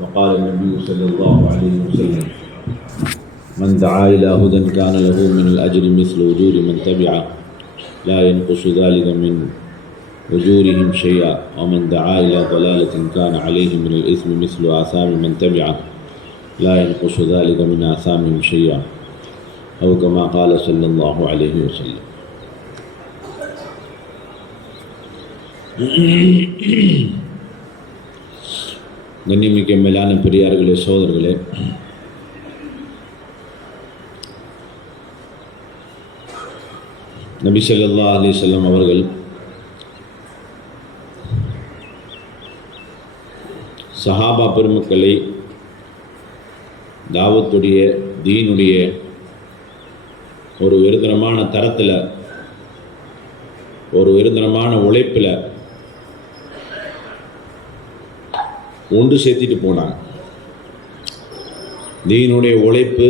وقال النبي صلى الله عليه وسلم من دعا إلى هدى كان له من الأجر مثل أجور من تبعه لا ينقص ذلك من أجورهم شيئا ومن دعا إلى ضلالة كان عليه من الإثم مثل آثام من تبعه لا ينقص ذلك من آثامهم شيئا أو كما قال صلى الله عليه وسلم. கண்ணியமிக்க மேலான பெரியார்களே, சோதர்களே, நபி ஸல்லல்லாஹு அலைஹி வஸல்லம் அவர்கள் சஹாபா பெருமக்களை தாவத்துடைய தீனுடைய ஒரு உயர்தரமான தரத்தில், ஒரு உயர்தரமான உழைப்பில் ஒன்று சேர்த்திட்டு போனாங்க. தீனுடைய உழைப்பு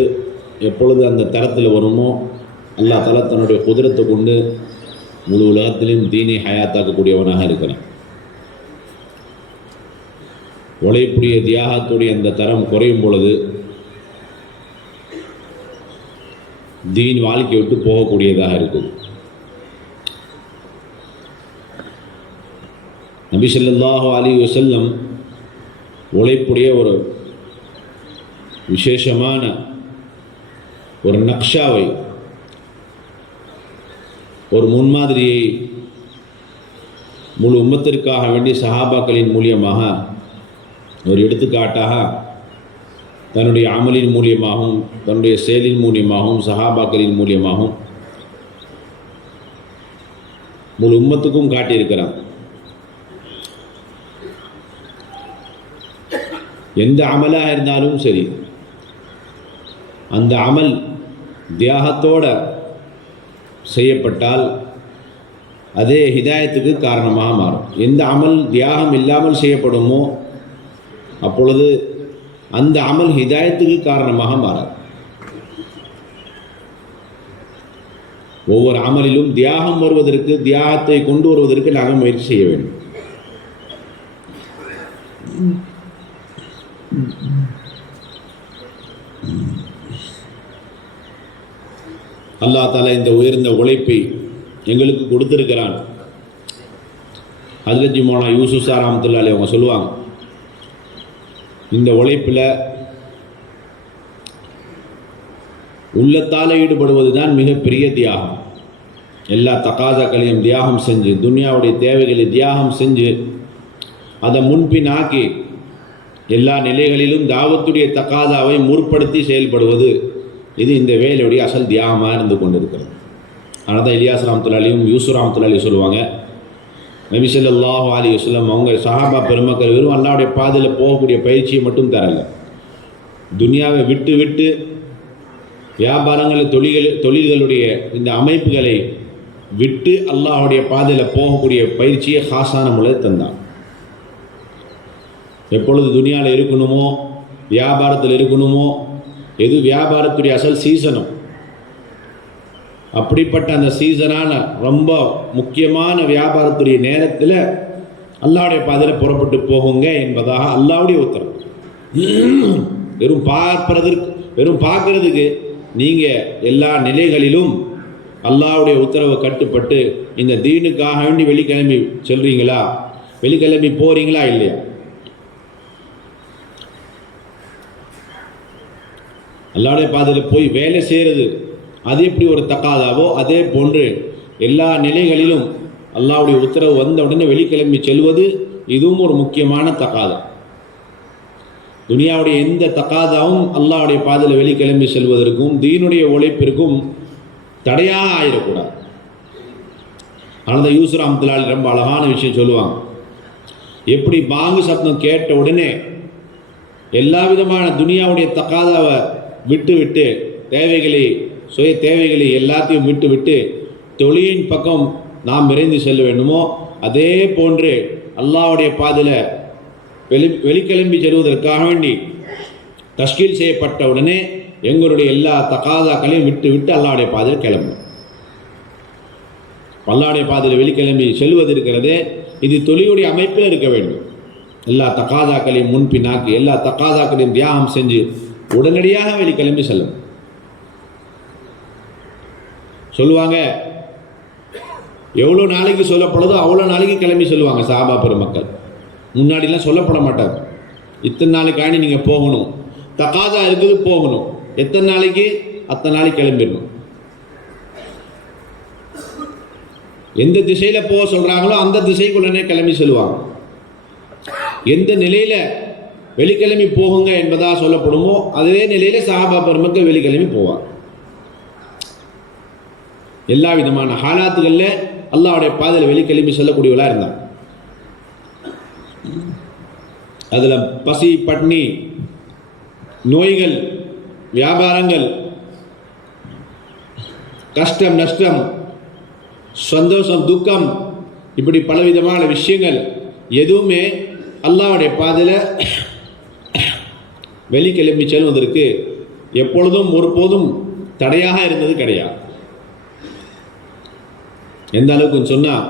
எப்பொழுது அந்த தரத்தில் வருமோ அல்லாஹ் தஆலா தன்னுடைய குதிரத்தை கொண்டு முழு உலகத்திலும் தீனை ஹயாத்தாக்கக்கூடியவனாக இருக்கிறான். உழைப்புடைய தியாகத்துடைய அந்த தரம் குறையும் பொழுது தீன் வாழ்க்கை விட்டு போகக்கூடியதாக இருக்குது. நபி ஸல்லல்லாஹு அலைஹி வஸல்லம் உழைப்புடைய ஒரு விசேஷமான ஒரு நக்ஷாவை, ஒரு முன்மாதிரியை முழு உம்மத்திற்காக வேண்டிய சஹாபாக்களின் மூலியமாக ஒரு எடுத்துக்காட்டாக தன்னுடைய அமலின் மூலியமாகவும் தன்னுடைய செயலின் மூலியமாகவும் சஹாபாக்களின் மூலியமாகவும் முழு உம்மத்துக்கும் காட்டியிருக்கிறான். எந்த அமலாக இருந்தாலும் சரி, அந்த அமல் தியாகத்தோடு செய்யப்பட்டால் அதே ஹிதாயத்துக்கு காரணமாக மாறும். எந்த அமல் தியாகம் இல்லாமல் செய்யப்படுமோ அப்பொழுது அந்த அமல் ஹிதாயத்துக்கு காரணமாக மாறாது. ஒவ்வொரு அமலிலும் தியாகம் வருவதற்கு, தியாகத்தை கொண்டு வருவதற்கு நாங்கள் முயற்சி செய்ய வேண்டும். அல்லாஹ் தஆலா இந்த உயர்ந்த உழைப்பை எங்களுக்கு கொடுத்திருக்கிறான். ஹஜ்ரத் மௌலானா யூசுப் சார் ரஹ்மத்துல்லாஹி அலைஹி அவங்க சொல்லுவாங்க, இந்த உழைப்பில் உள்ளத்தால் ஈடுபடுவது தான் மிகப்பெரிய தியாகம். எல்லா தகாதாக்களையும் தியாகம் செஞ்சு, துன்யாவுடைய தேவைகளை தியாகம் செஞ்சு, அதை முன்பின் ஆக்கி எல்லா நிலைகளிலும் தாவத்துடைய தகாதாவை முற்படுத்தி செயல்படுவது, இது இந்த வேலையுடைய அசல் தியாகமாக இருந்து கொண்டிருக்கிறது. அதனால் தான் இலியாஸ் ரஹ்மத்துல்லாஹி அலைஹியும் யூசுப் ரஹ்மத்துல்லாஹி அலைஹி சொல்லுவாங்க, நபி ஸல்லல்லாஹு அலைஹி வஸல்லம் அவங்க சஹாபா பெருமக்கள் வெறும் அல்லாஹ்வுடைய பாதையில் போகக்கூடிய பயிற்சியை மட்டும் தரல, துனியாவை விட்டு விட்டு வியாபாரங்கள் தொழில்களுடைய இந்த அமைப்புகளை விட்டு அல்லாஹ்வுடைய பாதையில் போகக்கூடிய பயிற்சியை ஹாசான முறையில் தந்தான். எப்பொழுது துனியாவில் இருக்கணுமோ, வியாபாரத்தில் இருக்கணுமோ, எது வியாபாரத்துடைய அசல் சீசனும், அப்படிப்பட்ட அந்த சீசனான ரொம்ப முக்கியமான வியாபாரத்துடைய நேரத்தில் அல்லாஹ்வுடைய பாதையில் புறப்பட்டு போகுங்க என்பதாக அல்லாஹ்வுடைய உத்தரவு. வெறும் பார்க்கறதுக்கு நீங்கள் எல்லா நிலைகளிலும் அல்லாஹ்வுடைய உத்தரவை கட்டுப்பட்டு இந்த தீனுக்காக வேண்டி வெள்ளிக்கிழமை செல்றீங்களா, வெள்ளிக்கிழமை போகிறீங்களா இல்லையா? அல்லாஹ்வுடைய பாதையில் போய் வேலை செய்கிறது அது எப்படி ஒரு தக்காதாவோ அதே போன்று எல்லா நிலைகளிலும் அல்லாஹ்வுடைய உத்தரவு வந்த உடனே வெளிக்கிளம்பி செல்வது, இதுவும் ஒரு முக்கியமான தக்காதா. துனியாவுடைய எந்த தக்காதாவும் அல்லாஹ்வுடைய பாதையில் வெளிக்கிளம்பி செல்வதற்கும் தீனுடைய உழைப்பிற்கும் தடையாக ஆயிடக்கூடாது. ஆனால் யூசுப் ரஹ்மத்துல்லாஹி அலைஹி ரொம்ப அழகான விஷயம் சொல்லுவாங்க, எப்படி பாங்கு சப்தம் கேட்ட உடனே எல்லா விதமான துனியாவுடைய தக்காதாவை விட்டு விட்டு தேவைகளை, சுய தேவைகளை எல்லாத்தையும் விட்டு விட்டு தொழிலின் பக்கம் நாம் விரைந்து செல்ல வேண்டுமோ, அதே போன்று அல்லாஹ்வுடைய பாதையில் வெளிக்கிளம்பி செல்வதற்காக வேண்டி தஷ்கீல் செய்யப்பட்ட உடனே எங்களுடைய எல்லா தகாதாக்களையும் விட்டு விட்டு அல்லாஹ்வுடைய பாதையில் கிளம்பும். அல்லாஹ்வுடைய பாதையில் வெளிக்கிளம்பி செல்வது இருக்கிறதே, இது தொழிலுடைய அமைப்பில் இருக்க வேண்டும். எல்லா தக்காதாக்களையும் முன்பின்னாக்கி எல்லா தக்காதாக்களையும் தியாகம் செஞ்சு உடனடியாக வெளிக்கிளம்பி செல்லும். சொல்லுவாங்க, எவ்வளோ நாளைக்கு சொல்லப்படுதோ அவ்வளோ நாளைக்கு கிளம்பி சொல்லுவாங்க சஹாபா பெருமக்கள். முன்னாடிலாம் சொல்லப்பட மாட்டார். இத்தனை நாளைக்காண்டி நீங்கள் போகணும், தக்காதா இருக்குது போகணும், எத்தனை நாளைக்கு அத்தனை நாளைக்கு கிளம்பிடணும். எந்த திசையில் போக சொல்கிறாங்களோ அந்த திசைக்குள்ளனே கிளம்பி செல்வாங்க. எந்த நிலையில் வெளிக்கிளம்பி போகுங்க என்பதாக சொல்லப்படுமோ அதே நிலையில் சஹாபா பெருமக்கள் வெளிக்கிளம்பி போவாங்க. எல்லா விதமான ஹாலாத்துகளில் அல்லாஹ்வுடைய பாதையில் வெளிக்கிளம்பி செல்லக்கூடியவளாக இருந்தாங்க. அதில் பசி, பட்னி, நோய்கள், வியாபாரங்கள், கஷ்டம், நஷ்டம், சந்தோஷம், துக்கம், இப்படி பலவிதமான விஷயங்கள் எதுவுமே அல்லாஹ்வுடைய பாதையில் வெளிக்கிளம்பி செல்வதற்கு எப்பொழுதும் ஒருபோதும் தடையாக இருந்தது கிடையாது. எந்த அளவுக்குன்னு சொன்னால்,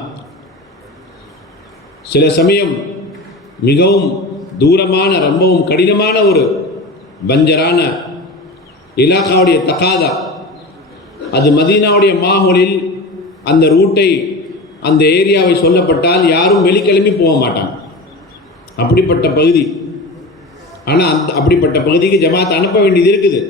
சில சமயம் மிகவும் தூரமான ரொம்பவும் கடினமான ஒரு பஞ்சரான இலாக்காவுடைய தகாதா, அது மதீனாவுடைய மாஹோலில் அந்த ரூட்டை அந்த ஏரியாவை சொல்லப்பட்டால் யாரும் வெளிக்கிளம்பி போக மாட்டாங்க. அப்படிப்பட்ட பகுதி. ஆனால் அப்படிப்பட்ட பகுதிக்கு ஜமாத் அனுப்ப வேண்டியது இருக்குது.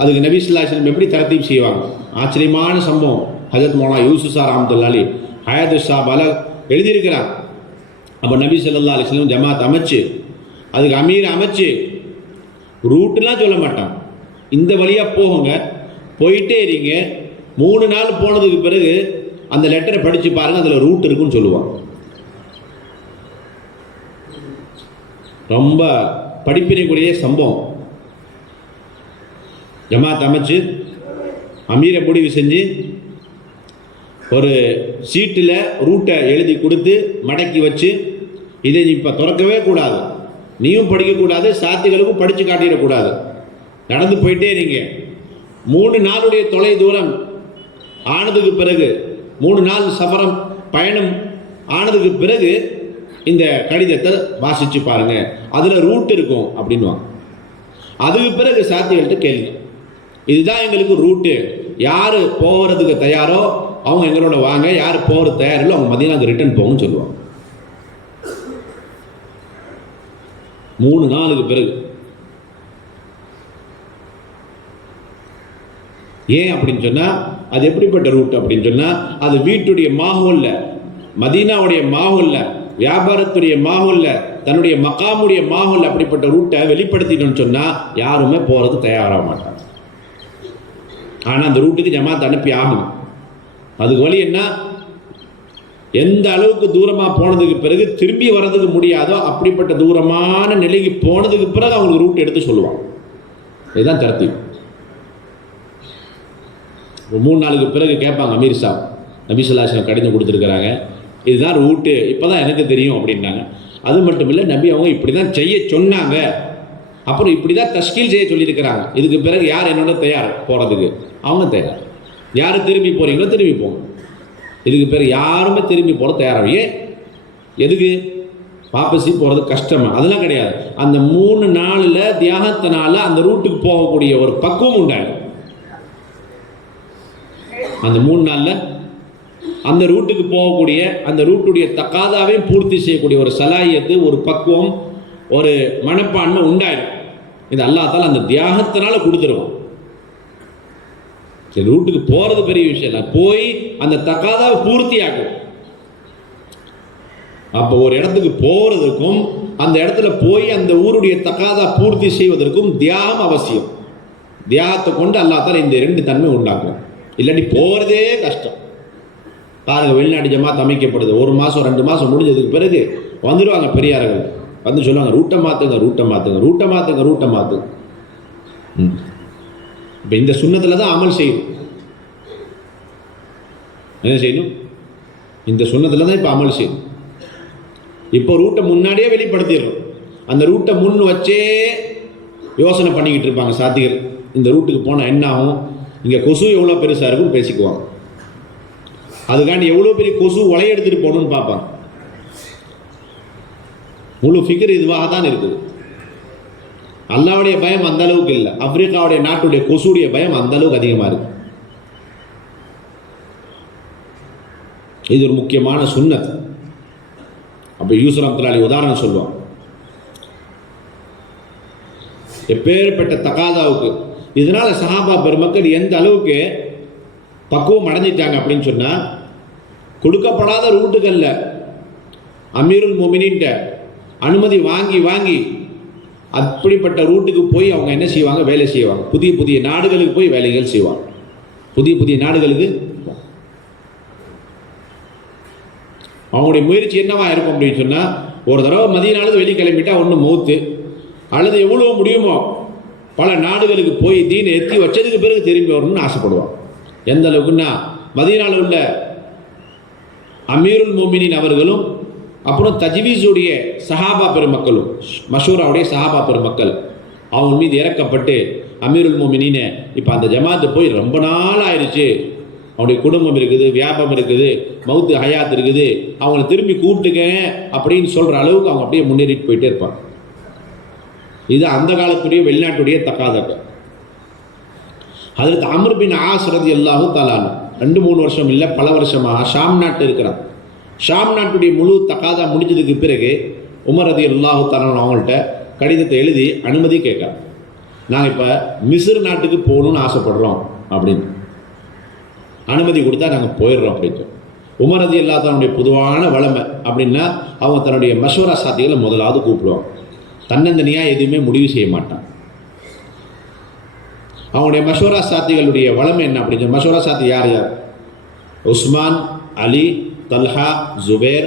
அதுக்கு நபி ஸல்லல்லாஹு அலைஹி வஸல்லம் எப்படி தரத்தீப் செய்வாங்க? ஆச்சரியமான சம்பவம். ஹஜரத் மௌலானா யூசுஃப் சார் ரஹ்மத்துல்லாஹி ஹயாத் ஷாபால எழுதியிருக்கிறார். அப்போ நபி ஸல்லல்லாஹு அலைஹி வஸல்லம் ஜமாத் அமைச்சு அதுக்கு அமீர் அமைச்சு ரூட்டுலாம் சொல்ல மாட்டான். இந்த வழியாக போகுங்க, போயிட்டே இருங்க, 3 நாள் போனதுக்கு பிறகு அந்த லெட்டரை படித்து பாருங்கள், அதில் ரூட் இருக்குன்னு சொல்லுவான். ரொம்ப படிப்பினைக்குரிய சம்பவம். ஜமாத் அமைச்சு அமீரை முடிவு செஞ்சு ஒரு சீட்டில் ரூட்டை எழுதி கொடுத்து மடக்கி வச்சு, இதை இப்போ திறக்கவே கூடாது, நீயும் படிக்கக்கூடாது, சாத்திகளுக்கும் படித்து காட்டிடக்கூடாது, நடந்து போயிட்டே இருங்க. 3 நாளுடைய தொலை தூரம் ஆனதுக்கு பிறகு, 3 நாள் சஃபரம் பயணம் ஆனதுக்கு பிறகு இந்த கடிதத்தை வாசித்து பாருங்க, அதில் ரூட் இருக்கும் அப்படின்வாங்க. அதுக்கு பிறகு சாத்திகள்கிட்ட கேளுங்க, இதுதான் எங்களுக்கு ரூட்டு, யார் போகிறதுக்கு தயாரோ அவங்க எங்களோட வாங்க, யார் போகிறது தயாரில்லை அவங்க மதியம் ரிட்டர்ன் போகணும்னு சொல்லுவாங்க. 3 நாளுக்கு பிறகு. ஏன் அப்படின்னு சொன்னால், அது எப்படிப்பட்ட ரூட் அப்படின்னு சொன்னால், அது வீட்டுடைய மாஹோல்ல, மதீனாவுடைய மாஹோல்ல, வியாபாரத்துடைய மாஹோல்ல, தன்னுடைய மகாமுடைய மாஹோல்ல அப்படிப்பட்ட ரூட்டை வெளிப்படுத்திட்டோன்னு சொன்னால் யாருமே போகிறது தயாராக மாட்டாங்க. ஆனால் அந்த ரூட்டுக்கு ஜமாத் அனுப்பி ஆகணும். அதுக்கு வழி என்ன? எந்த அளவுக்கு தூரமாக போனதுக்கு பிறகு திரும்பி வர்றதுக்கு முடியாதோ அப்படிப்பட்ட தூரமான நிலைக்கு போனதுக்கு பிறகு அவங்களுக்கு ரூட் எடுத்து சொல்லுவாங்க. இதுதான் தரத்தீப். 3 நாளுக்கு பிறகு கேட்பாங்க, அமீர் சாப் நபி ஸல்லல்லாஹு அலைஹி வஸல்லம் கடிதம் கொடுத்துருக்குறாங்க, இதுதான் ரூட்டு, இப்போ தான் எனக்கு தெரியும் அப்படின்னாங்க. அது மட்டும் இல்லை, நபி அவங்க இப்படி தான் செய்ய சொன்னாங்க, அப்புறம் இப்படி தான் தஷ்கீல் செய்ய சொல்லியிருக்கிறாங்க. இதுக்கு பிறகு யார் என்னோட தயார் போகிறதுக்கு? அவங்க தயார். யார் திரும்பி போகிறீங்களோ திரும்பி போங்க. இதுக்கு பிறகு யாருமே திரும்பி போகிற தயாராக. ஏன்? எதுக்கு? வாபசி போகிறது கஷ்டமா? அதெல்லாம் கிடையாது. அந்த 3 நாளில் தியாகத்தினால அந்த ரூட்டுக்கு போகக்கூடிய ஒரு பக்குவம் உண்டாயிடும். அந்த 3 நாளில் அந்த ரூட்டுக்கு போகக்கூடிய அந்த ரூட்டுடைய தக்காதாவையும் பூர்த்தி செய்யக்கூடிய ஒரு சலாயத்து, ஒரு பக்குவம், ஒரு மனப்பான்மை உண்டாயிடும். இது அல்லாஹ் தஆலா அந்த தியாகத்தினால கொடுத்துருவோம். சரி, ரூட்டுக்கு போகிறது பெரிய விஷயம் இல்லை, போய் அந்த தக்காதாவை பூர்த்தி ஆகும். அப்போ ஒரு இடத்துக்கு போகிறதுக்கும் அந்த இடத்துல போய் அந்த ஊருடைய தக்காதா பூர்த்தி செய்வதற்கும் தியாகம் அவசியம். தியாகத்தை கொண்டு அல்லாஹ் தஆலா இந்த 2 தன்மை உண்டாக்கும். இல்லாட்டி போகிறதே கஷ்டம். பாருங்கள், வெளிநாட்டு ஜமாத் அமைக்கப்படுது, 1 மாதம் 2 மாதம் முடிஞ்சதுக்கு பிறகு வந்துடுவாங்க பெரியார்கள், வந்து சொல்லுவாங்க, ரூட்டை மாற்றுங்க, ரூட்டை மாற்றுங்க, ரூட்டை மாற்றுங்க, ரூட்டை மாற்றுங்க. இப்போ இந்த சுன்னத்தில் தான் அமல் செய்யணும். என்ன செய்யணும்? இந்த சுன்னத்தில் தான் இப்போ அமல் செய்யணும். இப்போ ரூட்டை முன்னாடியே வெளிப்படுத்திடுறோம். அந்த ரூட்டை முன் வச்சே யோசனை பண்ணிக்கிட்டு இருப்பாங்க சாத்திகள். இந்த ரூட்டுக்கு போனால் என்ன ஆகும், இங்கே கொசு எவ்வளோ பெருசாக இருக்குன்னு பேசிக்குவாங்க. அதுக்காண்டி எவ்வளோ பெரிய கொசு வலைய எடுத்துகிட்டு போகணும்னு பார்ப்பாங்க. முழு ஃபிகர் இதுவாக தான் இருக்குது. அல்லாவுடைய பயம் அந்த அளவுக்கு இல்லை. ஆப்பிரிக்காவுடைய நாட்டுடைய கொசுடைய பயம் அந்த அளவுக்கு அதிகமாக இருக்கு. இது ஒரு முக்கியமான சுன்னத். அப்போ யூசுப் ரஹ்மத்துல்லாஹி உதாரணம் சொல்லுவான். எப்பேற்பட்ட தகாதாவுக்கு இதனால சஹாபா பெருமக்கள் எந்த அளவுக்கு பக்குவம் அடைஞ்சிட்டாங்க அப்படின்னு சொன்னா, கொடுக்கப்படாத ரூட்டுகள்ல அமீருல் மோமினின் அனுமதி வாங்கி வாங்கி அப்படிப்பட்ட ரூட்டுக்கு போய் அவங்க என்ன செய்வாங்க, வேலை செய்வாங்க. புதிய புதிய நாடுகளுக்கு போய் வேலைகள் செய்வாங்க. புதிய புதிய நாடுகளுக்கு அவங்களுடைய முயற்சி என்னவா இருக்கும் அப்படின்னு சொன்னா, ஒரு தடவை மதீனாவுக்கு வெளியே கிளம்பிட்டா ஒன்று மௌத்து, அல்லது எவ்வளவு முடியுமோ பல நாடுகளுக்கு போய் தீனை எத்தி வச்சதுக்கு பிறகு திரும்பி வரணும்னு ஆசைப்படுவான். எந்த அளவுக்குன்னா, மதீனாவில் உள்ள அமீருல் மோமினின் அவர்களும் அப்புறம் தஜ்வீஸுடைய சஹாபா பெருமக்களும், மஷூராவுடைய சஹாபா பெருமக்கள் அவங்க மீது இறக்கப்பட்டு, அமீருல் மோமினின்னு இப்போ அந்த ஜமாத்து போய் ரொம்ப நாள் ஆயிடுச்சு, அவனுடைய குடும்பம் இருக்குது, வியாபாரம் இருக்குது, மவுத்து ஹயாத் இருக்குது, அவங்கள திரும்பி கூப்பிட்டுக்க அப்படின்னு சொல்கிற அளவுக்கு அவங்க அப்படியே முன்னேறிட்டு போயிட்டே இருப்பாங்க. இது அந்த காலத்துடைய வெளிநாட்டுடைய தக்காதக்க. அதற்கு அம்ர் பின் ஆஸ் ரலியல்லாஹு தஆலா 2-3 வருஷம் இல்லை, பல வருஷமாக ஷாம் நாட்டு இருக்கிறான். ஷாம் நாட்டுடைய முழு தக்காதா முடிஞ்சதுக்கு பிறகு உமர் ரலியல்லாஹு தஆலா அவங்கள்ட்ட கடிதத்தை எழுதி அனுமதி கேட்காங்க. நாங்கள் இப்போ மிஸ்ர் நாட்டுக்கு போகணும்னு ஆசைப்படுறோம் அப்படின்னு. அனுமதி கொடுத்தா நாங்கள் போயிடுறோம் அப்படின்னு. உமர் ரலியல்லாஹு தஆலாவுடைய பொதுவான வளமை அப்படின்னா, அவங்க தன்னுடைய மஷூரா சாத்திகளை முதலாவது கூப்பிடுவாங்க. தன்னந்தனியாக எதுவுமே முடிவு செய்ய மாட்டான். அவங்களுடைய மஷூரா சாத்திகளுடைய வளமை என்ன அப்படின்னு, மஷூரா சாத்தி யார் யார்? உஸ்மான், அலி, தல்ஹா, ஜுபேர்,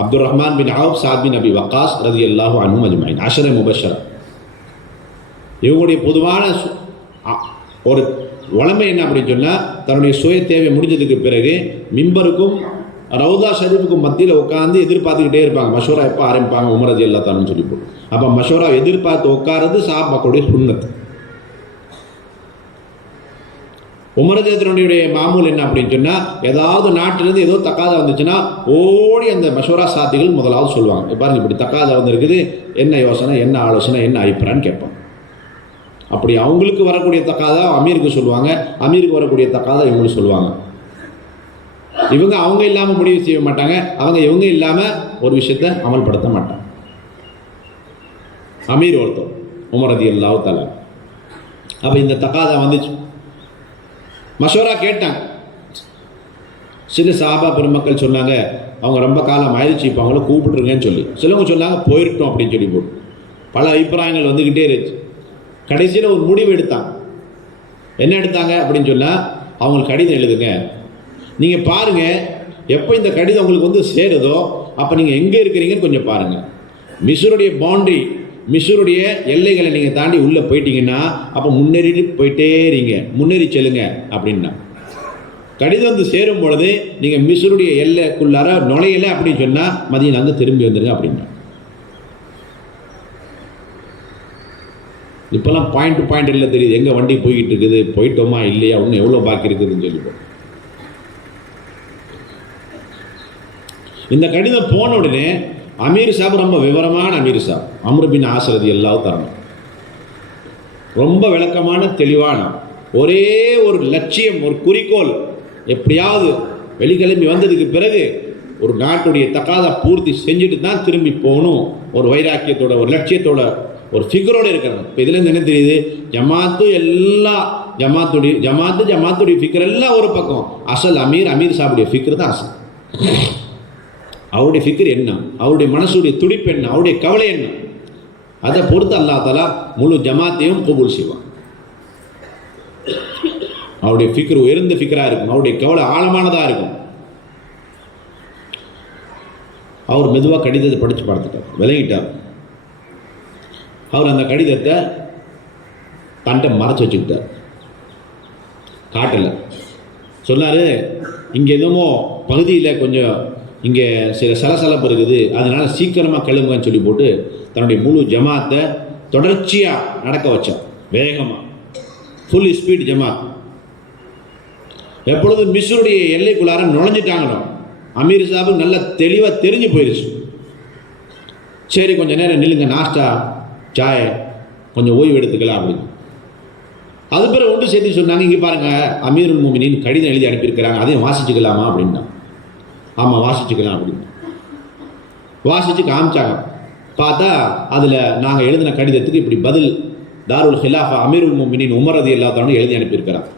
அப்துல் ரஹ்மான் பின் அவுஃப், சாத் பின் அபி வக்காஸ் ரலியல்லாஹு அன்ஹும் அஜ்மஈன், அஷர முபஷரா. இவங்களுடைய பொதுவான ஒரு வளமை என்ன அப்படின்னு சொன்னால், தன்னுடைய சுய தேவை முடிஞ்சதுக்கு பிறகு மிம்பருக்கும் ரவுதா ஷரீஃபுக்கும் மத்தியில் உட்காந்து எதிர்பார்த்துக்கிட்டே இருப்பாங்க. மஷூரா எப்போ ஆரம்பிப்பாங்க, உமர் ரலியல்லாஹு தஆலான்னு சொல்லி போட்டு. அப்போ மஷூரா எதிர்பார்த்து உட்கார்றது சஹாபாக்களுடைய சுன்னத். உமர் ரலியல்லாஹுடைய மாமூல் என்ன அப்படின்னு சொன்னால், ஏதாவது நாட்டிலேருந்து ஏதோ தக்காதா வந்துச்சுன்னா ஓடி அந்த மஷூரா சாத்திகள் முதலாவது சொல்லுவாங்க. பாருங்க, இப்படி தக்காதா வந்துருக்குது, என்ன யோசனை, என்ன ஆலோசனை, என்ன அபிப்பிராயம்னு கேட்பாங்க. அப்படி அவங்களுக்கு வரக்கூடிய தக்காதா அமீருக்கு சொல்லுவாங்க, அமீருக்கு வரக்கூடிய தக்காதா இவங்களுக்கு சொல்லுவாங்க. இவங்க அவங்க இல்லாமல் முடிவு செய்ய மாட்டாங்க, அவங்க இவங்க இல்லாமல் ஒரு விஷயத்தை அமல்படுத்த மாட்டாங்க. அமீர் ஒருத்தர் உமர் ரலியல்லாஹு தஆலா. அப்போ இந்த தக்காதா வந்துச்சு, மஷூரா கேட்டாங்க. சில சஹாபா பெருமக்கள் சொன்னாங்க, அவங்க ரொம்ப காலம் ஆயிடுச்சு, இப்போ அவங்கள கூப்பிட்டுருங்கன்னு சொல்லி. சிலவங்க சொன்னாங்க போயிட்டோம் அப்படின்னு சொல்லி போட்டு. பல அபிப்பிராயங்கள் வந்துக்கிட்டே இருந்துச்சு. கடைசியில் ஒரு முடிவு எடுத்தாங்க. என்ன எடுத்தாங்க அப்படின்னு சொன்னால், அவங்களுக்கு கடிதம் எழுதுங்க, நீங்கள் பாருங்கள் எப்போ இந்த கடிதம் உங்களுக்கு வந்து சேருதோ அப்போ நீங்கள் எங்கே இருக்கிறீங்கன்னு கொஞ்சம் பாருங்கள். மிஸ்ருடைய பவுண்டரி, மிஸ்ருடைய எல்லைகளை நீங்கள் தாண்டி உள்ளே போயிட்டீங்கன்னா அப்போ முன்னேறிட்டு போயிட்டே இருங்க, முன்னேறி செல்லுங்க அப்படின்னா. கடிதம் வந்து சேரும் பொழுது நீங்கள் மிஸ்ருடைய எல்லைக்குள்ளார நுழையலை அப்படின்னு சொன்னால் மதீனாவுக்கு திரும்பி வந்துடுங்க அப்படின்னா. இப்போல்லாம் பாயிண்ட் டு பாயிண்ட் இல்லை தெரியுது, எங்கே வண்டி போய்கிட்டு இருக்குது, போயிட்டோமா இல்லையா, இன்னும் எவ்வளோ பாக்கி இருக்குதுன்னு சொல்லி. இந்த கடிதம் போன உடனே அமீர் சாப், ரொம்ப விவரமான அமீர் சாப், அம்ர் பின் ஆஸ் ரலியல்லாஹு தஆலா, ரொம்ப விளக்கமான தெளிவான ஒரே ஒரு லட்சியம், ஒரு குறிக்கோள், எப்படியாவது வெளிக்கிளம்பி வந்ததுக்கு பிறகு ஒரு நாட்டுடைய தக்காதா பூர்த்தி செஞ்சுட்டு தான் திரும்பி போகணும், ஒரு வைராக்கியத்தோட, ஒரு லட்சியத்தோட, ஒரு ஃபிகரோடு இருக்கிறாங்க. இப்போ இதுலேருந்து என்ன தெரியுது, ஜமாத்து எல்லாம் ஜமாத்துடைய ஃபிகர் எல்லாம் ஒரு பக்கம், அசல் அமீர் சாபுடைய ஃபிகர் தான் அசல். அவருடைய ஃபிகர் என்ன, அவருடைய மனசுடைய துடிப்பு என்ன, அவருடைய கவலை என்ன, அதை பொறுத்து அல்லாஹ் தஆலா முழு ஜமாத்தையும் கபூல் செய்வான். அவருடைய ஃபிகர் உயர்ந்த ஃபிகராக இருக்கும், அவருடைய கவலை ஆழமானதாக இருக்கும். அவர் மெதுவாக கடிதத்தை படித்து பார்த்துட்டார், விளங்கிட்டார். அவர் அந்த கடிதத்தை தன்ட்ட மறைச்சி வச்சுக்கிட்டார், காட்டலை. சொன்னார், இங்கே எதுவும் பகுதியில் கொஞ்சம் இங்கே சில சலசலப்பு இருக்குது, அதனால் சீக்கிரமாக கிளம்புங்கன்னு சொல்லி போட்டு தன்னுடைய முழு ஜமாத்தை தொடர்ச்சியாக நடக்க வச்சார், வேகமாக, ஃபுல் ஸ்பீட் ஜமாத். எப்பொழுது மிஸ்ருடைய எல்லைக்குள்ளார நுழைஞ்சிட்டாங்களோ அமீர் சாஹிப் நல்லா தெளிவாக தெரிஞ்சு போயிடுச்சு. சரி கொஞ்ச நேரம் நில்லுங்க, நாஸ்டா சாய் கொஞ்சம் ஓய்வு எடுத்துக்கலாம் அப்படின்னு. அது பிறகு ஒன்று சேர்த்து சொன்னாங்க, இங்கே பாருங்க அமீருல் மோமினின் கடிதம் எழுதி அனுப்பியிருக்கிறாங்க, அதையும் வாசிச்சுக்கலாமா அப்படின்னா. ஆமாம் வாசிச்சுக்கலாம் அப்படின்னு வாசித்து காமிச்சாங்க. பார்த்தா அதில் நாங்கள் எழுதின கடிதத்துக்கு இப்படி பதில் தாருல் ஹிலாஃபா அமீருல் மோமினின் உமர் ரலியல்லாஹு தஆலா எழுதி அனுப்பியிருக்கிறாங்க.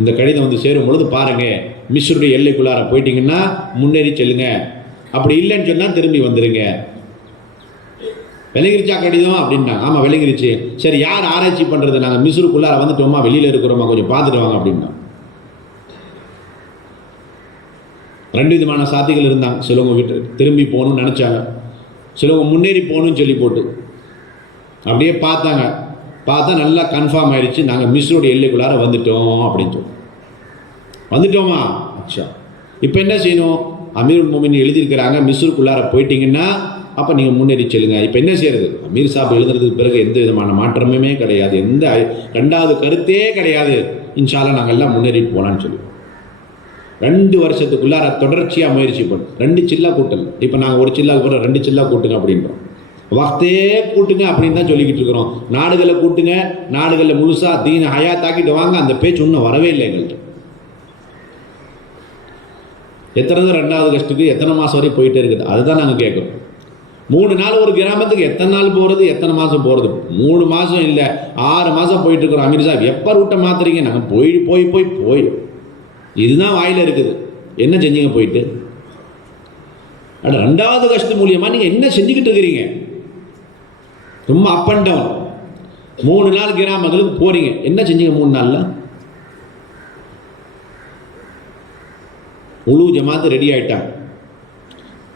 இந்த கடிதம் வந்து சேரும் பொழுது பாருங்கள், மிஸ்ருடைய எல்லைக்குள்ளார போயிட்டீங்கன்னா முன்னேறி செல்லுங்க, அப்படி இல்லைன்னு சொன்னால் திரும்பி வந்துடுங்க. விளங்கிருச்சா கடிதம் அப்படின்னா. ஆமாம் விளங்கிருச்சு. சரி யார் ஆராய்ச்சி பண்ணுறது, நாங்கள் மிஸ்ருக்குள்ளார வந்துட்டோமா, வெளியில் இருக்கிறோமா, கொஞ்சம் பார்த்துட்டு வாங்க அப்படின்னா. 2 விதமான சாத்திகள் இருந்தாங்க. சிலவங்க விட்டு திரும்பி போகணும்னு நினச்சாங்க, சிலவங்க முன்னேறி போகணும்னு சொல்லி போட்டு அப்படியே பார்த்தாங்க. பார்த்தா நல்லா கன்ஃபார்ம் ஆயிடுச்சு, நாங்கள் மிஸ்ருடைய எல்லைக்குள்ளார வந்துட்டோம் அப்படின்னு சொல்லி. வந்துட்டோமா, அச்சா இப்போ என்ன செய்யணும், அமீருல் மோமினின் எழுதியிருக்கிறாங்க, மிஸ்ருக்குள்ளார போயிட்டீங்கன்னா அப்போ நீங்கள் முன்னேறி செல்லுங்க. இப்போ என்ன செய்யறது, அமீர் சாப் எழுதுறதுக்கு பிறகு எந்த விதமான மாற்றமுமே கிடையாது, எந்த 2வது கருத்தே கிடையாது, இன்ஷா அல்லாஹ் நாங்கள் எல்லாம் முன்னேறிட்டு போகலான்னு சொல்லி 2 வருஷத்துக்குள்ளார தொடர்ச்சியாக முயற்சி பண்ணோம். 2 சில்லா கூட்டல். இப்போ நாங்கள் ஒரு சில்லா கூட 2 சில்லா கூட்டுங்க அப்படின்றோம். வக்தே கூட்டுங்க அப்படின்னு தான் சொல்லிக்கிட்டு இருக்கிறோம். நாடுகளை கூட்டுங்க, நாடுகளில் முழுசாக தீன ஹயாத்தாக்கிட்டு வாங்க, அந்த பேச்சு இன்னும் வரவே இல்லை எங்கள்கிட்ட. எத்தனை 2வது கஷ்டத்துக்கு எத்தனை மாதம் வரையும் போயிட்டே இருக்குது, அதுதான் நாங்கள் கேட்குறோம். 3 நாள் ஒரு கிராமத்துக்கு எத்தனை நாள் போகிறது, எத்தனை மாதம் போகிறது? 3 மாதம் இல்லை 6 மாதம் போயிட்டு இருக்கிறோம். அமீர் சாஹிப் எப்போ ரூட்டை மாற்றுறீங்க? நாங்கள் போய் இதுதான் வாயில் இருக்குது. என்ன செஞ்சீங்க போயிட்டு? அட 2வது கஷ்டம் மூலியமாக நீங்கள் என்ன செஞ்சுக்கிட்டு இருக்கிறீங்க? ரொம்ப அப் அண்ட் டவுன். 3 நாள் கிராமங்களுக்கு போகிறீங்க, என்ன செஞ்சீங்க 3 நாளில்? முழு ஜமாத்து ரெடி ஆகிட்டாங்க,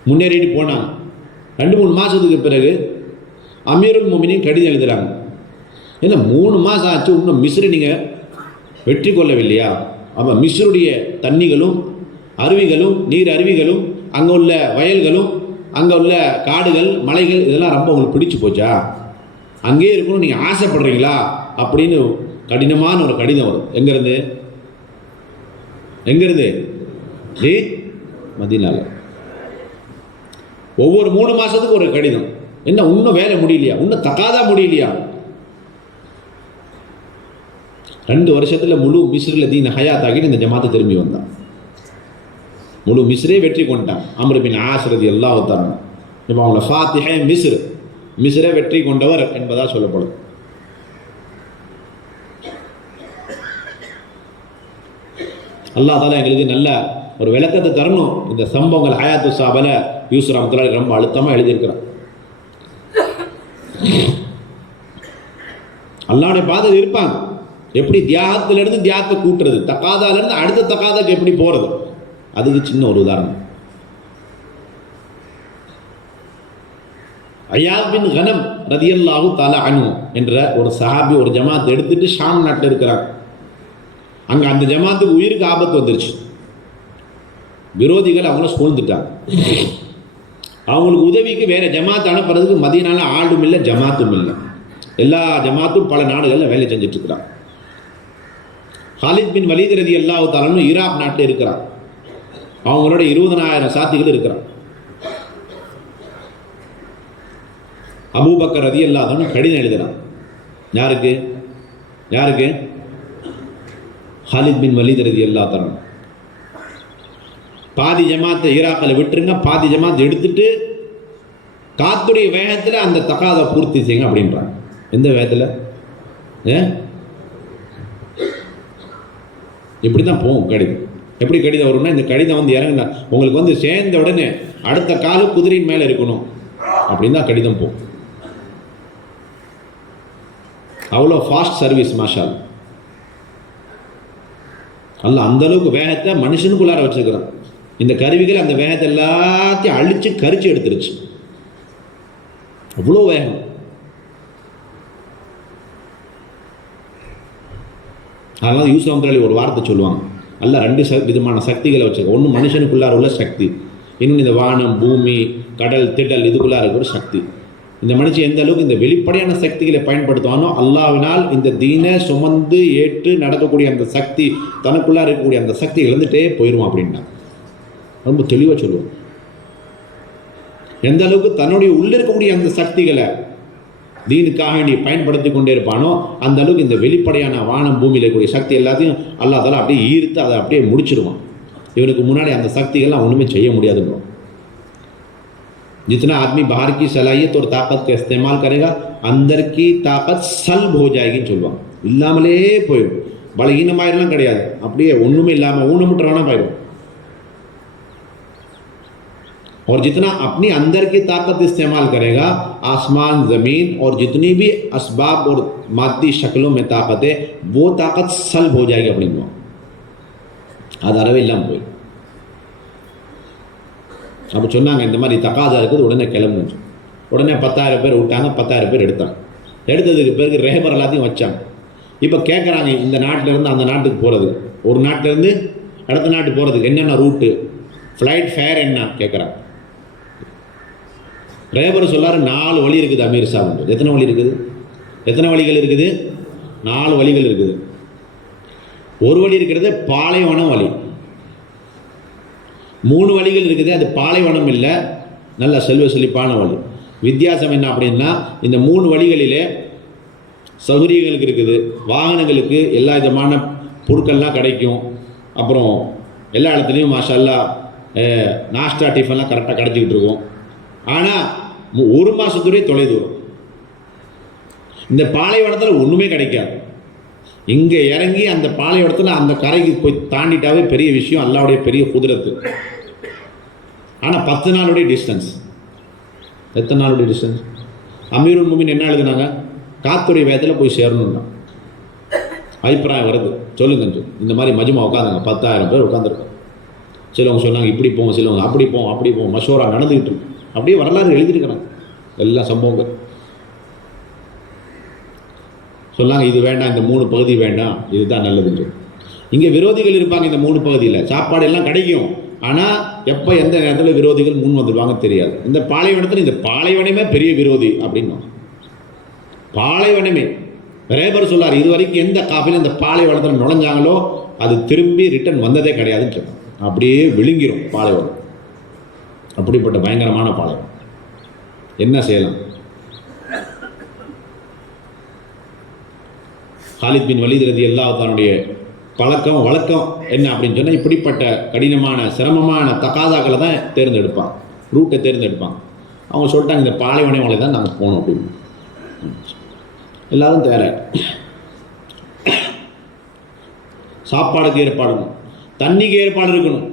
முன்னேறிட்டு போனாங்க. 2-3 மாதத்துக்கு பிறகு அமீருல் மோமினின் கடிதம் எழுதுகிறாங்க. ஏன்னா 3 மாதம் ஆச்சு, இன்னும் மிஸ்ரை நீங்கள் வெற்றி கொள்ளவில்லையா? அப்போ மிஸ்ருடைய தண்ணிகளும் அருவிகளும் நீர் அருவிகளும் அங்கே உள்ள வயல்களும் அங்கே உள்ள காடுகள் மலைகள் இதெல்லாம் ரொம்ப உங்களுக்கு பிடிச்சி போச்சா? அங்கேயே இருக்கணும் நீங்கள் ஆசைப்படுறீங்களா அப்படின்னு கடினமான ஒரு கடிதம் வரும். எங்கேருந்து மதீனால. ஒவ்வொரு 3 மாதத்துக்கு ஒரு கடிதம். என்ன இன்னும் வேலை முடியலையா, இன்னும் தக்காதா முடியலையா? 2 வருஷத்தில் முழு மிஸ்ரில் தீன் ஹயாத்தாக்கிட்டு இந்த ஜமாத்தை திரும்பி வந்தான். முழு மிஸ்ரே வெற்றி கொண்டான். அம்ர் பின் ஆஸ் ரலியல்லாஹு தஆலா. இப்போ அவங்கள ஃபாத்திஹே மிஸ்ரை வெற்றி கொண்டவர் என்பதாக சொல்லப்படும். அல்லாஹ் தாலா எங்களுக்கு நல்ல ஒரு விளக்கத்தை தரணும். இந்த சம்பவங்கள் ஹயாத்து சாபல யூசுப் ரஹ்மத்துல்லாஹி ரொம்ப அழுத்தமாக எழுதியிருக்கிறார். அல்லாஹ்வுடைய பாதையில் இருப்பாங்க. எப்படி தியாகத்திலிருந்து தியாகத்தை கூட்டுறது, தக்காதாலிருந்து அடுத்த தக்காதாக்கு எப்படி போகிறது, அதுக்கு சின்ன ஒரு உதாரணம். அய்யாத் பின் கனம் ரலியல்லாஹு தஆலா அன்ஹு என்ற ஒரு சஹாபி ஒரு ஜமாத் எடுத்துட்டு ஷாம் நாட்டில் இருக்கிறாங்க. அங்கே அந்த ஜமாத்துக்கு உயிருக்கு ஆபத்து வந்துருச்சு. விரோதிகள் அவங்கள சூழ்ந்துட்டாங்க. அவங்களுக்கு உதவிக்கு வேற ஜமாத் அனுப்புறதுக்கு மதீனால ஆளும் இல்லை, ஜமாத்தும் இல்லை. எல்லா ஜமாத்தும் பல நாடுகளில் வேலை செஞ்சுட்டு இருக்கிறாங்க. ஹாலித் பின் வலீத் ரலியல்லாஹு தஆலா அன்ஹு ஈராக் நாட்டில் இருக்கிறார். அவங்களோட 20,000 சாத்திகள் இருக்கிறார். அபூபக்கர் ரலியல்லாஹு அன்ஹு கடிதம் எழுதுறான். யாருக்கு? ஹாலித் பின் வலீத் ரலியல்லாஹு தஆலா. பாதி ஜமாத்தை ஈராக்கில் விட்டுருங்க, பாதி ஜமாத்தை எடுத்துட்டு காத்துடைய வேகத்தில் அந்த தகாதை பூர்த்தி செய்யுங்க அப்படின்றாங்க. எந்த வேகத்தில்? இப்படி தான் போகும் கடிதம். எப்படி கடிதம் வரும்னா, இந்த கடிதம் வந்து இறங்கினா உங்களுக்கு வந்து சேர்ந்த உடனே அடுத்த காலு குதிரையின் மேலே இருக்கணும் அப்படின்னு தான் கடிதம் போகும். அவ்வளோ ஃபாஸ்ட் சர்வீஸ் மாஷா அல்லாஹ். அந்த அளவுக்கு வேகத்தை மனுஷனுக்குள்ளார வச்சுருக்கிறான். இந்த கருவிகள் அந்த வேகத்தை எல்லாத்தையும் அழிச்சு கரிச்சு எடுத்துருச்சு. அவ்வளோ வேகம். அதனால யூசுப் ரஹ்மத்துல்லாஹி ஒரு வார்த்தை சொல்லுவாங்க, அல்ல 2 விதமான சக்திகளை வச்சுருக்க. ஒன்று மனுஷனுக்குள்ளார உள்ள சக்தி, இன்னொன்று இந்த வானம் பூமி கடல் திடல் இதுக்குள்ளார இருக்கிற சக்தி. இந்த மனுஷன் எந்த அளவுக்கு இந்த வெளிப்படையான சக்திகளை பயன்படுத்துவானோ அல்லாஹ்வினால் இந்த தீனை சுமந்து ஏற்று நடக்கக்கூடிய அந்த சக்தி, தனக்குள்ளே இருக்கக்கூடிய அந்த சக்தி இழந்துட்டே போயிடுவான் அப்படின்னா ரொம்ப தெளிவாக சொல்லுவோம். எந்த அளவுக்கு தன்னுடைய உள்ளே இருக்கக்கூடிய அந்த சக்திகளை தீனுக்காக நீ பயன்படுத்தி கொண்டே இருப்பானோ அந்த அளவுக்கு இந்த வெளிப்படையான வானம் பூமியில் இருக்கக்கூடிய சக்தி எல்லாத்தையும் அல்லாஹ் தஆலா அப்படியே ஈர்த்து அதை அப்படியே முடிச்சிடுவான். இவனுக்கு முன்னாடி அந்த சக்திகள்லாம் ஒன்றுமே செய்ய முடியாதுங்கிறோம். जितना आदमी बाहर की सलाहियत और ताकत का इस्तेमाल करेगा अंदर की ताकत सल्ब हो जाएगी சொல்லுவாங்க. இல்லாமலே போயிடும். பலகீனமாயிரலாம் கிடையாது, அப்படியே ஒன்றுமே இல்லாமல் ஊனமுற்றவனா போயிடும். और जितना अपनी अंदर की ताकत इस्तेमाल करेगा आसमान ज़मीन और जितनी भी असबाब और मादी शक्लों में ताकत है वो ताकत सल्ब हो जाएगी அப்படிங்குவோம். அது அறவே இல்லாமல் போயிடும். அப்போ சொன்னாங்க இந்த மாதிரி தகாதா இருக்குது, உடனே கிளம்புச்சு. உடனே 10,000 பேர் விட்டாங்க, 10,000 பேர் எடுத்தாங்க. எடுத்ததுக்கு பிறகு ரேபர் எல்லாத்தையும் வச்சாங்க. இப்போ கேட்குறாங்க இந்த நாட்டிலேருந்து அந்த நாட்டுக்கு போகிறது, ஒரு நாட்டிலேருந்து அடுத்த நாட்டுக்கு போகிறதுக்கு என்னென்ன ரூட்டு, ஃப்ளைட் ஃபேர் என்ன கேட்குறாங்க. ரேபர் சொல்லாரு 4 வழி இருக்குது அமீர் சாஹிப். எத்தனை வழி இருக்குது? எத்தனை வழிகள் இருக்குது? 4 வழிகள் இருக்குது. ஒரு வழி இருக்கிறது பாலைவனம் வழி. 3 வழிகள் இருக்குது, அது பாலைவனம் இல்லை, நல்ல செல்வ செழிப்பான வழி. வித்தியாசம் என்ன அப்படின்னா இந்த 3 வழிகளிலே சௌகரியங்களுக்கு இருக்குது, வாகனங்களுக்கு எல்லா விதமான பொருட்கள்லாம் கிடைக்கும். அப்புறம் எல்லா இடத்துலையும் மாஷா அல்லாஹ் நாஸ்டா டிஃபன்லாம் கரெக்டாக கிடச்சிக்கிட்டு இருக்கும். ஆனால் 1 மாதத்துடைய தொலைதூரம். இந்த பாலைவனத்தில் ஒன்றுமே கிடைக்காது. இங்கே இறங்கி அந்த பாலைவனத்தில் அந்த கரைக்கு போய் தாண்டிட்டாவே பெரிய விஷயம், அல்லாவுடைய பெரிய குதிரத்து. ஆனால் 10 நாளுடைய டிஸ்டன்ஸ். எத்தனை நாளுடைய டிஸ்டன்ஸ்? அமீருல் முமின் என்ன எழுதுனாங்க? காத்துடைய வேகத்தில் போய் சேரணும்னா அபிப்பிராயம் வருது. சொல்லுங்க, இந்த மாதிரி மஜ்மா உட்காந்துங்க, 10,000 பேர் உட்காந்துருக்கோம். சிலவங்க சொன்னாங்க இப்படி போவோம், சிலவங்க அப்படி போவோம், அப்படி போவோம். மஷோரா நடந்துக்கிட்டு இருக்கு. அப்படியே வரலாறு எழுதியிருக்கிறாங்க எல்லா சம்பவங்கள். சொன்னாங்க இது வேண்டாம், இந்த 3 பகுதி வேண்டாம், இதுதான் நல்லதுங்க. இங்கே விரோதிகள் இருப்பாங்க இந்த 3 பகுதியில். சாப்பாடு எல்லாம் கிடைக்கும், ஆனால் எப்போ எந்த நேரத்தில் விரோதிகள் முன் வந்துடுவாங்க தெரியாது. இந்த பாலைவனத்தில் இந்த பாலைவனமே பெரிய விரோதி அப்படின்னா பாலைவனமே. ரேபர் சொல்லார் இது வரைக்கும் எந்த காஃபிலும் இந்த பாலைவனத்தில் நுழைஞ்சாங்களோ அது திரும்பி ரிட்டர்ன் வந்ததே கிடையாதுன்னு சொன்னாங்க. அப்படியே விழுங்கிரும் பாலைவனம். அப்படிப்பட்ட பயங்கரமான பாலைவனம். என்ன செய்யலாம்? காலித் பின் வலீத் ரலியல்லாஹு தன்னுடைய பழக்கம் வழக்கம் என்ன அப்படின்னு சொன்னால் இப்படிப்பட்ட கடினமான சிரமமான தகாதாக்களை தான் தேர்ந்தெடுப்பாங்க, ரூட்டை தேர்ந்தெடுப்பாங்க. அவங்க சொல்லிட்டாங்க இந்த பாலைவன மலை தான் நாங்கள் போகணும் அப்படின்னு. எல்லாரும் தேர சாப்பாடுக்கு ஏற்பாடு, தண்ணிக்கு ஏற்பாடு இருக்கணும்.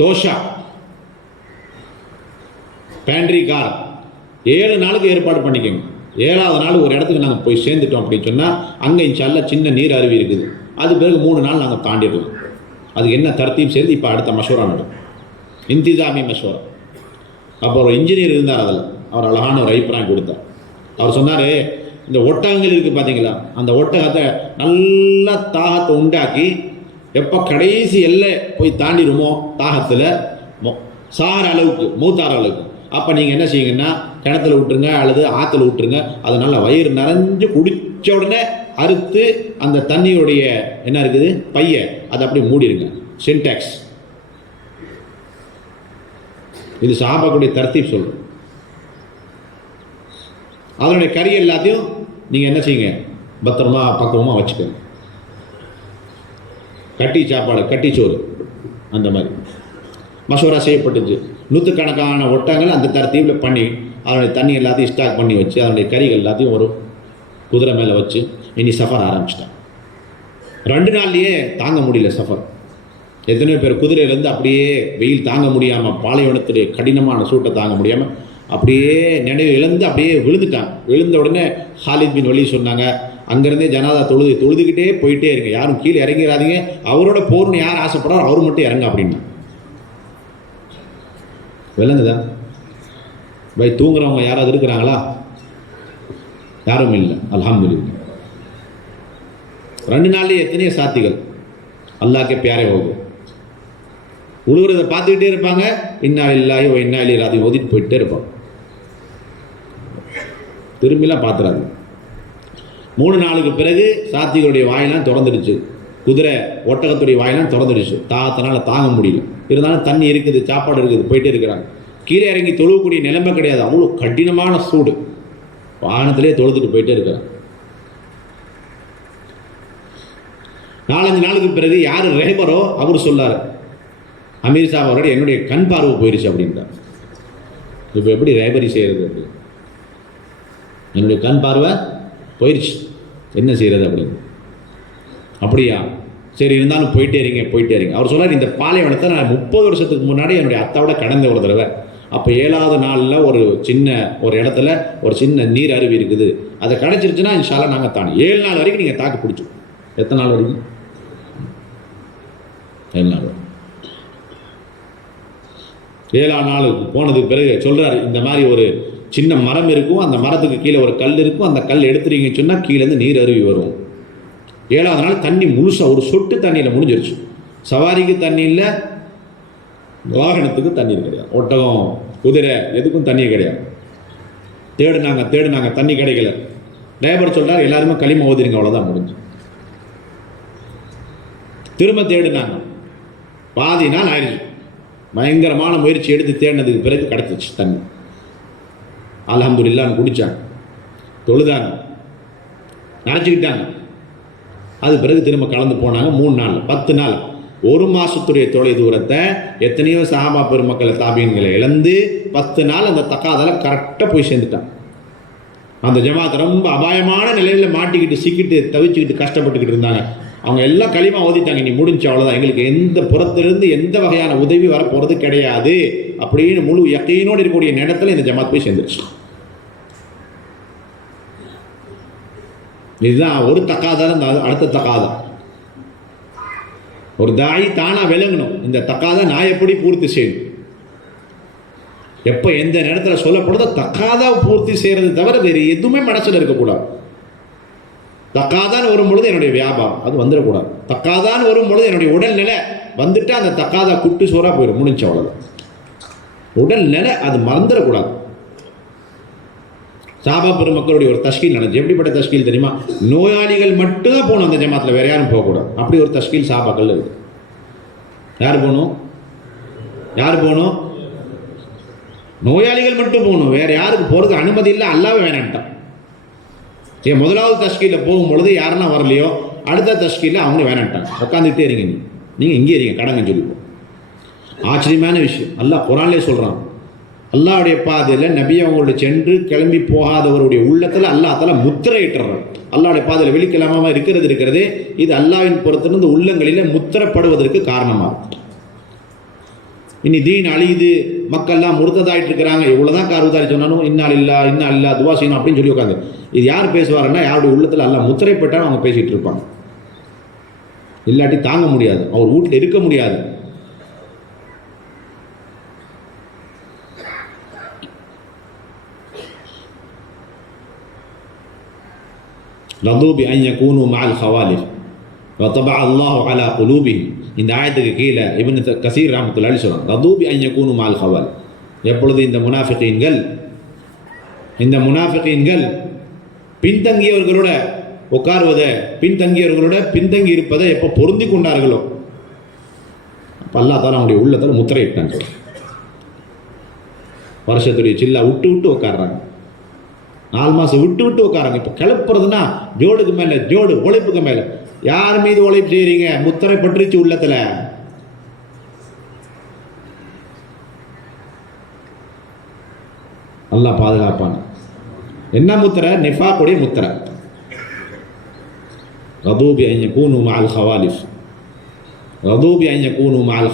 தோஷா பேண்ட்ரி கார் 7 நாளுக்கு ஏற்பாடு பண்ணிக்கோங்க. 7ஆவது நாள் ஒரு இடத்துக்கு நாங்கள் போய் சேர்ந்துட்டோம் அப்படின்னு சொன்னால் அங்கே இன்ஷால்லா சின்ன நீர் அருவி இருக்குது. அது பிறகு 3 நாள் நாங்கள் தாண்டிடலாம். அதுக்கு என்ன தர்த்தீப் சேர்ந்து இப்போ அடுத்த மஷோரா நடக்கும், இன்திசாமி மஷோரா. அப்போ ஒரு இன்ஜினியர் இருந்தார், அதில் அவர் அழகான ஒரு அபிப்பிராயம் கொடுத்தார். அவர் சொன்னார் இந்த ஒட்டகங்கள் இருக்குது பார்த்தீங்களா, அந்த ஒட்டகத்தை நல்லா தாகத்தை உண்டாக்கி எப்போ கடைசி எல்லை போய் தாண்டிடுமோ தாகத்தில் சாகிற அளவுக்கு மூத்தார அளவுக்கு அப்போ நீங்கள் என்ன செய்யுங்கன்னா கிணத்துல விட்டுருங்க அல்லது ஆற்றுல விட்டுருங்க. அதனால் வயிறு நிறைஞ்சு குடித்த உடனே அறுத்து அந்த தண்ணியுடைய என்ன இருக்குது பைய அதை அப்படி மூடிடுங்க. சின்டாக்ஸ் இது சஹாபாக்குடைய தர்த்தீப் சொல்கிறோம். அதனுடைய கறி எல்லாத்தையும் நீங்கள் என்ன செய்யுங்க பத்திரமா பக்குவமாக வச்சுக்கோங்க. கட்டி சாப்பாடு கட்டிச்சோறு அந்த மாதிரி மசோரா செய்யப்பட்டுச்சு. நூற்றுக்கணக்கான ஒட்டங்கள் அந்த தரத்தீவில் பண்ணி அதனுடைய தண்ணி எல்லாத்தையும் ஸ்டாக் பண்ணி வச்சு அதனுடைய கறிகள் எல்லாத்தையும் ஒரு குதிரை மேலே வச்சு இனி சஃபர் ஆரம்பிச்சிட்டாங்க. 2 நாள்லேயே தாங்க முடியல சஃபர். எத்தனையோ பேர் குதிரையிலேருந்து அப்படியே வெயில் தாங்க முடியாமல் பாலைவனத்துடைய கடினமான சூட்டை தாங்க முடியாமல் அப்படியே நினைவு இழந்து அப்படியே விழுந்துட்டாங்க. விழுந்த உடனே ஹாலித் பின் வலீத் சொன்னாங்க, அங்கேருந்தே ஜனாதா தொழுதுகிட்டே போயிட்டே இருங்க, யாரும் கீழே இறங்கிறாதீங்க, அவரோட போர்னு யார் ஆசைப்படுறாரோ அவர் மட்டும் இறங்க அப்படின்னா. விளங்குதா பை? தூங்குறவங்க யாராவது இருக்கிறாங்களா? யாரும் இல்லை. அல்ஹம்துலில்லாஹ். 2 நாள்லேயே எத்தனையோ சாத்திகள் அல்லாஹ்க்கே பியாரே போகும். உழுவுறதை பார்த்துக்கிட்டே இருப்பாங்க. இன்னா லில்லாஹி வ இன்னா இலைஹி ராஜிஊன் ஓதிட்டு போயிட்டே இருப்பாங்க. திரும்பிலாம் பார்த்துறாது. 3 நாளுக்கு பிறகு சாத்திகளுடைய வாயெல்லாம் திறந்துடுச்சு, குதிரை ஒட்டகத்துடைய வாயெல்லாம் திறந்துடுச்சு. தாகத்தினால தாங்க முடியல. இருந்தாலும் தண்ணி இருக்குது, சாப்பாடு இருக்குது, போயிட்டே இருக்கிறாங்க. கீழே இறங்கி தொழுவக்கூடிய நிலைமை கிடையாது, அவ்வளோ கடினமான சூடு. வாகனத்திலே தொழுதுட்டு போயிட்டே இருக்கிறாங்க. 4-5 நாளுக்கு பிறகு யார் ரேபரோ அவர் சொல்லார், அமீர் சாப் அவரோட என்னுடைய கண் பார்வை போயிடுச்சு அப்படின்றார். இப்போ எப்படி ரேபரி செய்கிறது? அப்படி என்னுடைய கண் பார்வை போயிடுச்சு, என்ன செய்கிறது அப்படின்னு. அப்படியா, சரி இருந்தாலும் போயிட்டே இருங்க. அவர் சொன்னார், இந்த பாலைவனத்தை நான் 30 வருஷத்துக்கு முன்னாடி என்னுடைய அத்தாவோட கடந்த ஒரு தடவை. அப்போ 7வது நாளில் ஒரு இடத்துல ஒரு சின்ன நீர் அருவி இருக்குது, அதை கிடச்சிருச்சுன்னா இன்ஷால்லா நாங்கள் தாண்டி 7 நாள் வரைக்கும் நீங்கள் தாக்கு பிடிச்சோம். எத்தனை நாள் வரைக்கும்? 7 நாள். 7ஆம் நாளுக்கு போனதுக்கு பிறகு சொல்கிறார், இந்த மாதிரி ஒரு சின்ன மரம் இருக்கும், அந்த மரத்துக்கு கீழே ஒரு கல் இருக்கும், அந்த கல் எடுத்துறீங்கன்னு சொன்னால் கீழேருந்து நீர் அருவி வரும். 7வது நாள் தண்ணி முழுசாக ஒரு சொட்டு தண்ணியில் முடிஞ்சிருச்சு. சவாரிக்கு தண்ணி இல்லை, வாகனத்துக்கு தண்ணீர் கிடையாது, ஒட்டகம் குதிரை எதுக்கும் தண்ணி கிடையாது. தேடுனாங்க தண்ணி கிடைக்கல. டிரைவர் சொல்கிறார், எல்லாருமே களிம ஓதிருங்க, அவ்வளோதான் முடிஞ்சு. திரும்ப தேடினாங்க, பாதி நாள் ஆயிடுச்சு. பயங்கரமான முயற்சி எடுத்து தேடினதுக்கு பிறகு கிடச்சிச்சு தண்ணி. அல்ஹம்துலில்லாஹ்னு குடித்தாங்க, தொழுதாங்க, நினச்சிக்கிட்டாங்க. அது பிறகு திரும்ப கலந்து போனாங்க. 3 நாள் 10 நாள் 1 மாதத்துடைய தொலை தூரத்தை எத்தனையோ சஹாபா பெருமக்களை தாபீன்களை இழந்து 10 நாள் அந்த தக்காதால கரெக்டாக போய் சேர்ந்துட்டான். அந்த ஜமாத் ரொம்ப அபாயமான நிலையில் மாட்டிக்கிட்டு சிக்கிட்டு தவிச்சுக்கிட்டு கஷ்டப்பட்டுக்கிட்டு இருந்தாங்க. அவங்க எல்லாம் களிமா ஓதிட்டாங்க, நீ முடிஞ்சு அவ்வளோதான், எங்களுக்கு எந்த புறத்திலிருந்து எந்த வகையான உதவி வரப்போகிறது கிடையாது அப்படின்னு முழு யக்கீனோடு இருக்கக்கூடிய நேரத்தில் இந்த ஜமாத் போய் சேர்ந்துருச்சு. இதுதான் ஒரு தக்காதான். அடுத்த தக்காதான் ஒரு தாய் தானா விளங்கணும், இந்த தக்காதை நான் எப்படி பூர்த்தி செய்யணும், எப்போ எந்த நேரத்தில் சொல்லப்படுதோ தக்காதா பூர்த்தி செய்யறது தவிர வேறு எதுவுமே மனசில் இருக்கக்கூடாது. தக்காதான் வரும் பொழுது என்னுடைய வியாபாரம் அது வந்துடக்கூடாது. தக்காதான் வரும் பொழுது என்னுடைய உடல்நிலை வந்துட்டு அந்த தக்காதா குட்டு சோறா போயிடும், முடிஞ்ச அவ்வளோதான். உடல்நிலை அது மறந்துடக்கூடாது. சாபா பெருமக்களுடைய ஒரு தஷ்கீல் நடந்துச்சு. எப்படிப்பட்ட தஷ்கீல் தெரியுமா? நோயாளிகள் மட்டும்தான் போகணும் அந்த ஜமாத்தில், வேற யாரும் போகக்கூடாது. அப்படி ஒரு தஷ்கீல் சாபாக்கள் இருக்கு. யார் போகணும்? நோயாளிகள் மட்டும் போகணும், வேற யாருக்கு போகிறது அனுமதி இல்லை, அல்லாவே வேணான்ட்டான். ஏன் முதலாவது தஷ்கீலில் போகும்பொழுது யாரெல்லாம் வரலையோ அடுத்த தஷ்கீலில் அவங்க வேணான்ட்டாங்க. உட்காந்துக்கிட்டே இருங்க, நீங்கள் இங்கே இருங்க கடங்கன்னு சொல்லிப்போம். ஆச்சரியமான விஷயம், அல்லாஹ் குர்ஆன்லயே சொல்கிறான். அல்லாஹ்வுடைய பாதையில் நபி அவங்களோட சென்று கிளம்பி போகாதவருடைய உள்ளத்தில் அல்லாஹ் தஆலா முத்திரையிட்டுறான். அல்லாஹ்வுடைய பாதையில் வெளிக்கிழமாக இருக்கிறது இது அல்லாஹ்வின் புறத்திலிருந்து உள்ளங்களில் முத்திரப்படுவதற்கு காரணமாக. இனி தீன் அழியுது, மக்கள்லாம் முறுத்ததாயிட்டு இருக்கிறாங்க, இவ்வளோதான் கார்வுதாரி சொன்னாலும் இன்னா இல்லா துவா செய்யணும் அப்படின்னு சொல்லி உட்காந்து இது யார் பேசுவாருன்னா யாருடைய உள்ளத்தில் அல்லாஹ் முத்திரைப்பட்டாலும் அவங்க பேசிகிட்டு இருப்பாங்க. இல்லாட்டி தாங்க முடியாது, அவர் வீட்டில் இருக்க முடியாது. ரதூபி அன் யகூனு மஅல் ஹவாலிஃப் வதபஅ அல்லாஹு அலா குலூபிஹிம். இந்த ஆயத்துக்கு கீழே இப்னு கஸீர் ரஹ்மத்துல்லாஹி அலைஹி சொல்றாங்க, ரதூபி அன் யகூனு மஅல் ஹவால். எப்பொழுது இந்த முனாஃபிகீன்கள் பின்தங்கியவர்களோட உட்காருவதை, பின்தங்கியவர்களோட பின்தங்கி இருப்பதை எப்போ பொருந்தி கொண்டார்களோ அப்போ அல்லாஹ் தஆலா அவங்களுடைய உள்ளத்தில் முத்திரையிட்டாங்க. வருஷத்துடைய சில்லா விட்டு உட்காடுறாங்க, 4 மாதம் விட்டு உட்காராங்க. இப்போ கிளப்புறதுன்னா ஜோடுக்கு மேலே ஜோடு, உழைப்புக்கு மேலே. யார் மீது உழைப்பு செய்கிறீங்க? முத்திரை பற்றுச்சு உள்ளத்தில். அல்லாஹ் பாதுகாப்பான. என்ன முத்திரை? நிஃபாக்குடைய முத்திரை. ரதூபி அன் யகூனு மஅல்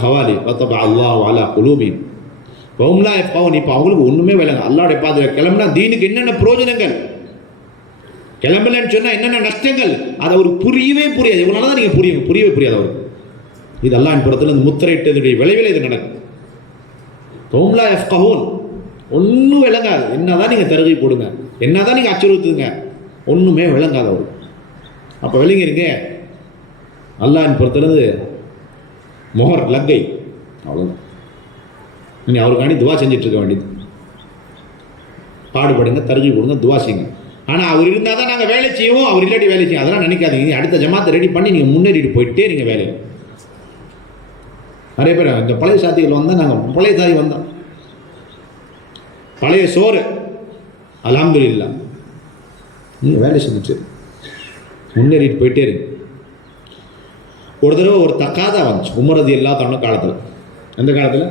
ஹவாலிஃப் வதபஅ அல்லாஹு அலா குலூபிஹிம் வஹும் லா யஃகஹூன். இப்போ அவங்களுக்கு ஒன்றுமே விளங்க. அல்லாஹ்வுடைய பாதையில் கிளம்புனா தீனுக்கு என்னென்ன பிரயோஜனங்கள், கிளம்பலன்னு சொன்னால் என்னென்ன நஷ்டங்கள், அதை அவருக்கு புரியவே புரியாது. இவனால தான் நீங்கள் புரியவே புரியாது அவருக்கு. இது அல்லாஹ்வின் புறத்தில் இந்த முத்திரையிட்டதுடைய விளைவில் இது நடக்கும். வஹும் லா யஃகஹூன், ஒன்றும் விளங்காது. என்னதான் நீங்கள் தருகை போடுங்க, என்னதான் நீங்கள் அச்சுறுத்துங்க, ஒன்றுமே விளங்காது அவருக்கு. அப்போ விளங்கிருங்க, அல்லாஹ்வின் புறத்திலிருந்து மொஹர் லக்கை, அவ்வளோதான். நீங்கள் அவருக்காண்டி துவா செஞ்சிட்டு இருக்க வேண்டியது. பாடுபடுங்க, தருகை கொடுங்க, துவா செய்யுங்க. ஆனால் அவர் இருந்தால் தான் நாங்கள் வேலை செய்வோம், அவர் இல்லாட்டி வேலை செய்வோம் அதெல்லாம் நினைக்காதீங்க. அடுத்த ஜமாத்தை ரெடி பண்ணி நீங்கள் முன்னேறிட்டு போயிட்டே நீங்கள் வேலை. நிறைய பேர் இந்த பழைய சாத்திகள் வந்தால் நாங்கள் பழைய சாதி வந்தோம், பழைய சோறு அல்ஹம்துலில்லாஹ் நீங்கள் வேலை செஞ்சுட்டு முன்னேறிட்டு போயிட்டே இருக்கு. ஒரு தடவை ஒரு தக்காதா வந்துச்சு உமர் ரலியல்லாஹு அன்ஹு காலத்தில். எந்த காலத்தில்?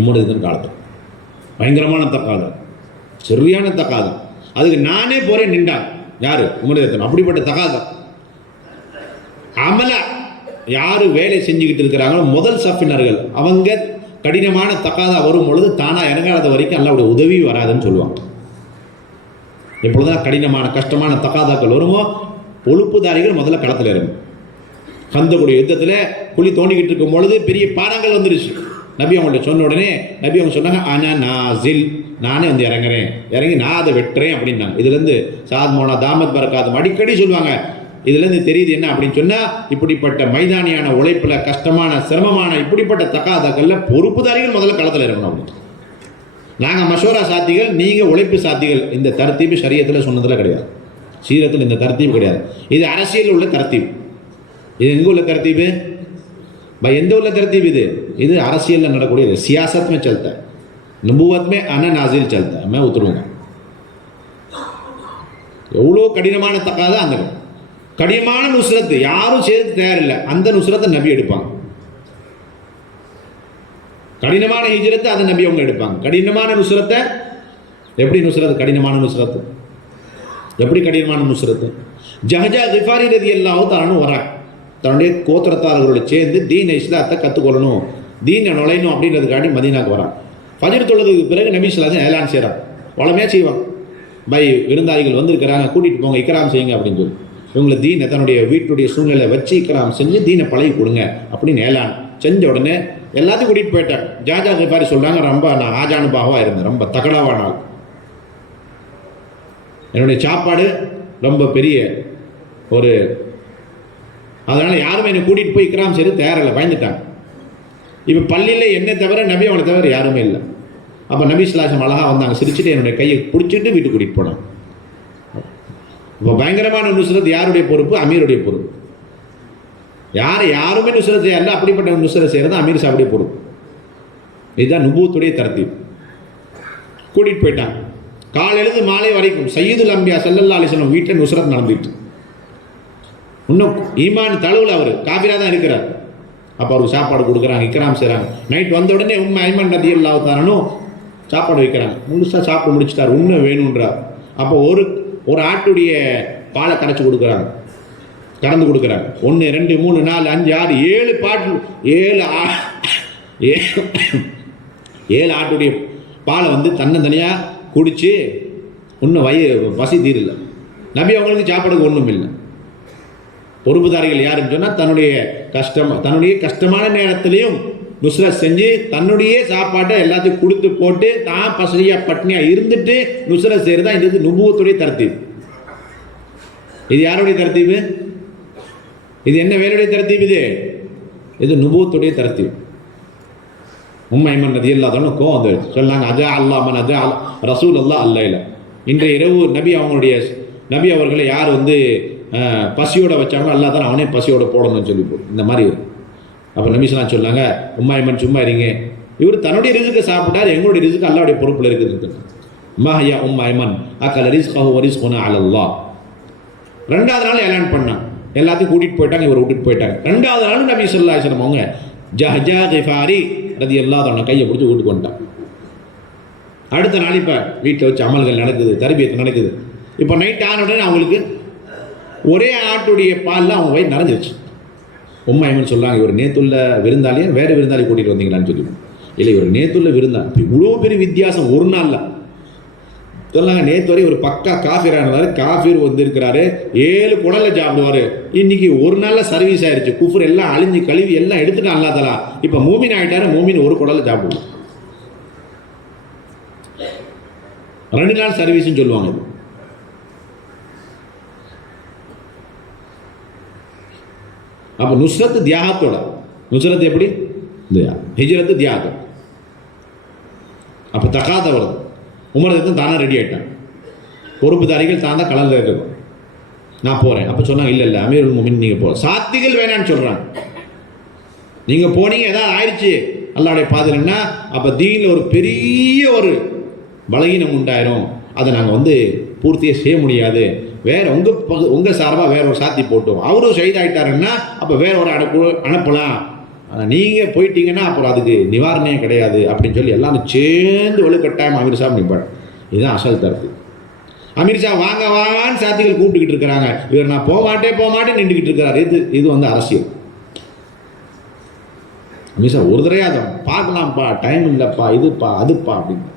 உமர் ரலியல்லாஹு காலத்தில் பயங்கரமான தக்காதா, சரியான தக்காதா. அதுக்கு நானே போறேன் நின்றான். யாரு? உமர் ரலியல்லாஹு. அப்படிப்பட்ட தக்காதா அமலா யாரு வேலை செஞ்சுக்கிட்டு இருக்கிறாங்களோ முதல் சஃபினர்கள் அவங்க கடினமான தக்காதா வரும் பொழுது தானா இறங்காத வரைக்கும் அல்லாஹ்வுடைய உதவி வராதுன்னு சொல்லுவாங்க. எப்பொழுதுதான் கடினமான கஷ்டமான தக்காதாக்கள் வருமோ ஒழுப்புதாரிகள் முதல்ல களத்தில் இறங்கும். கந்தகுடைய யுத்தத்தில் குழி தோண்டிக்கிட்டு இருக்கும் பொழுது பெரிய பாடங்கள் வந்துருச்சு. நபி அவங்கள்ட்ட சொன்ன உடனே நபி அவங்க சொன்னாங்க, ஆனா நாசில், நானே வந்து இறங்குறேன், இறங்கி நான் அதை வெட்டுறேன் அப்படின்னாங்க. இதுலேருந்து சாத் மோனா தாமத் பரக்காத் அடிக்கடி சொல்லுவாங்க. இதுலேருந்து தெரியுது என்ன அப்படின்னு சொன்னால், இப்படிப்பட்ட மைதானியான உழைப்பில் கஷ்டமான சிரமமான இப்படிப்பட்ட தக்காதாக்களில் பொறுப்புதாரிகள் முதல்ல களத்தில் இறங்கணும் அப்படின்னு. நாங்கள் மஷோரா சாத்திகள், நீங்கள் உழைப்பு சாத்திகள். இந்த தர்த்தீபு ஷரியத்தில் சொன்னதில் கிடையாது, சீரத்தில் இந்த தர்த்தீபு கிடையாது. இது அரசியல் உள்ள தர்த்தீபு. இது எங்கே உள்ள தர்த்தீபு? எந்த உள்ள தர்த்தீப்? இது அரசியலில் நடக்கூடியது. सियासत में चलता है, नबूवत में आना नाजिल चलता है, मैं उतरूंगा. எவ்வளோ கடினமான தக்காத அந்த கடினமான நுஸ்ரத்து யாரும் சேர்த்து தயாரில்லை. அந்த நுஸ்ரத்தை நபி எடுப்பாங்க. கடினமான ஹிஜ்ரத்தை அதை நபி அவங்க எடுப்பாங்க. கடினமான நுஸ்ரத்தை எப்படி நுஸ்ரத்? கடினமான நுஸ்ரத்து எப்படி கடினமான நுஸ்ரத்து? ஜஹஜா கிஃபாரி ரலியல்லாஹு தஆலா வராங்க. தன்னுடைய கோத்திரத்தார்களோடு சேர்ந்து தீன இஸ்லாத்தை கற்றுக்கொள்ளணும், தீனை நுழையணும் அப்படின்றதுக்காண்டி மதீனாவுக்கு வரான். ஃபஜ்ர் தொழுதுக்கு பிறகு நபி ஸல்லல்லாஹு அலைஹி வஸல்லம் ஏலான் செய்கிறான். வளமையாக செய்வாங்க. பை விருந்தாளிகள் வந்திருக்கிறாங்க, கூட்டிகிட்டு போங்க, இக்ராம் செய்யுங்க அப்படின்னு சொல்லி இவங்களை தீனை தன்னுடைய வீட்டுடைய சூழ்நிலை வச்சு இக்ராம் செஞ்சு தீனை பழகி கொடுங்க அப்படின்னு ஏலான் செஞ்ச உடனே எல்லாத்தையும் கூட்டிகிட்டு போயிட்டாங்க. ஜாஜா கிஃபாரி சொல்கிறாங்க, ரொம்ப நான் ஆஜானுபாவாக இருந்தேன், ரொம்ப தகடாவான ஆள், என்னுடைய சாப்பாடு ரொம்ப பெரிய ஒரு, அதனால் யாருமே என்னை கூட்டிகிட்டு போய் இக்ராம் செய்து தயாரில்லை, பயந்துட்டாங்க. இப்போ பள்ளியில் என்னை தவிர நபி அவனை தவிர யாருமே இல்லை. அப்போ நபி ஸல்லல்லாஹு அலைஹி வஸல்லம் அழகாக வந்தாங்க, சிரிச்சுட்டு என்னுடைய கையை பிடிச்சிட்டு வீட்டுக்கு கூட்டிகிட்டு போனாங்க. இப்போ பயங்கரமான நுஸ்ரத் யாருடைய பொறுப்பு? அமீருடைய பொறுப்பு. யாருமே நுஸ்ரத் செய்யல, அப்படிப்பட்ட நுஸ்ரத் செய்கிறது அமீர் சாவுடைய பொறுப்பு. இதுதான் நுபூத்துடைய தர்த்தீப். கூட்டிகிட்டு போயிட்டாங்க. காலையிலிருந்து மாலை வரைக்கும் சய்யிதுல் அம்பியா ஸல்லல்லாஹு அலைஹி வஸல்லம் வீட்டில் நுஸ்ரத் நடந்துட்டு, இன்னும் ஈமான் தழுவில் அவர் காபிராக தான் இருக்கிறார். அப்போ அவருக்கு சாப்பாடு கொடுக்குறாங்க, இக்ராம் செய்கிறாங்க. நைட் வந்த உடனே ஐமன் ரலியல்லாஹு தஆலா சாப்பாடு வைக்கிறாங்க. முழுசாக சாப்பிட்டு முடிச்சுட்டார், இன்னும் வேணுன்றார். அப்போ ஒரு ஆட்டுடைய பாலை கரைச்சி கொடுக்குறாங்க, கறந்து கொடுக்குறாங்க. 1 2 3 4 5 6 7 பாட்டு 7 ஆட்டுடைய பாலை வந்து தன்னந்தனியாக குடித்து இன்னும் பசி தீரல. நபி அவங்களுக்கு சாப்பாடுக்கு ஒன்றும் இல்லை. பொறுப்புதாரிகள் யாருன்னு சொன்னால் தன்னுடைய கஷ்டமான நேரத்திலையும் நுஸ்ரத் செஞ்சு தன்னுடைய சாப்பாட்டை எல்லாத்தையும் கொடுத்து போட்டு தான் பசதியாக பட்னியாக இருந்துட்டு நுஸ்ரத் செய்கிறது தான் இது நுபுவத்துடைய தர்த்தீப். இது யாருடைய தர்த்தீப்? இது என்ன வேலையுடைய தர்த்தீப்? இது நுபுவத்துடைய தர்த்தீப். ஐமன் ரலியல்லாஹு அன்ஹு கோவம் வந்துடுச்சு. சொன்னாங்க, அஜா அல்லாஹ் மன் அஜா ரசூல் அல்லாஹ் அல்ல இல்லை. இன்றைய இரவு நபி அவர்களை யார் வந்து பசியோட வச்சாங்களோ அல்லாஹ் தான் அவனே பசியோட போடணும்னு சொல்லி போடு இந்த மாதிரி. அப்போ நபி ஸல்லல்லாஹு சொன்னாங்க, ஐமன் சும்மா இருங்க, இவர் தன்னுடைய ரிஸ்க்கை சாப்பிட்டார், எங்களுடைய ரிஸ்க்கு அல்லாஹ்வுடைய பொறுப்பில் இருக்குது. மஹயா ஐமன் அக்கல் ரிஸ்கஹு வ ரிஸ்குனா அலல்லாஹ். 2வது நாள் ஏலான் பண்ணாங்க, எல்லாத்தையும் கூட்டிகிட்டு போயிட்டாங்க, இவர் விட்டுட்டு போயிட்டாங்க. 2வது நாள் நபி ஸல்லல்லாஹு அலைஹி வஸல்லம் அவங்க ஜஹஜா கிஃபாரி ரலியல்லாஹு அன்ஹு கையை பிடிச்சி வீட்டுக்கு வந்துட்டாங்க. அடுத்த நாள் இப்போ வீட்டில் வச்சு அமல்கள் நடக்குது, தர்பியத்து நடக்குது. இப்போ நைட் ஆன உடனே அவங்களுக்கு ஒரே ஆட்டுடைய பாலில் அவங்க வயிறு நிறைஞ்சிருச்சு. ஐமன் சொல்கிறாங்க, இவர் நேத்துள்ள விருந்தாளியா வேறு விருந்தாளி கூட்டிகிட்டு வந்தீங்களான்னு சொல்லி. இல்லை, இவர் நேத்துள்ள விருந்தாள். இவ்வளோ பெரிய வித்தியாசம் ஒரு நாளில் சொல்லாங்க. நேற்று வரை ஒரு பக்கா காஃபிரானவர், காஃபீர் வந்திருக்கிறாரு, 7 குடலை சாப்பிடுவார். இன்னைக்கு ஒரு நாளில் சர்வீஸ் ஆயிடுச்சு, குஃபர் எல்லாம் அழிஞ்சு கழுவி எல்லாம் எடுத்துட்டு அல்லாஹ் தஆலா இப்போ மூமின் ஆகிட்டாரு. மூமின் ஒரு குடலை சாப்பிடுவோம், 2 நாள் சர்வீஸ்ன்னு சொல்லுவாங்க. இது அப்போ நுஸ்ரத்து தியாகத்தோட, நுஸ்ரத் எப்படி? ஹிஜ்ரத்து தியாகம். அப்போ தகாத வருது. உமர் தானே ரெடி ஆகிட்டான். பொறுப்புதாரிகள் தான் கலந்து இருக்கணும், நான் போகிறேன். அப்போ சொன்னாங்க இல்லை இல்லை அமீருல் முஃமினீன் நீங்கள் போகிற. சாத்திகள் வேணான்னு சொல்கிறாங்க. நீங்கள் போனீங்க ஏதாவது ஆயிடுச்சு அல்லாஹ்வுடைய பாதையில்னா அப்போ தீனில் ஒரு பெரிய ஒரு பலகீனம் உண்டாயிரும், அதை நாங்கள் பூர்த்தியே செய்ய முடியாது. வேற உங்கள் சார்பாக வேற ஒரு சாத்தி போட்டோம், அவரும் ஷஹீதாயிட்டாருன்னா அப்போ வேற ஒரு அனுப்பலாம். ஆனால் நீங்கள் போயிட்டீங்கன்னா அப்புறம் அதுக்கு நிவாரணமே கிடையாது அப்படின்னு சொல்லி எல்லாரும் சேர்ந்து வலுக்கட்டாயம் அமீர் சாப் நிற்பார். இதுதான் அசல் தரப்பு. அமீர் சாப் வாங்க வான்னு சாத்திகள் கூப்பிட்டுக்கிட்டு இருக்கிறாங்க, இவர் நான் போக மாட்டேன் நின்றுக்கிட்டு இருக்கிறார். இது அரசியல். அமீர் சாப் ஒரு தடையாத பார்க்கலாம்ப்பா, டைம் இல்லைப்பா, இதுப்பா அதுப்பா அப்படின்னு.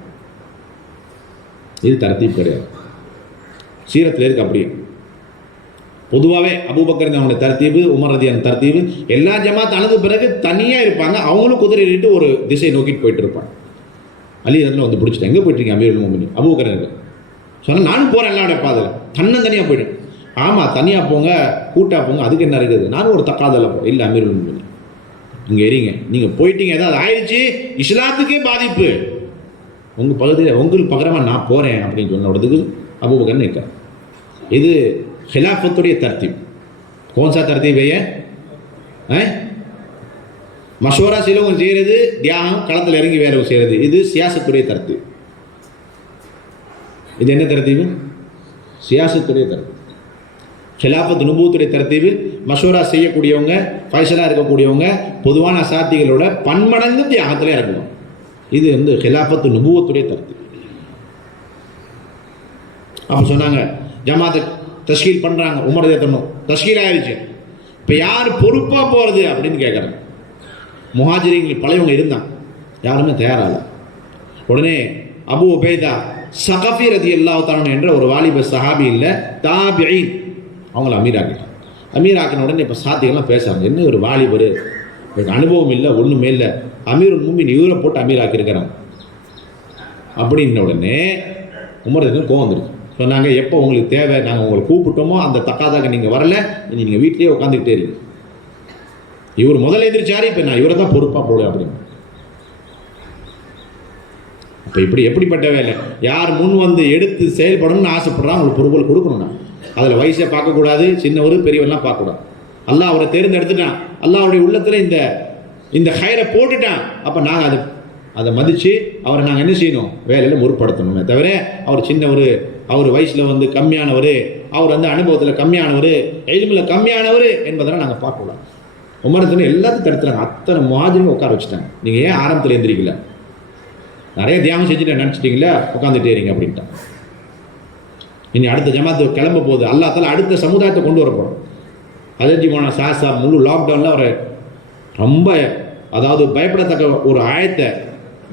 இது தரத்தீப் கிடையாது, சீரத்தில் இருக்கு. அப்படியே பொதுவாகவே அபூபக்கர் அவனுடைய தரத்தீவு, உமர் ரதியான தரத்தீவு, எல்லா ஜமாத் அணுகு பிறகு தனியாக இருப்பாங்க. அவங்களும் குதிரையிட்டு ஒரு திசை நோக்கிட்டு போயிட்டு இருப்பாங்க. அலி அதில் பிடிச்சிட்டேன், எங்கே போயிட்டுருக்கீங்க அமீருல் முஃமினீன் அபூபக்கர் சொன்னால் நானும் போகிறேன் எல்லாருடைய பாதையில், தனியாக போயிட்டேன். ஆமாம் தனியாக போங்க, கூட்டாக போங்க, அதுக்கு என்ன இருக்குது, நானும் ஒரு தக்காதல போகிறேன். இல்லை அமீருல் முஃமினீன் இங்கே எறீங்க, நீங்கள் போயிட்டீங்க ஏதாவது ஆயிடுச்சு இஸ்லாத்துக்கே பாதிப்பு, உங்கள் பகுதியில் உங்களுக்கு பகரமாக நான் போகிறேன் அப்படின்னு சொன்ன உடதுக்கு அபூபக்கர் நிற்கிறார். இது खिलाफतुடைய तरतीब. कौन सा तरतीब है ये? மஷூரா சிலவங்க செய்கிறது, தியாகம் களத்தில் இறங்கி வேற செய்கிறது, இது சியாசத்துடைய தரத்தீப். இது என்ன தரத்தீபு? சியாசத்துடைய தரத்தீப். खिलाफत நுபுவத்துடைய தரத்தீபு மஷூரா செய்யக்கூடியவங்க, ஃபைசலா இருக்கக்கூடியவங்க பொதுவான அசாத்திகளோட பன்மடங்கு தியாகத்தில் இறங்கணும். இது खिलाफत நுபுவத்துடைய தரத்தீப். அப்போ சொன்னாங்க ஜமாத்தை தஷ்கீல் பண்ணுறாங்க, உமர் ஏற்றணும், தஷ்கீல் ஆயிடுச்சு. இப்போ யார் பொறுப்பாக போகிறது அப்படின்னு கேட்குறாங்க. முஹாஜிரிங்கள் பழையவங்க இருந்தாங்க, யாருமே தயாராகல. உடனே அபு உபைதா சகஃபி ரலியல்லாஹு தஆலா என்ற ஒரு வாலிப சஹாபி இல்லை தாபிஈன், அவங்கள அமீராக்கிட்டாங்க. அமீராக்கின உடனே இப்போ சாத்திகள்லாம் பேசுகிறாங்க, என்ன ஒரு வாலிபர், அனுபவம் இல்லை, ஒன்றுமே இல்லை, அமீருல் முஃமினீன் இவரை போட்டு அமீராக்கியிருக்கிறாங்க அப்படின்ன உடனே உமருக்கு கோவம் வந்துருக்கு. சொன்னாங்க எப்போ உங்களுக்கு தேவை, நாங்கள் உங்களை கூப்பிட்டோமோ அந்த தக்காதாக நீங்கள் வரல, இனி நீங்கள் வீட்லேயே உட்காந்துக்கிட்டே இருக்கு. இவர் முதல்ல எதிர்ச்சாரு, இப்போ நான் இவரை தான் பொறுப்பாக போடுவேன் அப்படின்னு. அப்போ இப்படி எப்படிப்பட்ட வேலை, யார் முன் எடுத்து செயல்படணும்னு ஆசைப்படுறா அவங்களுக்கு பொறுப்புகள் கொடுக்கணும்னா அதில் வயசை பார்க்கக்கூடாது, சின்னவர் பெரியவரெல்லாம் பார்க்கக்கூடாது. அல்லாஹ் அவரை தேர்ந்தெடுத்துட்டான், அல்லாஹ்வுடைய உள்ளத்தில் இந்த ஹைரை போட்டுட்டான். அப்போ நாங்கள் அதை மதித்து அவரை நாங்கள் என்ன செய்யணும், வேலையில் முற்படுத்தணுமே தவிர அவர் சின்னவர், அவர் வயசில் கம்மியானவர், அவர் அனுபவத்தில் கம்மியானவர், எல்மில் கம்மியானவர் என்பதெல்லாம் நாங்கள் பார்க்கக்கூடாது. உமரத்தில் எல்லாத்தையும் தடுத்துறாங்க, அத்தனை முஹாஜிரும் உட்கார வச்சுட்டாங்க. நீங்கள் ஏன் ஆரம்பத்தில் எந்திரிக்கல, நிறைய தியாகம் செஞ்சுட்டு நினச்சிட்டிங்களா, உட்காந்துட்டே இருங்க அப்படின்ட்டாங்க. இனி அடுத்த ஜமாத்து கிளம்ப போகுது, அல்லாஹ் தஆலா அடுத்த சமுதாயத்தை கொண்டு வர போகிறோம். ஹஜ்ரத் மௌலானா சாஹிப் முழு லாக்டவுனில் அவர் ரொம்ப பயப்படத்தக்க ஒரு ஆயத்தை,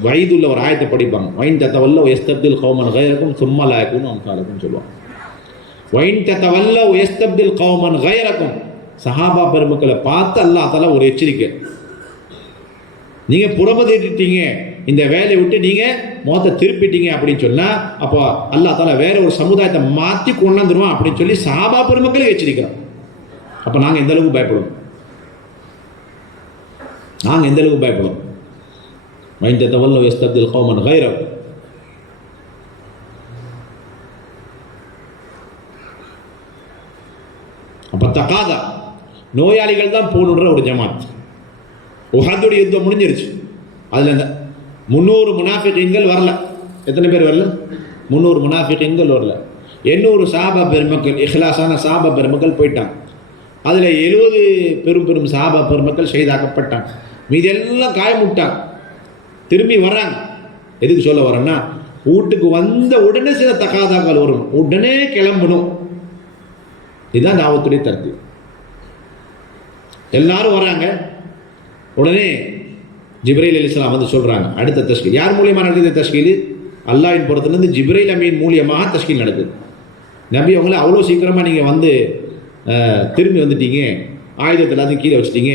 வயதுள்ள ஒரு ஆயத்தை படிப்பாங்க. வைன் தத்தவல்ல யஸ்தப்தில் கௌமன் கைரக்கும் சும்மா லா யகூனு அம்சாலக்கும் சொல்லுவாங்க. வைன் தத்தவல்ல யஸ்தப்தில் கௌமன் கைரக்கும், சஹாபா பெருமக்களை பார்த்து அல்லாஹ் தஆலா ஒரு எச்சரிக்கை, நீங்கள் புறமதிட்டீங்க, இந்த வேலையை விட்டு நீங்கள் முகத்தை திருப்பிட்டீங்க அப்படின்னு சொன்னால் அப்போ அல்லாஹ் தஆலா வேற ஒரு சமுதாயத்தை மாற்றி கொண்டாந்துருவான் அப்படின்னு சொல்லி சஹாபா பெருமக்களை எச்சரிக்கிறோம். அப்போ நாங்கள் எந்த அளவுக்கு பயப்படுவோம், நாங்கள் எந்த அளவுக்கு பயப்படுவோம். வைன் தத்தவல்ல யஸ்தப்தில் கௌமன் கைரக்கும். அப்போ தகாதா நோயாளிகள் தான் போகணுன்ற ஒரு ஜமாத். உஹதுடைய யுத்தம் முடிஞ்சிருச்சு, அதில் இந்த 300 முனாஃபிகீன்கள் வரல. எத்தனை பேர் வரல? 300 முனாஃபிகீன்கள் வரல. 800 சஹாபா பெருமக்கள், இஹ்லாஸான சஹாபா பெருமக்கள் போயிட்டாங்க. அதில் 70 பெரும் சஹாபா பெருமக்கள் ஷஹீதாக்கப்பட்டாங்க. மீதி எல்லாம் காயமுட்டாங்க. திரும்பி வர்றாங்க. எதுக்கு சொல்ல வரேன்னா, வீட்டுக்கு வந்த உடனே சில தகாதாக்கள் வரும், உடனே கிளம்பணும். இதுதான் தாவத்துடைய தர்த்தீப். எல்லாரும் வராங்க, உடனே ஜிப்ரைல் அலைஹிஸ்ஸலாம் சொல்கிறாங்க அடுத்த தஷ்கீல். யார் மூலியமாக நடக்குது தஷ்கீல்? அல்லாஹ்வின் புறத்துலேருந்து ஜிப்ரைல் அமீன் மூலியமாக தஷ்கீல் நடக்குது. நபி அவங்கள அவ்வளோ சீக்கிரமாக நீங்கள் திரும்பி வந்துட்டீங்க, ஆயுதத்தை எல்லாத்தையும் கீழே வச்சுட்டீங்க,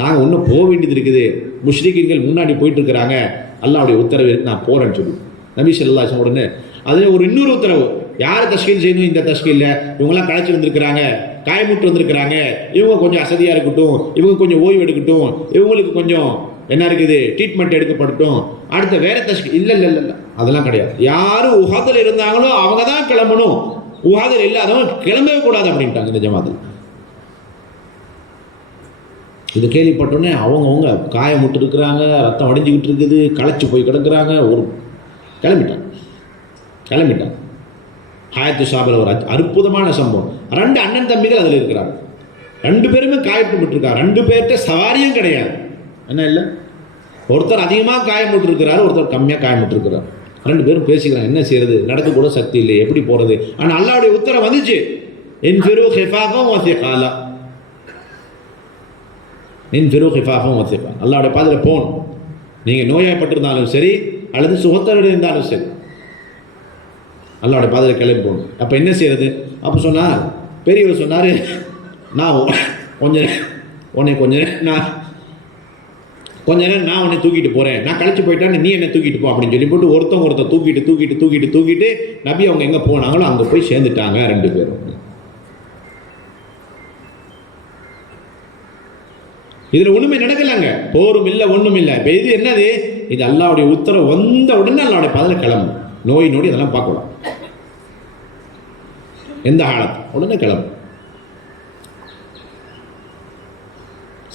நாங்கள் இன்னும் போக வேண்டியது இருக்குது, முஷ்ரிக்கீன்கள் முன்னாடி போயிட்டு இருக்கிறாங்க, அல்லாஹ்வுடைய உத்தரவு இருக்கு, நான் போகிறேன்னு சொல்லி நபி ஸல்லல்லாஹு அலைஹி வஸல்லம் உடனே அதில் ஒரு இன்னொரு உத்தரவு, யாரை தஷ்கீல் செய்யணும், இந்த தஷ்கீலில் இவங்கெல்லாம் களைச்சி வந்திருக்கிறாங்க, காயமுற்று வந்திருக்கிறாங்க, இவங்க கொஞ்சம் அசதியாக இருக்கட்டும், இவங்க கொஞ்சம் ஓய்வு எடுக்கட்டும், இவங்களுக்கு கொஞ்சம் என்ன இருக்குது, ட்ரீட்மெண்ட் எடுக்கப்படட்டும், அடுத்த வேற தஷ்கி இல்லை இல்லை இல்லை இல்லை, அதெல்லாம் கிடையாது. யார் உஹதில் இருந்தாங்களோ அவங்க தான் கிளம்பணும், உஹதில் இல்லாதவங்க கிளம்பவே கூடாது அப்படின்ட்டாங்க இந்த ஜமாத்தில். இது கேள்விப்பட்டோன்னே அவங்கவுங்க காயமுட்டு இருக்கிறாங்க, ரத்தம் அடைஞ்சிக்கிட்டு இருக்குது, களைச்சி போய் கிடக்குறாங்க, ஒரு கிளம்பிட்டாங்க. ஹாயத்து ஷாபில் ஒரு அற்புதமான சம்பவம். 2 அண்ணன் தம்பிகள் அதில் இருக்கிறாங்க, 2 பேருமே காயப்பட்டுருக்காங்க, 2 பேர்கிட்ட சவாரியும் கிடையாது. என்ன இல்லை, ஒருத்தர் அதிகமாக காயமுட்டிருக்கிறார், ஒருத்தர் கம்மியாக காயமுட்டிருக்கிறார். 2 பேரும் பேசிக்கிறாங்க, என்ன செய்யறது, நடக்க கூட சக்தி இல்லை, எப்படி போகிறது. ஆனால் அல்லாஹ்வுடைய உத்தரவு வந்துச்சு, என் பெரு ஹிஃபாஃபம் வசிகாலா, என் பெரு ஹிஃபாஃபம் வசிகா, அல்லாஹ்வுடைய பாதையில் போகணும். நீங்கள் நோயாய்ப்பட்டிருந்தாலும் சரி அல்லது சுகத்தோடு இருந்தாலும் சரி அல்லாஹ்வுடைய பாதையில் கிளம்பி போகணும். அப்போ என்ன செய்யறது? அப்போ சொன்னார், பெரியவர் சொன்னார், நான் கொஞ்ச நேரம் நான் உன்னை தூக்கிட்டு போகிறேன், நான் கழிச்சு போயிட்டான்னு நீ என்ன தூக்கிட்டு போ அப்படின்னு சொல்லி போட்டு ஒருத்தர் தூக்கிட்டு நபி அவங்க எங்கே போனாங்களோ அங்கே போய் சேர்ந்துட்டாங்க 2 பேரும். இதில் ஒன்றுமே நடக்கலைங்க, போரும் இல்லை ஒன்றும் இல்லை. இப்போ இது என்னது, இது அல்லாஹ்வுடைய உத்தரவு வந்த உடனே அல்லாஹ்வுடைய பாதையில் கிளம்பு. நோய் நொடி அதெல்லாம் பார்க்கலாம், எந்த காலத்து உடனே கிளம்பு.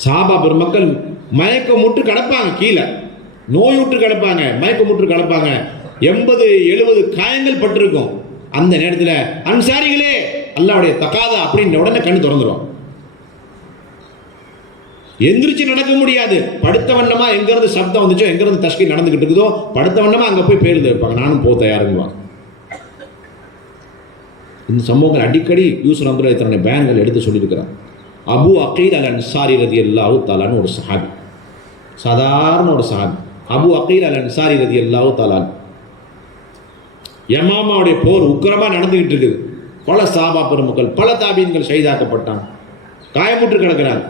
சஹாபா பெருமக்கள் மயக்கமுற்று கிடப்பாங்க, கீழே நோயுற்று கிடப்பாங்க, மயக்கமுற்று கிடப்பாங்க, 80-70 காயங்கள் பட்டிருக்கும். அந்த நேரத்தில் அன்சாரிகளே அல்லாஹ்வுடைய தகாதா அப்படின்னு உடனே கண்ணு திறந்துடும். எந்திரிச்சு நடக்க முடியாது, படுத்த வண்ணமா எங்கிருந்து சப்தம் வந்துச்சோ, எங்கிருந்து தஷ்கி நடந்துகிட்டு இருக்குதோ, படுத்த வண்ணமா அங்கே போய் பேருந்து வைப்பாங்க, நானும் போக தயாருங்குவாங்க. இந்த சம்பவங்கள் அடிக்கடி யூசுப் ரஹ்மத்துல்லாஹி தன்னுடைய பயான்கள் எடுத்து சொல்லியிருக்கிறார். அபு அகீல் அல் அன்சாரி ரலியல்லாஹு தஆலான்னு ஒரு சஹாபி, சாதாரண ஒரு சஹாபி. அபு அகீல் அல் அன்சாரி ரலியல்லாஹு தஆலா, யமாமாவுடைய போர் உக்கிரமாக நடந்துகிட்டு இருக்குது. பல சஹாபா பெருமக்கள், பல தாபீன்கள் ஷஹீதாக்கப்பட்டாங்க, காயமுற்று கிடக்கிறாங்க.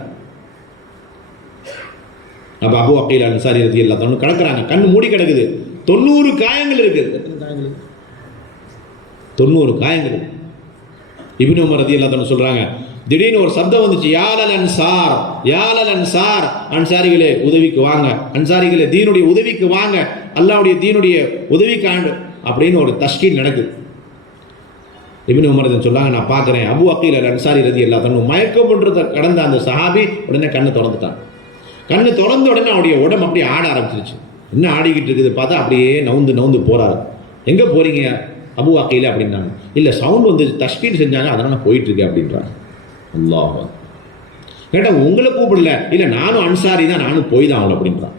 அப்போ அபு அகீல் அல் அன்சாரி ரலியல்லாஹு தஆலா கிடக்கிறாங்க, கண்ணு மூடி கிடக்குது, 90 காயங்கள் இருக்குது. எத்தனை காயங்கள்? 90 காயங்கள். இப்னு உமர் ரலியல்லாஹு தஆலா சொல்றாங்க, திடீர்னு ஒரு சப்தம் வந்துச்சு, யாலல் அன்சார், யாலல் அன்சார், அன்சாரிகளே உதவிக்கு வாங்க, அன்சாரிகளே தீனுடைய உதவிக்கு வாங்க, அல்லாஹ்வுடைய தீனுடைய உதவிக்காண்டு அப்படின்னு ஒரு தஷ்கீல் நடக்குது. இப்னு உமர் சொன்னாங்க, நான் பார்க்குறேன் அபு அகீல் அல் அன்சாரி ரலியல்லாஹு தஆலா மயக்கம் பண்ணுறத கடந்த அந்த சஹாபி உடனே கண்ணு திறந்துட்டான். கண்ணு திறந்த உடனே அவருடைய உடம்பு அப்படியே ஆட ஆரம்பிச்சிருச்சு. என்ன ஆடிக்கிட்டு இருக்குது பார்த்தா அப்படியே நவுந்து போறாரு. எங்கே போறீங்க அபு அகீல் அப்படின்னாங்க. இல்லை சவுண்ட் வந்து தஷ்கீல் செஞ்சாங்க, அதனால் போயிட்டுருக்கு அப்படின்றாங்க. அல்லாஹ் கேட்டால் உங்களை கூப்பிடல, இல்லை நானும் அன்சாரி தான், நானும் போய் தான் அவங்கள அப்படின்றான்.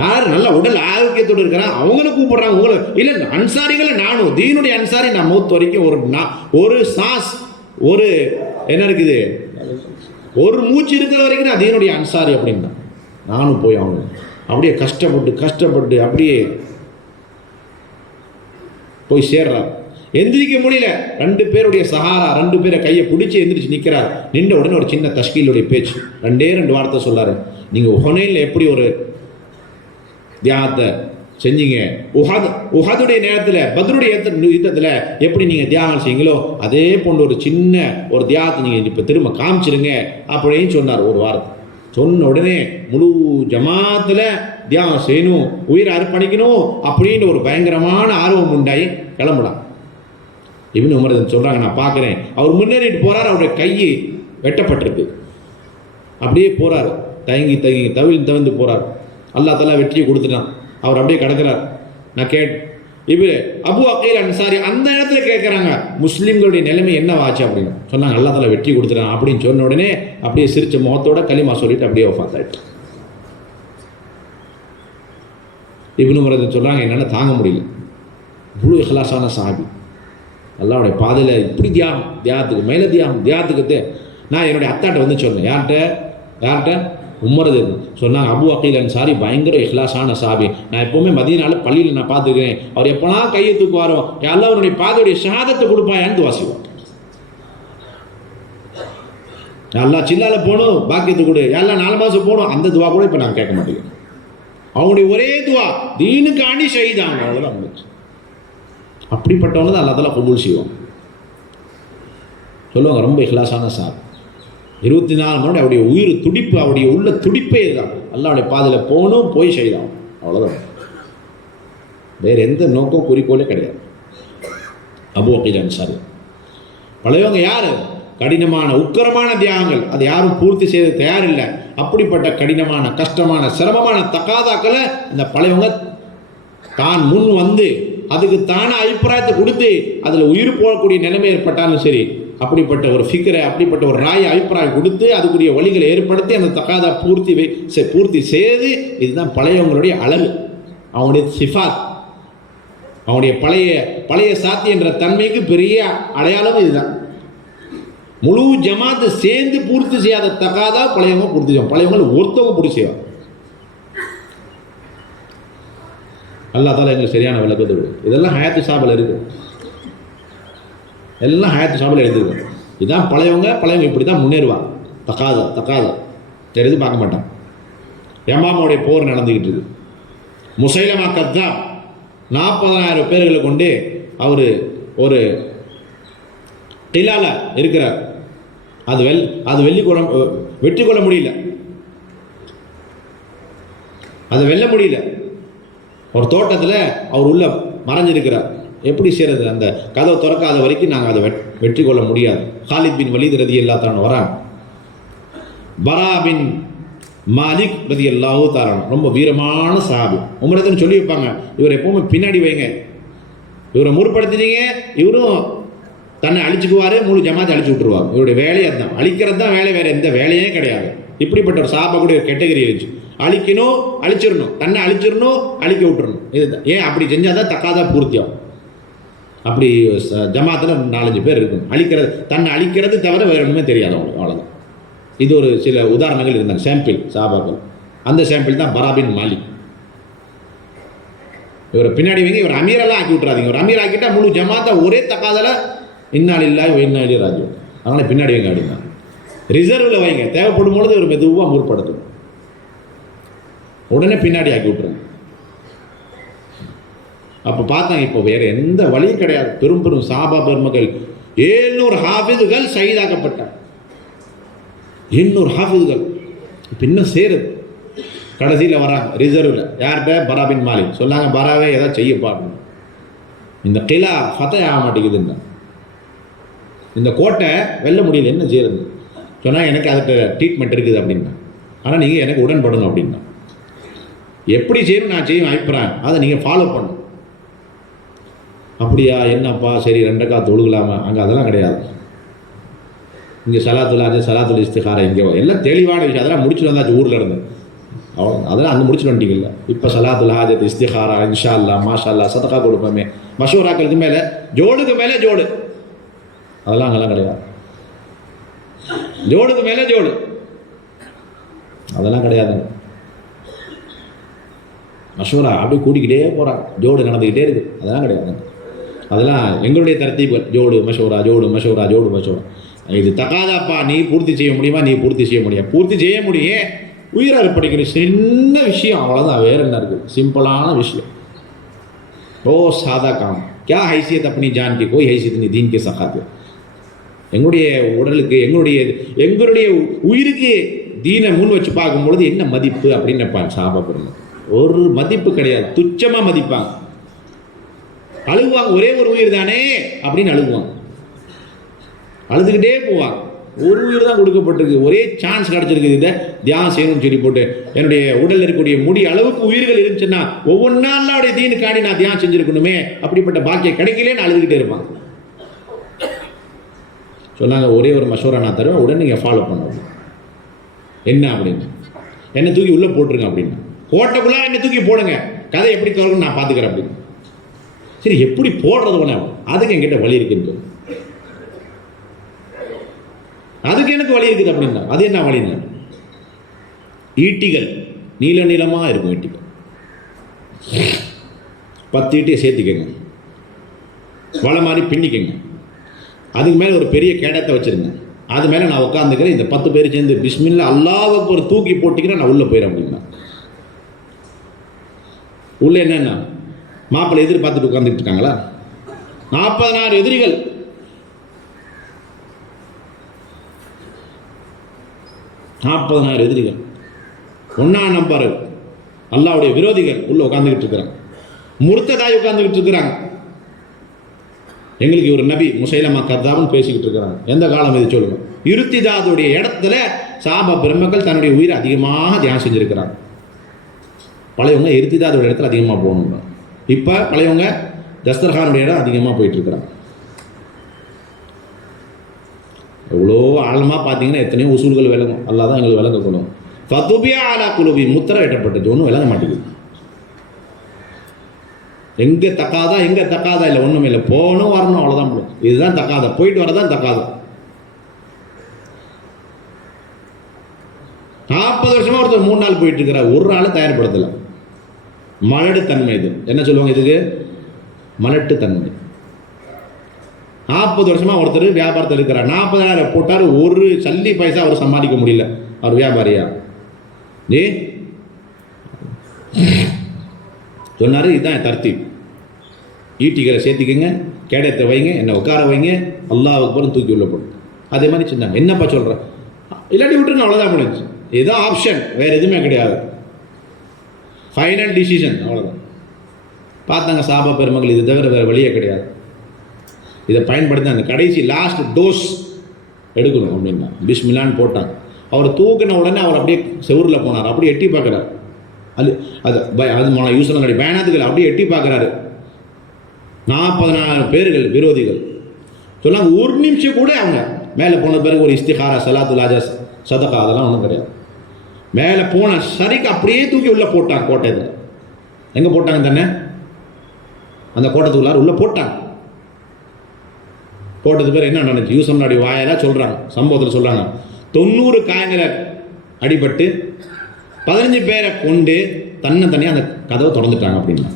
யார் நல்ல உடல் ஆரோக்கியத்தோடு இருக்கிறான் அவங்கள கூப்பிடுறாங்க, உங்களை இல்லை அன்சாரிகளை நானும் தீனுடைய அன்சாரி. நான் மௌத் வரைக்கும் ஒரு சாஸ் ஒரு என்ன இருக்குது, ஒரு மூச்சு இருக்கிற வரைக்கும் நான் தீனுடைய அன்சாரி அப்படின்னா நானும் போய் ஆகணும். அப்படியே கஷ்டப்பட்டு அப்படியே போய் சேர்றார். எந்திரிக்க முடியல, 2 பேருடைய சஹாரா, 2 பேரை கையை பிடிச்சி எந்திரிச்சு நிற்கிறார். நின்ற உடனே ஒரு சின்ன தஷ்கீலுடைய பேச்சு, 2 வார்த்தை சொல்லாரு. நீங்கள் ஹுனைனில் எப்படி ஒரு தியாகத்தை செஞ்சீங்க, உஹதுடைய நேரத்தில் பத்ருடைய யுத்தத்தில் எப்படி நீங்கள் தியாகம் செய்யுங்களோ அதே போன்ற ஒரு சின்ன ஒரு தியாகத்தை நீங்கள் இப்போ திரும்ப காமிச்சிருங்க அப்படின்னு சொன்னார். ஒரு வாரத்தை சொன்ன உடனே முழு ஜமாத்தில் தியாகம் செய்யணும், உயிரை அர்ப்பணிக்கணும் அப்படின்னு ஒரு பயங்கரமான ஆர்வம் உண்டாகி கிளம்பலாம். இப்னு உமர் சொல்கிறாங்க, நான் பார்க்குறேன் அவர் முன்னேறிட்டு போகிறார், அவருடைய கை வெட்டப்பட்டிருக்கு. அப்படியே போகிறார், தயங்கி தவிழ்ந்து போகிறார். அல்லாஹ் தஆலா வெற்றியை கொடுத்துட்டான், அவர் அப்படியே கிடக்கிறார். நான் இப்போ அபு அகீல் அன்சாரி அந்த இடத்துல கேட்குறாங்க, முஸ்லீம்களுடைய நிலைமை என்னவாச்சு அப்படின்னு சொன்னாங்க. அல்லாஹ் தஆலா வெற்றி கொடுத்துட்டான் அப்படின்னு சொன்ன உடனே அப்படியே சிரிச்ச முகத்தோட களிமா சொல்லிட்டு அப்படியே வஃபாத் ஆயிட்டு. இப்னு உமர் சொல்கிறாங்க, என்னால் தாங்க முடியல, இவ்வளோ இஹ்லாஸான சஹாபி, அல்லாஹ்வுடைய பாதையில் இப்படி தியாகத்துக்கு மேலே தியாகத்துக்கு. நான் என்னுடைய அத்தாட்ட வந்து சொன்னேன், யார்கிட்ட உமரது சொன்னாங்க, அபு அகீல் அன்சாரி பயங்கர இஹ்லாஸான சஹாபி, நான் எப்போவுமே மதீனாவில் பள்ளியில் நான் பார்த்துருக்கிறேன், அவர் எப்போலாம் கையை தூக்குவாரோ எல்லாம் அவருடைய பாதையுடைய ஷஹாதத்தை கொடுப்பாயான்னு வாசிவோம். எல்லாம் சில்லால போகணும் பாக்கியத்தை கொடு, எல்லாம் 4 மாதம் போகணும், அந்த துவா கூட இப்போ நாங்கள் கேட்க மாட்டேங்கிறோம். அவங்களுடைய ஒரே துவா தீனுக்காண்டி ஷஹீதாங்க, அவ்வளோதான் முடிச்சு. அப்படிப்பட்டவங்க தான் அல்லாஹ் தஆலா கபூல் செய்வோம். சொல்லுவாங்க ரொம்ப இஹ்லாஸான சார், 24 மணி அவருடைய உயிர் துடிப்பு, அவருடைய உள்ள துடிப்பே இதுதான். அல்லாஹ்வுடைய பாதையில் போகணும், போய் செய்யலாம், அவ்வளோதான். வேறு எந்த நோக்கம் குறிக்கோளே கிடையாது. அபூ அகீல் அன்சாரி பழையவங்க யார்? கடினமான உக்கரமான தியாகங்கள், அதை யாரும் பூர்த்தி செய்ய தயாரில்லை. அப்படிப்பட்ட கடினமான கஷ்டமான சிரமமான தகாதாக்களை இந்த பழையவங்க தான் முன் வந்து அதுக்கு தான அபிப்பிராயத்தை கொடுத்து அதில் உயிர் போகக்கூடிய நிலைமை ஏற்பட்டாலும் சரி, அப்படிப்பட்ட ஒரு ஃபிக்ரை, அப்படிப்பட்ட ஒரு ராய அபிப்பிராயம் கொடுத்து அதுக்குரிய வழிகளை ஏற்படுத்தி அந்த தகாதா பூர்த்தி செய்து, இதுதான் பழையவங்களுடைய அழகு, அவங்களுடைய சிஃபாத், அவனுடைய பழைய சாத்தி என்ற தன்மைக்கு பெரிய அடையாளம் இதுதான். முழு ஜமாத்து சேர்ந்து பூர்த்தி செய்யாத தகாதா பழையவங்க பூர்த்தி செய்வோம், பழையவங்க ஒருத்தவங்க பூர்த்தி செய்வாங்க. அல்லாஹ் தஆலா எங்களுக்கு சரியான விளக்கத்தை விடு. இதெல்லாம் ஹயாத்து சாபில் இருக்கு, எல்லாம் ஹயாத்து சாபில் எழுதிருக்கு. இதுதான் பழையவங்க இப்படி தான் முன்னேறுவாங்க. தகாத தெரிஞ்சு பார்க்க மாட்டான். யமாமாவுடைய போர் நடந்துக்கிட்டு இருக்கு. முசைலமா கத்தாப் 40,000 பேர்களை கொண்டு அவர் ஒரு கிலால இருக்கிறார். அது வெற்றி கொள்ள முடியல, அதை வெல்ல முடியல. ஒரு தோட்டத்தில் அவர் உள்ள மறைஞ்சிருக்கிறார். எப்படி செய்கிறது? அந்த கதவை திறக்காத வரைக்கும் நாங்கள் அதை வெற்றி கொள்ள முடியாது. காலித் பின் வலீத் ரலியல்லாஹு தஆலா வரான். பரா பின் மாலிக் ரலியல்லாஹு தஆலா ரொம்ப வீரமான சஹாபி. உமரத்துன்னு சொல்லி வைப்பாங்க, இவர் எப்பவுமே பின்னாடி வைங்க, இவரை முற்படுத்தினீங்க இவரும் தன்னை அழிச்சுக்குவார், முழு ஜமாத்தை அழிச்சு விட்டுருவார். இவருடைய வேலையை அதுதான், அழிக்கிறது தான் வேலை, வேறு எந்த வேலையே கிடையாது. இப்படிப்பட்ட ஒரு சஹாபா கூட ஒரு கேட்டகரி இருந்துச்சு. அழிக்கணும், அழிச்சிடணும், தன்னை அழிச்சிடணும், அழிக்க விட்டுறணும். இதுதான் ஏன் அப்படி செஞ்சால் தான் தக்காதான் பூர்த்தியாகும். அப்படி ஜமாத்தில் 4-5 பேர் இருக்கணும். தன்னை அழிக்கிறது தவிர வேறு ஒன்றுமே தெரியாது அவங்களுக்கு, அவ்வளோதான். இது ஒரு சில உதாரணங்கள் இருந்தாங்க, சாம்பிள் சஹாபாக்கள். அந்த சாம்பிள் தான் பரா பின் மாலிக். இவர் பின்னாடி வைங்க, இவர் அமீரெல்லாம் ஆக்கி விட்டுறாதீங்க. இவர் அமீர் ஆக்கிட்டா முழு ஜமாத்தை ஒரே தக்காதல இன்னா லில்லாஹி வ இன்னா இலைஹி ராஜிஊன். அதனால் பின்னாடி வைங்க அப்படின்னா ரிசர்வில் வைங்க, தேவைப்படும் பொழுது ஒரு மெதுவாக முற்படுத்தணும், உடனே பின்னாடி ஆக்கி விட்டுருங்க. அப்போ பார்த்தாங்க, இப்போ வேறு எந்த வழியும் கிடையாது. பெரும் சாபா பெருமக்கள் 700 ஹாஃபிதுகள் ஷஹீதாக்கப்பட்டார். 700 ஹாஃபிதுகள் இப்போ இன்னும் சேருது. கடைசியில் வராங்க ரிசர்வில், யார்கிட்ட? பரா பின் மாலிக். சொன்னாங்க, பராவே ஏதாவது செய்ய பார்க்கணும், இந்த கிலா ஃபத்தை ஆக மாட்டேங்குதுன்னா, இந்த கோட்டை வெல்ல முடியல, என்ன செய்யறது? சொன்னால் எனக்கு அதுக்கு ட்ரீட்மெண்ட் இருக்குது அப்படின்னா, ஆனால் நீங்கள் எனக்கு உடன்படணும் அப்படின்னா. எப்படி செய்யணும்? நான் செய்யும் அபிப்பிராயம், அதை நீங்கள் ஃபாலோ பண்ணணும். அப்படியா, என்னப்பா, சரி 2 ரக்காத் தொழுகலாமா? அங்கே அதெல்லாம் கிடையாது. இங்கே சலாத்துல் இஸ்திகாரா, இங்கே எல்லாம் தெளிவான விஷயம். அதெல்லாம் முடிச்சுட்டு வந்தாச்சு ஊரில் இருந்து, அவ்வளோ அதெல்லாம் அந்த முடிச்சுட்டு வந்துட்டீங்கல்ல. இப்போ சலாத்துல் ஹாஜத், இஸ்திகாரா, இன்ஷா அல்லா, மாஷா அல்லா, சதகா கொடுப்போமே, மஷூராக்களுக்கு மேலே ஜோடுக்கு மேலே ஜோடு, அதெல்லாம் அங்கெல்லாம் கிடையாது. ஜோடுக்கு மேலே ஜோடு, அதெல்லாம் கிடையாதுங்க. மஷூரா அப்படி கூட்டிக்கிட்டே போகிறாங்க, ஜோடு நடந்துக்கிட்டே இருக்குது, அதெல்லாம் கிடையாதுங்க. அதெல்லாம் எங்களுடைய தரத்தீபுகள், ஜோடு மஷூரா, ஜோடு மஷூரா, ஜோடு மஷூரா. இது தகாதாப்பா, நீ பூர்த்தி செய்ய முடியுமா? நீ பூர்த்தி செய்ய முடியும், பூர்த்தி செய்ய முடியும். உயிராக படிக்கிற சின்ன விஷயம், அவ்வளோதான், வேறு என்ன இருக்குது? சிம்பிளான விஷயம். ஓ சாதா காம், क्या हैसियत अपनी जान की, कोई हैसियत नहीं दीन के सखात. எங்களுடைய உடலுக்கு, எங்களுடைய உயிருக்கு தீனை முன் வச்சு பார்க்கும்பொழுது என்ன மதிப்பு அப்படின்னு நினைப்பாங்க சாபா பெருமாள். ஒரு மதிப்பு கிடையாது, துச்சமாக மதிப்பாங்க, அழுகுவாங்க. ஒரே ஒரு உயிர் தானே அப்படின்னு அழுகுவாங்க, அழுதுகிட்டே போவாங்க. ஒரு உயிர் தான் கொடுக்கப்பட்டிருக்கு, ஒரே சான்ஸ் கிடச்சிருக்குது, இதை தியானம் செய்யணும்னு சொல்லி போட்டு என்னுடைய உடலில் இருக்கக்கூடிய முடி அளவுக்கு உயிர்கள் இருந்துச்சுன்னா ஒவ்வொன்றா அல்லாஹ்வுடைய தீனுக்காண்டி நான் தியானம் செஞ்சுருக்கணுமே, அப்படிப்பட்ட பாக்கியம் கிடைக்கலேன்னு அழுதுகிட்டே இருப்பாங்க. சொன்னாங்க, ஒரே ஒரு மஷூரா நான் தருவேன், உடனே நீங்கள் ஃபாலோ பண்ணணும். என்ன அப்படின்னு, என்னை தூக்கி உள்ளே போட்டுருங்க அப்படின்னு, கோட்டைக்குள்ளே என்னை தூக்கி போடுங்க, கதை எப்படி திறக்கணும் நான் பார்த்துக்கிறேன் அப்படின்னு. சரி, எப்படி போடுறது உடனே? அதுக்கு என்கிட்ட வழி இருக்குன்னு, அதுக்கு எனக்கு வழி இருக்குது அப்படின்னா. அது என்ன வழின்னா, ஈட்டிகள் நீளமாக இருக்கும், ஈட்டிகள் 10 ஈட்டியை சேர்த்துக்கங்க, வலை மாதிரி பின்னிக்கங்க, அதுக்கு மேலே ஒரு பெரிய கேடத்தை வச்சுருங்க, அது மேலே நான் உட்காந்துக்கிறேன், இந்த 10 பேர் சேர்ந்து பிஸ்மில்லா அல்லாஹ் அக்பர் தூக்கி போட்டிக்கிறேன், நான் உள்ளே போயிடறேன் அப்படின்னா. உள்ளே என்னென்னா மாப்பிள்ளை எதிர்பார்த்துட்டு உட்காந்துட்டு இருக்காங்களா? 40,000 எதிரிகள், 40,000 எதிரிகள். ஒன்றாம் நம்பர் அல்லாஹ்வுடைய விரோதிகள் உள்ள உட்காந்துக்கிட்டு இருக்கிறாங்க, முர்த்ததாய் உட்காந்துக்கிட்டு இருக்கிறாங்க. எங்களுக்கு ஒரு நபி முசைலமா கர்தாவும் பேசிக்கிட்டு இருக்கிறாங்க. எந்த காலம் இது சொல்லுங்க? இருத்திதாதுடைய இடத்துல சாபா பெருமக்கள் தன்னுடைய உயிரை அதிகமாக தியானம் செஞ்சிருக்கிறாங்க. பழையவங்க இருத்திதாதுடைய இடத்துல அதிகமாக போகணுங்க. இப்போ பழையவங்க தஸ்தர்கானுடைய இடம் அதிகமாக போயிட்டு இருக்கிறாங்க. எவ்வளோ ஆழமாக பார்த்தீங்கன்னா எத்தனையோ உசூல்கள் விளங்கும். அல்லா தான் எங்களுக்கு விளங்க கொள்ளும். ஃபதுபியா அலா குலுபி முத்திரை வெட்டப்பட்டது, ஒன்றும் விளங்க மாட்டேங்குது. எங்கே தக்காதா எங்கே தக்காதா இல்லை, ஒன்றுமே இல்லை. போகணும் வரணும் அவ்வளோதான் முடியும். இதுதான் தக்காதா, போயிட்டு வரதான் தக்காதா. 40 வருஷமா ஒருத்தர் 3 நாள் போயிட்டு இருக்கிற ஒரு ஆள் தயார்படுத்தலை. மலடு தன்மை இது என்ன சொல்லுவாங்க இதுக்கு? மலட்டு தன்மை. 40 வருஷமா ஒருத்தர் வியாபாரத்தில் இருக்கிறார். 40,000 போட்டார், ஒரு சல்லி பைசா அவர் சம்பாதிக்க முடியல. அவர் வியாபாரியா? சொன்னாரு, இதுதான் தர்த்தீப். ஈட்டிகளை சேர்த்திக்கங்க, கேடத்தை வைங்க, என்னை உட்கார வைங்க, அல்லாஹ்வுக்கு அப்புறம் தூக்கி உள்ள போடும். அதே மாதிரி சொன்னாங்க. என்னப்பா சொல்கிறேன், இல்லாட்டி விட்டுருங்க, அவ்வளோதான் முடிஞ்சு. இதுதான் ஆப்ஷன், வேறு எதுவுமே கிடையாது. ஃபைனல் டிசிஷன், அவ்வளோதான். பார்த்தாங்க சாபா பெருமக்கள், இது தவிர வேறு வழியே கிடையாது. இதை பயன்படுத்தி அந்த கடைசி லாஸ்ட் டோஸ் எடுக்கணும் அப்படின்னா பிஸ்மில்லான்னு போட்டாங்க. அவர் தூக்கின உடனே அவர் அப்படியே செவுரில் போனார். அப்படியே எட்டி பார்க்குறாரு. அது மொழ யூஸ்வலாக பயணத்துக்கு அப்படியே எட்டி பார்க்குறாரு. 40,000 பேர்கள் விரோதிகள் சொன்னாங்க. ஒரு நிமிஷம் கூட அவங்க மேலே போன பிறகு ஒரு இஸ்திகாரா, சலாத்துல் ஆஜா, சதகா, அதெல்லாம் ஒன்றும் கிடையாது. மேலே போன சரிக்கு அப்படியே தூக்கி உள்ளே போட்டாங்க. கோட்டையில் எங்கே போட்டாங்க தானே? அந்த கோட்டத்துக்குள்ளார உள்ளே போட்டாங்க. போட்டது பேர் என்ன நடந்துச்சு? யூசம்னுடைய வாயெல்லாம் சொல்கிறாங்க, சம்பவத்தில் சொல்கிறாங்க. 90 காயங்களை அடிபட்டு 15 பேரை கொண்டு தனியாக அந்த கதவை திறந்துட்டாங்க அப்படின்னா.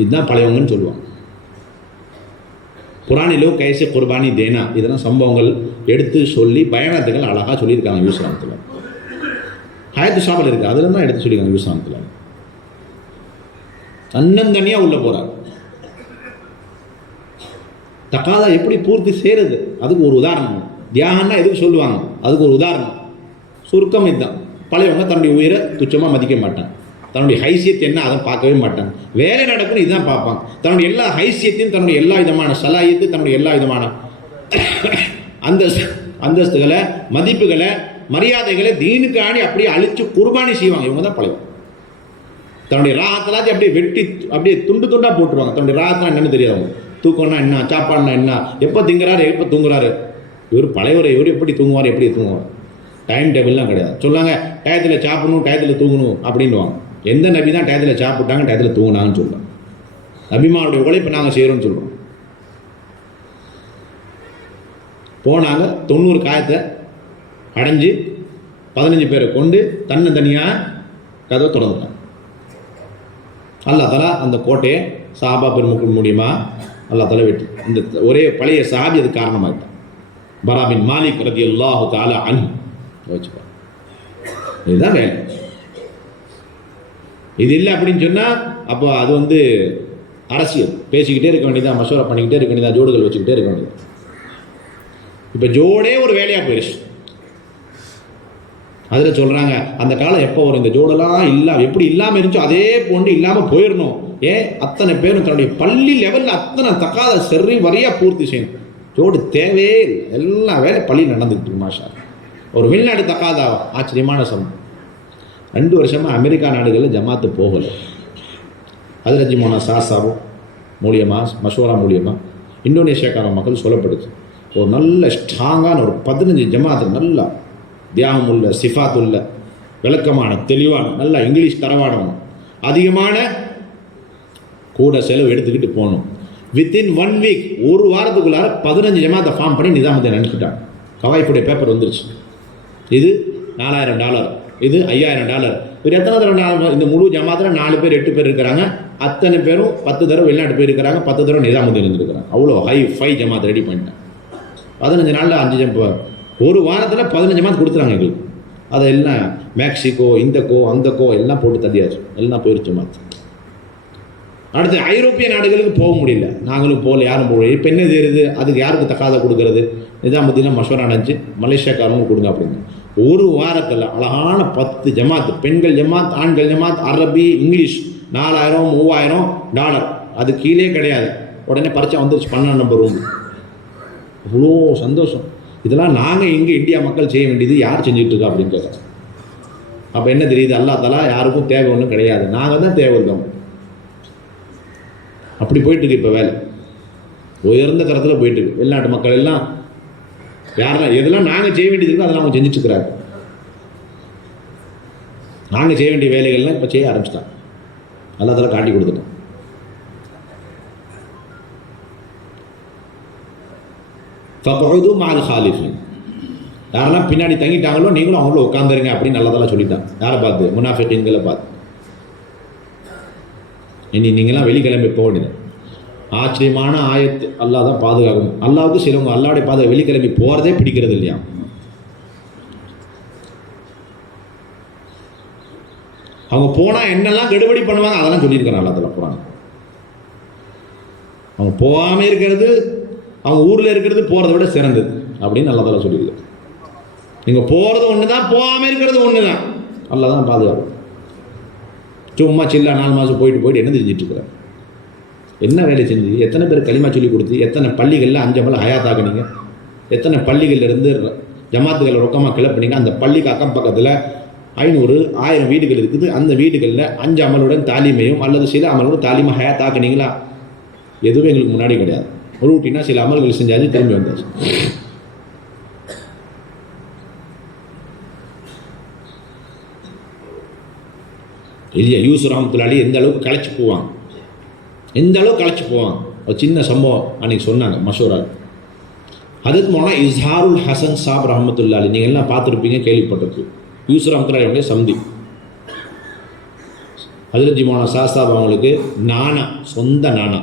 இதுதான் பழையவங்கன்னு சொல்லுவாங்க. புராணிலோ கைசே குர்பானி தேனா, இதெல்லாம் சம்பவங்கள் எடுத்து சொல்லி பயணத்துகள் அழகாக சொல்லியிருக்காங்க யூஸ்லாமத்தில். ஹயத்து ஷாபில் இருக்குது, அதில் தான் எடுத்து சொல்லியிருக்காங்க யூஸ்லாமத்தில். தன்னந்தனியாக உள்ளே போகிறார். தக்காதா எப்படி பூர்த்தி செய்கிறது அதுக்கு ஒரு உதாரணம். தியாகம்னா எதுக்கு சொல்லுவாங்க, அதுக்கு ஒரு உதாரணம். சுருக்கம் இதுதான். பழையவங்க தன்னுடைய உயிரை துச்சமாக மதிக்க மாட்டாங்க. தன்னுடைய ஹைசியத்தை என்ன அதை பார்க்கவே மாட்டாங்க. வேலை நடக்குன்னு இதுதான் பார்ப்பாங்க. தன்னுடைய எல்லா ஹைசியத்தையும், தன்னுடைய எல்லா விதமான சலாயத்து, தன்னுடைய எல்லா விதமான அந்தஸ்துகளை, மதிப்புகளை, மரியாதைகளை தீனுக்காணி அப்படியே அழிச்சு குர்பானி செய்வாங்க. இவங்க தான் பழையவங்க. தன்னுடைய ராகத்தெல்லாத்தையும் அப்படியே வெட்டி அப்படியே துண்டு துண்டாக போட்டுருவாங்க. தன்னுடைய ராகத்தெல்லாம் என்னன்னு தெரியாதவங்க. தூக்கம்னா என்ன, சாப்பாடுனா என்ன, எப்போ திங்குறாரு, எப்போ தூங்குறாரு. இவர் பழையவர், இவர் எப்படி தூங்குவார், எப்படி தூங்குவார், டைம் டேபிள்லாம் கிடையாது. சொல்லாங்க டயத்தில் சாப்பிடணும், டயத்தில் தூங்கணும் அப்படின்வாங்க. எந்த நபி தான் டயத்தில் சாப்பிட்டாங்க, டயத்தில் தூங்கினாங்கன்னு சொல்லுவாங்க. நபிமாவுடைய உழைப்பை நாங்கள் செய்கிறோம்னு சொல்கிறோம். போனாங்க, 90 காயத்தை அடைஞ்சு 15 பேரை கொண்டு தனியாக கதவை திறந்துட்டாங்க. அல்லாஹ் தஆலா அந்த கோட்டையை சஹாபா பெருமக்கள் மூலியமா அல்லாஹ் தஆலா வெட்டி, இந்த ஒரே பழைய சஹாபி அது காரணமாயிட்டான். பரா பின் மாலிக் ரலியல்லாஹு தஆலா அன்ஹு. இதுதான் வேலை. இது இல்லை அப்படின்னு சொன்னால் அப்போ அது அரசியல் பேசிக்கிட்டே இருக்க வேண்டியதான், மசோரா பண்ணிக்கிட்டே இருக்க வேண்டியதான், ஜோடுகள் வச்சுக்கிட்டே இருக்க வேண்டியது. இப்போ ஜோடே ஒரு வேலையாக போயிடுச்சு. அதில் சொல்கிறாங்க அந்த காலம் எப்போ வரும், இந்த ஜோடெல்லாம் எப்படி இல்லாமல் இருந்துச்சோ அதே போன்று இல்லாமல் போயிடணும். ஏன் அத்தனை பேரும் தன்னுடைய பள்ளி லெவலில் அத்தனை தக்காத சரி வரையாக பூர்த்தி செய்யணும். ஜோடு தேவையே இல்லை, எல்லா வேலை பள்ளி நடந்துக்கிட்டு இருக்கு. மாஷா ஒரு வெளிநாடு தக்காதா ஆச்சரியமான சம்பவம். 2 வருஷமாக அமெரிக்கா நாடுகளில் ஜமாத்து போகலை. ஹஜ்ரத் மௌலானா சாசாவும் மூலியமாக, மஷூரா மூலியமாக இந்தோனேஷியாக்கான மக்கள் சொல்லப்படுது. ஒரு நல்ல ஸ்ட்ராங்கான ஒரு 15 ஜமாத்து, நல்லா தியாகம் உள்ள, சிஃபாத் உள்ள, விளக்கமான, தெளிவான, நல்லா இங்கிலீஷ் தரவானவங்க, அதிகமான கூட செலவு எடுத்துக்கிட்டு போகணும். வித்தின் 1 வீக், ஒரு வாரத்துக்குள்ளார 15 ஜமாத்தை ஃபார்ம் பண்ணி நிசாமுதீன் அனுப்பிட்டாங்க. கவாய்ஃபுடைய பேப்பர் வந்துருச்சு. இது $4000, இது $5000. ஒரு எத்தனை தடவை இந்த முழு ஜமாத்தில் 4 பேர் 8 பேர் இருக்கிறாங்க. அத்தனை பேரும் 10 தடவை வெளிநாட்டு போய் இருக்கிறாங்க, 10 தடவை நிசாமுதீன் இருந்திருக்கிறாங்க. அவ்வளோ ஹை ஜமாத் ரெடி பண்ணிட்டாங்க. 15 நாளில் 5 ஜமாத், ஒரு வாரத்தில் 15 ஜமாத் கொடுத்துறாங்க எங்களுக்கு. அதெல்லாம் மெக்சிகோ, இந்தக்கோ அந்தக்கோ எல்லாம் போட்டு தள்ளியாச்சு, எல்லாம் போயிடுச்சு ஜமாத். அடுத்து ஐரோப்பிய நாடுகளுக்கு போக முடியல, நாங்களும் போகல, யாரும் போகல. இப்போ என்ன செய்யுது, அதுக்கு யாருக்கு தக்காத கொடுக்கறது? நிஜாமுதீன் மஷூரா நினச்சி மலேசியாக்காரங்க கொடுங்க அப்படின்னு ஒரு வாரத்தில் அழகான 10 ஜமாத், பெண்கள் ஜமாத், ஆண்கள் ஜமாத், அரபி, இங்கிலீஷ், $4000-3000 அது கீழே கிடையாது. உடனே பரிச்சை வந்துருச்சு 12 நம்பர் ரூம். அவ்வளோ சந்தோஷம். இதெல்லாம் நாங்கள் இங்கே இந்தியா மக்கள் செய்ய வேண்டியது யார் செஞ்சுட்டு இருக்கா அப்படின்னு கேட்குறோம். அப்போ என்ன தெரியுது, அல்லா தஆலா யாருக்கும் தேவை ஒன்றும் கிடையாது, நாங்கள் தான் தேவை இருக்கோம். அப்படி போயிட்டு இருக்கு இப்போ வேலை, உயர்ந்த தரத்தில் போயிட்டு இருக்கு. வெளிநாட்டு மக்கள் எல்லாம் யாரெல்லாம் எதெல்லாம் நாங்கள் செய்ய வேண்டியது இருக்கோ அதெல்லாம் அவங்க செஞ்சுட்டு இருக்கிறாங்க. நாங்கள் செய்ய வேண்டிய வேலைகள்லாம் இப்போ செய்ய ஆரம்பிச்சிட்டாங்க. அல்லா தஆலா காட்டி கொடுத்துட்டோம். ஃபக்உது மஅல் காலிஃபின், யாரெல்லாம் பின்னாடி தங்கிட்டாங்களோ நீங்களும் அவங்கள உட்காந்துருங்க அப்படின்னு அல்லா தஆலா சொல்லிட்டான். யாரை பார்த்து? முனாஃபிகீன்களை பார்த்து. இனி நீங்களாம் வெளிக்கிழமை போக வேண்டியது. ஆச்சரியமான ஆயத்து. அல்லாஹ் தான் பாதுகாக்கணும். அல்லாவுக்கு சிலவங்க அல்லாவுடைய வெளிக்கிழமை போகிறதே பிடிக்கிறது இல்லையா. அவங்க போனால் என்னெல்லாம் கெடுபடி பண்ணுவாங்க அதெல்லாம் சொல்லியிருக்கிறாங்க அல்லா தஆலா குர்ஆன். அவங்க போகாமல் இருக்கிறது, அவங்க ஊரில் இருக்கிறது போகிறத விட சிறந்தது அப்படின்னு அல்லா தஆலா சொல்லியிருக்கு. நீங்கள் போகிறது ஒன்று தான், போகாமல் இருக்கிறது ஒன்று தான். அல்லாஹ் தான் பாதுகாப்பு. சும்மா சில்லா 4 மாதம் போயிட்டு என்ன செஞ்சுட்டு இருக்கிறார்? என்ன வேலை செஞ்சு, எத்தனை பேர் களிமா சொல்லி கொடுத்து, எத்தனை பள்ளிகளில் 5 அமல் ஹயாத்தாக்குனீங்க, எத்தனை பள்ளிகளிலிருந்து ஜமாத்துகளை ரொக்கமாக கிளப்புனீங்க. அந்த பள்ளிக்கு அக்கம் பக்கத்தில் 500-1000 வீடுகள் இருக்குது. அந்த வீடுகளில் 5 அமலுடன் தாலிமையும் அல்லது சில அமலுடன் தாலிமை ஹயாத்தாக்குனீங்களா? எதுவும் எங்களுக்கு முன்னாடி கிடையாது. ரூட்டினா சில அமல்கள் செஞ்சாச்சு, திரும்பி வந்தாச்சு. இல்லையா? யூசுப் ரஹ்மத்துல்லாஹி எந்த அளவுக்கு களைச்சி போவாங்க, எந்த அளவுக்கு களைச்சி போவாங்க. ஒரு சின்ன சம்பவம் அன்றைக்கி சொன்னாங்க மஷூராக. அதுக்கு போனால் இஸ்ஹாருல் ஹசன் சாப் ரஹ்மத்துல்லாஹி, நீங்கள் எல்லாம் பார்த்துருப்பீங்க, கேள்விப்பட்டிருக்கு. யூசுப் ரஹ்மத்துல்லாஹி அவங்களுடைய சந்தி ஹஜ்ரத் மௌலானா சாஸ்தாப் அவங்களுக்கு நானா, சொந்த நானா.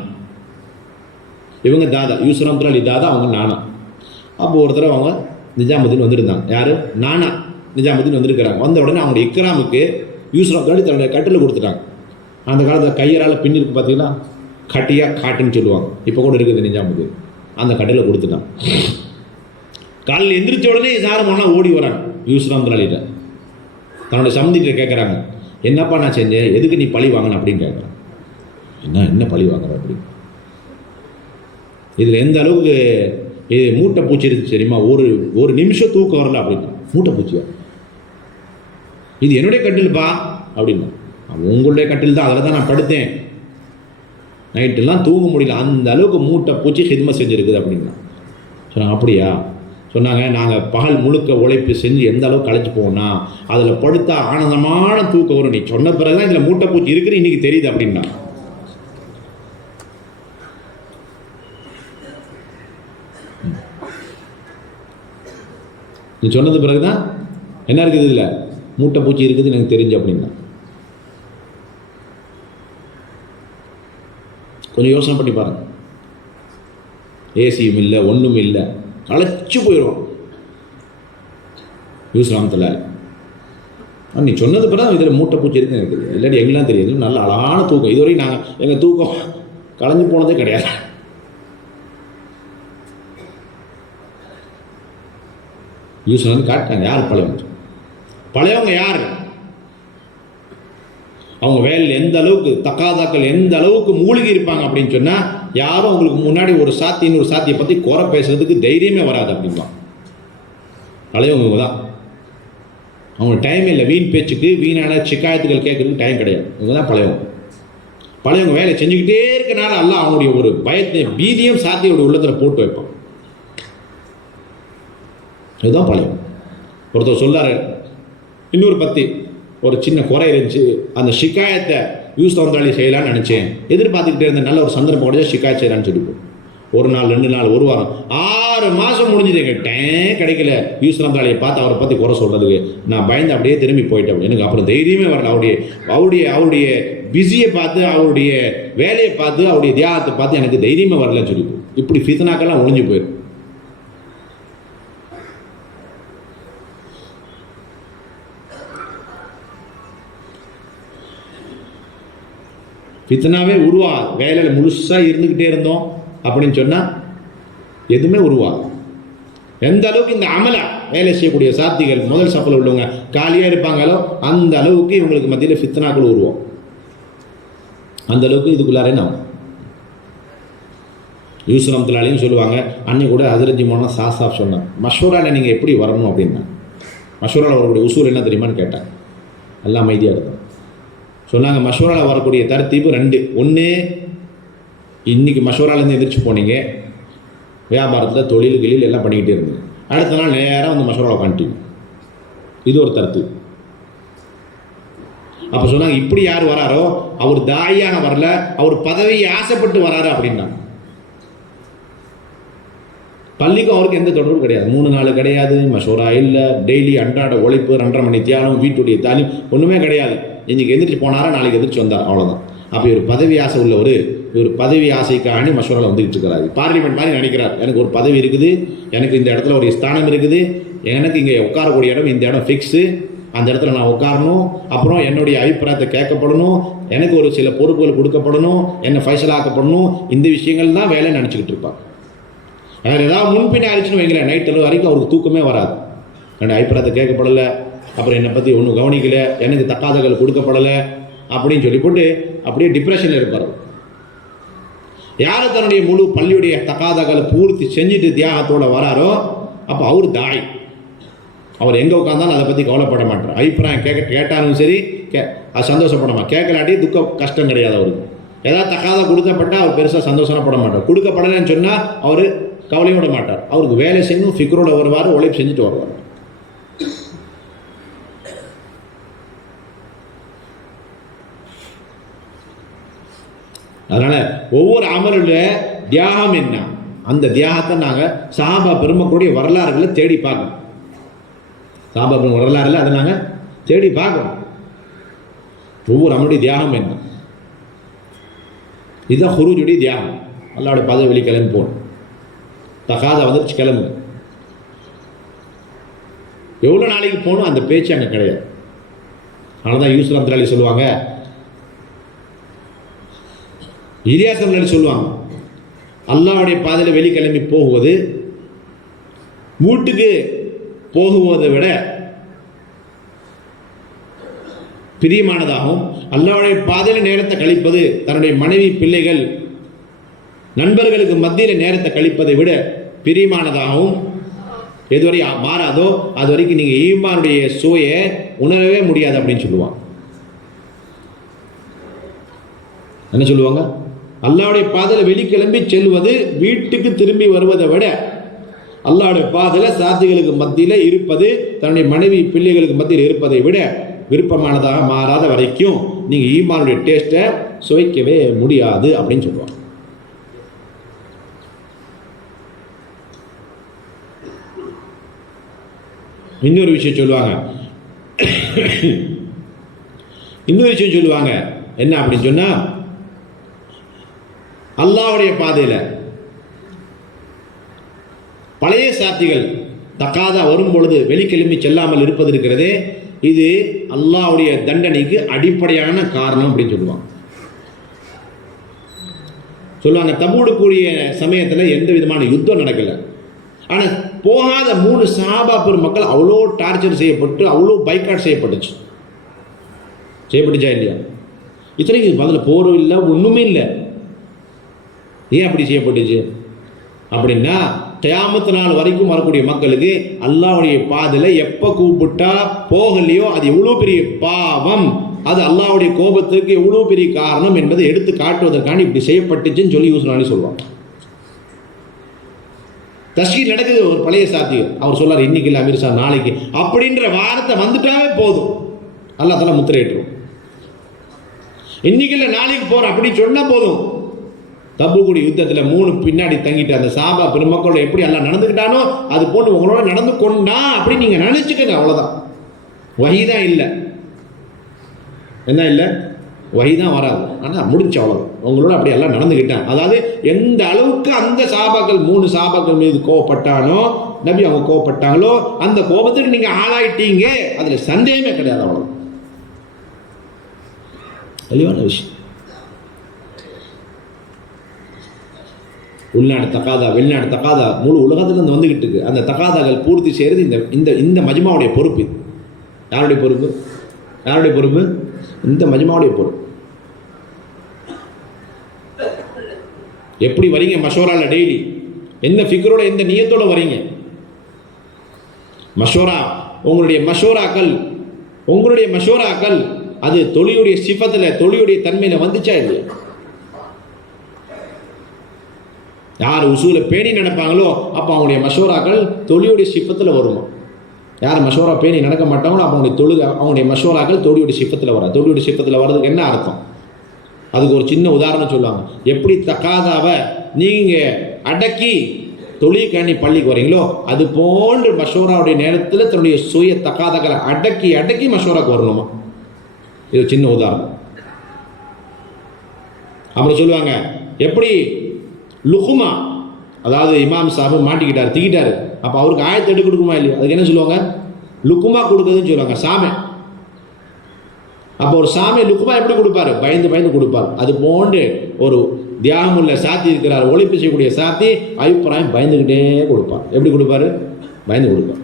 இவங்க தாதா, யூசுப் ரஹ்மத்துல்லாஹி தாதா, அவங்க நானா. அப்போ ஒருத்தர் அவங்க நிஜாமுதீன் வந்துருந்தாங்க. யார்? நானா நிஜாமுதீன் வந்திருக்கிறாங்க. வந்த உடனே அவங்க இக்ராமுக்கு யூசுப் ரஹ்மத்துல்லாஹி தன்னுடைய கட்டில் கொடுத்துட்டாங்க. அந்த காலத்தில் கையரால் பின்னிருக்கு பார்த்தீங்கன்னா, கட்டியா காட்டுன்னு சொல்லுவாங்க, இப்போ கூட இருக்குது நிஜாமுதீன். அந்த கட்டில் கொடுத்துட்டான். காலையில் எந்திரிச்ச உடனே சாரமானா ஓடி வராங்க யூசுப் ரஹ்மத்துல்லாஹி தன்னுடைய சம்பந்திகிட்ட கேட்குறாங்க, என்னப்பா நான் செஞ்சேன், எதுக்கு நீ பழி வாங்கின அப்படின்னு கேட்குறான். என்ன பழி வாங்குற அப்படின்னு. இதில் எந்த அளவுக்கு இது மூட்டை பூச்சி இருக்குது தெரியுமா? ஒரு நிமிஷம் தூக்கம் வரல அப்படின்னு. மூட்டை பூச்சியா? இது என்னுடைய கட்டில்ப்பா அப்படின்னா. உங்களுடைய கட்டில் தான், அதில் தான் நான் படுத்தேன், நைட்டெல்லாம் தூங்க முடியல, அந்த அளவுக்கு மூட்டை பூச்சி ஹித்மத் செஞ்சுருக்குது அப்படின்னா சொன்னாங்க. அப்படியா? சொன்னாங்க, நாங்கள் பகல் முழுக்க உழைப்பு செஞ்சு எந்த அளவுக்கு களைச்சி போவோம்னா அதில் படுத்தா ஆனந்தமான தூக்கம் வரும். நீ சொன்ன பிறகு தான் இதில் மூட்டை பூச்சி இருக்குது இன்றைக்கி தெரியுது அப்படின்னா. நீ சொன்னது பிறகு தான் என்ன இருக்குது, இதில் மூட்டை பூச்சி இருக்குது எனக்கு தெரிஞ்சு அப்படின்னா. கொஞ்சம் யோசனை பண்ணி பாருங்க. ஏசியும் இல்லை, ஒன்றும் இல்லை, களைச்சு போயிடும் யூசுப் ரஹ்மத்துல்லாஹி. நீ சொன்னது பிறகு இதில் மூட்டை பூச்சி இருக்குன்னு இருக்குது, இல்லாட்டி எங்கெல்லாம் தெரியாது. நல்ல அழகான தூக்கம். இதுவரையும் நாங்கள் எங்கள் தூக்கம் களைஞ்சு போனதே கிடையாது. யூசுப் வந்து காட்டினாங்க யார் பழையவங்க. பழையவங்க யார்? அவங்க வேலையில் எந்த அளவுக்கு தக்காதாக்கள் எந்த அளவுக்கு மூழ்கி இருப்பாங்க அப்படின்னு சொன்னால், யாரும் அவங்களுக்கு முன்னாடி ஒரு சாத்தி இன்னொரு சாத்தியை பற்றி குறை பேசுறதுக்கு தைரியமே வராது அப்படின்பா. பழையவங்க தான். அவங்களுக்கு டைம் இல்லை, வீண் பேச்சுக்கு வீணான சிக்காயத்துகள் கேட்கறதுக்கு டைம் கிடையாது. இவங்க தான் பழையவங்க. பழையவங்க வேலை செஞ்சுக்கிட்டே இருக்கனால எல்லாம் அவங்களுடைய ஒரு பயத்தை பீதியும் சாத்தியோட உள்ளத்தில் போட்டு வைப்பான். இதுதான் பழையவங்க. ஒருத்தர் சொல்லாரு, இன்னொரு பற்றி ஒரு சின்ன குறை இருந்துச்சு, அந்த ஷிக்காயத்தை யூசுப் ரஹ்மத்துல்லாஹி செய்யலான்னு நினச்சேன், எதிர்பார்த்துக்கிட்டே இருந்த நல்ல ஒரு சந்தர்ப்பம் கிடைச்சா ஷிக்காயத் செய்யலான்னு சொல்லிப்போம். 1 நாள் 2 நாள் 1 வாரம் 6 மாதம் முடிஞ்சுது. டைம் கிடைக்கல யூசுப் ரஹ்மத்துல்லாஹியை பார்த்து அவரை பற்றி குறை சொல்கிறதுக்கு. நான் பயந்து அப்படியே திரும்பி போயிட்டேன். எனக்கு அப்புறம் தைரியமே வரல. அவருடைய பிஸியை பார்த்து, அவருடைய வேலையை பார்த்து, அவருடைய தியாகத்தை பார்த்து எனக்கு தைரியமே வரலன்னு சொல்லிப்போம். இப்படி ஃபித்னாக்கெல்லாம் ஒழிஞ்சு போயிடும். ஃபித்னாவே உருவாது. வேலையில் முழுசாக இருந்துக்கிட்டே இருந்தோம் அப்படின்னு சொன்னால் எதுவுமே உருவாது. எந்த அளவுக்கு இந்த அமலா வேலை செய்யக்கூடிய சாத்திகள் முதல் சப்பல் உள்ளவங்க காலியாக இருப்பாங்களோ அந்த அளவுக்கு இவங்களுக்கு மத்தியில் ஃபித்னாக்கள் உருவோம். அந்த அளவுக்கு இதுக்குள்ளாரே நாம் யூசுப் ரஹ்மத்துல்லாஹி சொல்லுவாங்க. அன்னைக்கு கூட ஹஜ்ரத் மௌலானா சாசாப் சொன்னாங்க, மஷூராவில் நீங்கள் எப்படி வரணும் அப்படின்னா, மஷூராவில் வரக்கூடிய உசூல் என்ன தெரியுமான்னு கேட்டாங்க. எல்லாம் அமைதியாக இருக்கும். சொன்னாங்க, மஷூராவில் வரக்கூடிய தரத்தீப்பு 2. ஒன்று, இன்றைக்கி மஷூராலேருந்து எந்திரிச்சு போனீங்க, வியாபாரத்தில் தொழில்களில் எல்லாம் பண்ணிக்கிட்டே இருந்தீங்க, அடுத்த நாள் நேராக வந்து மஷூராவில் உட்காந்துட்டீங்க. இது ஒரு தரத்து. அப்போ சொன்னாங்க, இப்படி யார் வராரோ அவர் தாயாக வரல, அவர் பதவியை ஆசைப்பட்டு வராரு அப்படின்னா. பள்ளிக்கும் அவருக்கு எந்த தொடர்பும் கிடையாது, 3 நாள் கிடையாது, மஷூரா இல்லை, டெய்லி அன்றாட உழைப்பு, 2.5 மணி தியானம், வீட்டுடைய தாலீம் ஒன்றுமே கிடையாது. இன்றைக்கி எந்திரிச்சு போனாரா, நாளைக்கு எந்திரிச்சு வந்தார், அவ்வளோதான். அப்போ இவர் பதவி ஆசை உள்ளவர், இவர் பதவி ஆசைக்காண்டி மஷூராவில் வந்துக்கிட்டு இருக்கிறாரு. பார்லிமெண்ட் மாதிரி நினைக்கிறார், எனக்கு ஒரு பதவி இருக்குது, எனக்கு இந்த இடத்துல ஒரு ஸ்தானம் இருக்குது, எனக்கு இங்கே உட்காரக்கூடிய இடம், இந்த இடம் ஃபிக்ஸு, அந்த இடத்துல நான் உட்காரணும், அப்புறம் என்னுடைய அபிப்பிராயத்தை கேட்கப்படணும், எனக்கு ஒரு சில பொறுப்புகள் கொடுக்கப்படணும், என்னை ஃபைசலாக்கப்படணும், இந்த விஷயங்கள் தான் வேலை நினச்சிக்கிட்டு இருப்பார். அவர் ஏதாவது முன்பின்னே ஆயிடுச்சுன்னு வைங்களேன், நைட் அளவு வரைக்கும் அவருக்கு தூக்கமே வராது. என்னுடைய அபிப்பிராயத்தை கேட்கப்படலை, அப்புறம் என்னை பற்றி ஒன்றும் கவனிக்கலை, எனக்கு தக்காதகள் கொடுக்கப்படலை அப்படின்னு சொல்லி போட்டு அப்படியே டிப்ரெஷனில் இருப்பார். யார் தன்னுடைய முழு பள்ளியுடைய தக்காதகளை பூர்த்தி செஞ்சுட்டு தியாகத்தோடு வராரோ அப்போ அவர் தாய். அவர் எங்கே உட்காந்தாலும் அதை பற்றி கவலைப்பட மாட்டார். அபிப்பிராயம் கேட்டாலும் சரி, அது சந்தோஷப்படமா, கேட்கலாட்டி துக்கம் கஷ்டம் கிடையாது அவருக்கு. ஏதாவது தக்காத கொடுக்கப்பட்டால் அவர் பெருசாக சந்தோஷப்பட மாட்டார். கொடுக்கப்படலைன்னு சொன்னால் அவர் கவலையோட மாட்டார். அவருக்கு வேலை செய்யணும், ஃபிக்ரோட வருவார், உழைப்பு செஞ்சுட்டு வருவார். அதனால ஒவ்வொரு அமலுடைய தியாகம் என்ன, அந்த தியாகத்தை நாங்கள் சஹாபா பெருமக்களுடைய வரலாறுகளை தேடி பார்க்கணும். சஹாபா பெரும வரலாறுல அதை நாங்கள் தேடி பார்க்கணும். ஒவ்வொரு அமலுடைய தியாகம் என்ன, இதுதான் ஹுரூஜுடைய தியாகம். அல்லாஹ்வுடைய பதவி வெளி கிளம்பி போகணும், தகாத வந்துருச்சு கிளம்பு. எவ்வளோ நாளைக்கு போகணும் அந்த பேச்சு அங்கே கிடையாது. அதனால தான் யூசுப் ரஹ்மத்துல்லாஹி சொல்லுவாங்க, இலியாஸ் ரஹ்மத்துல்லாஹி சொல்லுவாங்க, அல்லாஹ்வுடைய பாதையில் வெளி கிளம்பி போகுவது வீட்டுக்கு போகுவதை விட பிரியமானதாகவும், அல்லாஹ்வுடைய பாதையில் நேரத்தை கழிப்பது தன்னுடைய மனைவி, பிள்ளைகள், நண்பர்களுக்கு மத்தியில் நேரத்தை கழிப்பதை விட பிரியமானதாகவும் எதுவரை மாறாதோ அது வரைக்கும் நீங்கள் ஈமானுடைய சுவையை உணரவே முடியாது அப்படின்னு சொல்லுவாங்க. என்ன சொல்லுவாங்க, அல்லாஹ்வுடைய பாதையில் வெளிக்கிளம்பி செல்வது வீட்டுக்கு திரும்பி வருவதை விட அல்லாஹ்வுடைய பாதையில் சாத்திகளுக்கு மத்தியில் இருப்பது தன்னுடைய மனைவி, பிள்ளைகளுக்கு மத்தியில் இருப்பதை விட விருப்பமானதாக மாறாத வரைக்கும் நீங்கள் ஈமானுடைய டேஸ்ட்டை சுவைக்கவே முடியாது அப்படின்னு சொல்லுவாங்க. இன்னொரு விஷயம் சொல்லுவாங்க, என்ன அப்படின்னு சொன்னா, அல்லாஹ்வுடைய பாதையில் பழைய சாத்திகள் தக்காதா வரும் பொழுது வெளிக்கிளம்பி செல்லாமல் இருப்பது இருக்கிறதே, இது அல்லாஹ்வுடைய தண்டனைக்கு அடிப்படையான காரணம் அப்படின்னு சொல்லுவாங்க. தபூடுக்குரிய சமயத்தில் எந்த விதமான யுத்தம் நடக்கல, ஆனால் போகாத 3 சஹாபா பெருமக்கள் அவ்வளோ டார்ச்சர் செய்யப்பட்டு, அவ்வளோ பைக்காட் செய்யப்பட்டுச்சா இல்லையா? இத்தனைக்கு பதில் போரும் இல்லை, ஒன்றுமே இல்லை. ஏன் அப்படி செய்யப்பட்டுச்சு அப்படின்னா, கியாமத் நாள் வரைக்கும் வரக்கூடிய மக்களுக்கு அல்லாஹ்வுடைய பாதையில் எப்போ கூப்பிட்டா போகலையோ அது எவ்வளோ பெரிய பாவம், அது அல்லாஹ்வுடைய கோபத்திற்கு எவ்வளோ பெரிய காரணம் என்பதை எடுத்து காட்டுவதற்கான இப்படி செய்யப்பட்டுச்சுன்னு சொல்லி யூசுப் சொல்லுவாங்க. தஸ்கீர் நடக்குது, ஒரு பழைய சாத்தியம் அவர் சொல்லார், இன்னைக்கு இல்லை அமீர் சார் நாளைக்கு அப்படின்ற வார்த்தை வந்துட்டாவே போதும், அல்லாஹ் தஆலா முத்திரையிட்டுரும். இன்னைக்கு இல்லை நாளைக்கு போகிறோம் அப்படின்னு சொன்னால் போதும். தபூக்குடைய யுத்தத்தில் 3 பின்னாடி தங்கிட்டு அந்த சாபா பெருமக்களோட எப்படி எல்லாம் நடந்துக்கிட்டானோ அது போன்று உங்களோட நடந்து கொண்டா அப்படின்னு நீங்கள் நினச்சிக்கங்க, அவ்வளோதான். வஹி தான் இல்லை, என்ன இல்லை, வஹி தான் வராது, ஆனால் முடிஞ்சு அவ்வளோ உங்களோட அப்படி எல்லாம் நடந்துக்கிட்டான். அதாவது எந்த அளவுக்கு அந்த சாபாக்கள் 3 சாபாக்கள் மீது கோவப்பட்டானோ, நபி அவங்க கோவப்பட்டாங்களோ, அந்த கோபத்துக்கு நீங்கள் ஆளாயிட்டீங்க, அதில் சந்தேகமே கிடையாது. அவ்வளோ தெளிவான விஷயம். உள்நாடு தகாதா, வெளிநாடு தகாதா, முழு உலகத்திலிருந்து வந்துகிட்டு இருக்கு. அந்த தகாதாக்கள் பூர்த்தி செய்கிறது இந்த இந்த இந்த மஜ்மாவுடைய பொறுப்பு. யாருடைய பொறுப்பு? யாருடைய பொறுப்பு? இந்த மஜ்மாவுடைய பொறுப்பு. எப்படி வரீங்க மஷோரால? டெய்லி எந்த ஃபிக்ரோட, எந்த நியத்தோட வரீங்க? மஷோரா, உங்களுடைய மஷோராக்கள் அது தொழிலுடைய சிஃபத்தில், தொழிலுடைய தன்மையில் வந்துச்சா இல்லையா? யார் உசூல பேணி நடப்பாங்களோ அப்போ அவங்களுடைய மஷோராக்கள் தொழிலுடைய சிஃபத்தில் வருமா? யார் மஷோரா பேணி நடக்க மாட்டாங்களோ அப்போ அவங்களுடைய மஷோராக்கள் தொழிலுடைய சிஃபத்தில் வர. தொழிலுடைய சிஃபத்தில் வர்றதுக்கு என்ன அர்த்தம்? அதுக்கு ஒரு சின்ன உதாரணம் சொல்லுவாங்க. எப்படி தகாதாவை நீங்கள் அடக்கி தொழிற்காணி பள்ளிக்கு வரீங்களோ அது போன்று மஷோராவுடைய நேரத்தில் தன்னுடைய சுய தகாதாக்களை அடக்கி அடக்கி மஷோராக்கு வரணுமா? இது சின்ன உதாரணம். அப்புறம் சொல்லுவாங்க, எப்படி லுகுமா, அதாவது இமாம் சாஹிப் மாட்டிக்கிட்டார், திக்கிட்டாரு, அப்போ அவருக்கு ஆயத்தை எடுத்து கொடுக்குமா இல்லையா? அதுக்கு என்ன சொல்லுவாங்க? லுக்குமா கொடுக்குதுன்னு சொல்லுவாங்க. சாமை. அப்போ ஒரு சாமி லுக்குமா எப்படி கொடுப்பாரு? பயந்து பயந்து கொடுப்பார். அது போன்று ஒரு தியாகமுள்ள சாத்தி இருக்கிறார், ஒளிப்பு செய்யக்கூடிய சாத்தி அபிப்பிராயம் பயந்துக்கிட்டே கொடுப்பார். எப்படி கொடுப்பாரு? பயந்து கொடுப்பார்.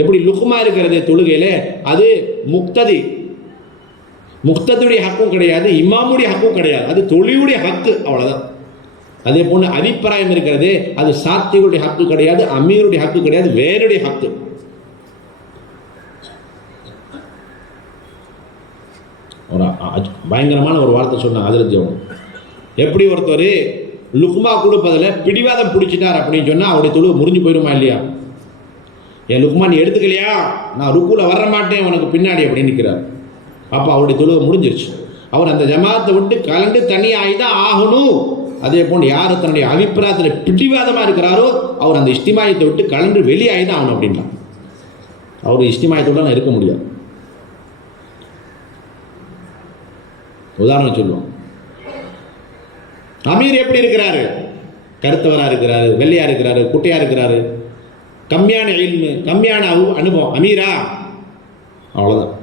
எப்படி லுக்குமா இருக்கிறது தொழுகையில, அது முக்ததுடைய ஹக்கும் கிடையாது, இமாமுடைய ஹக்கும் கிடையாது, அது தொழிலுடைய ஹக்கு, அவ்வளவுதான். அதே போன்று அபிப்பிராயம் இருக்கிறது, அது சாத்திகளுடைய ஹக்கு கிடையாது, அமீருடைய ஹக்கு கிடையாது, வேறுடைய ஹக்கு. ஒரு பயங்கரமான ஒரு வார்த்தை சொன்னாங்க ஹஜ்ரத் ஜவஹர். எப்படி ஒருத்தர் லுக்மா கொடுப்பதில் பிடிவாதம் பிடிச்சிட்டார் அப்படின்னு சொன்னால் அவருடைய தொழுகை முறிஞ்சு போயிடுமா இல்லையா? என் லுக்மா நீ எடுத்துக்கலையா, நான் ருக்குல வர மாட்டேன் உனக்கு பின்னாடி அப்படின்னு நிற்கிறார். அப்போ அவருடைய தொழுகை முடிஞ்சிருச்சு. அவர் அந்த ஜமாத்தை விட்டு கலந்து தனியாகி தான் ஆகணும். அதே போன்று யார் தன்னுடைய அபிப்பிராயத்தில் பிடிவாதமாக இருக்கிறாரோ அவர் அந்த இஸ்திமாயத்தை விட்டு கலந்து வெளியாகி தான் ஆகணும் அப்படின்னா. அவர் இஸ்திமாயத்தோட இருக்க முடியாது. உதாரணம் சொல்லுவோம். அமீர் எப்படி இருக்கிறாரு? கருத்தவராக இருக்கிறாரு, வெள்ளையா இருக்கிறாரு, குட்டையா இருக்கிறாரு, கம்மியான இல்மு, கம்மியான அனுபவம். அமீரா? அவ்வளோதான்.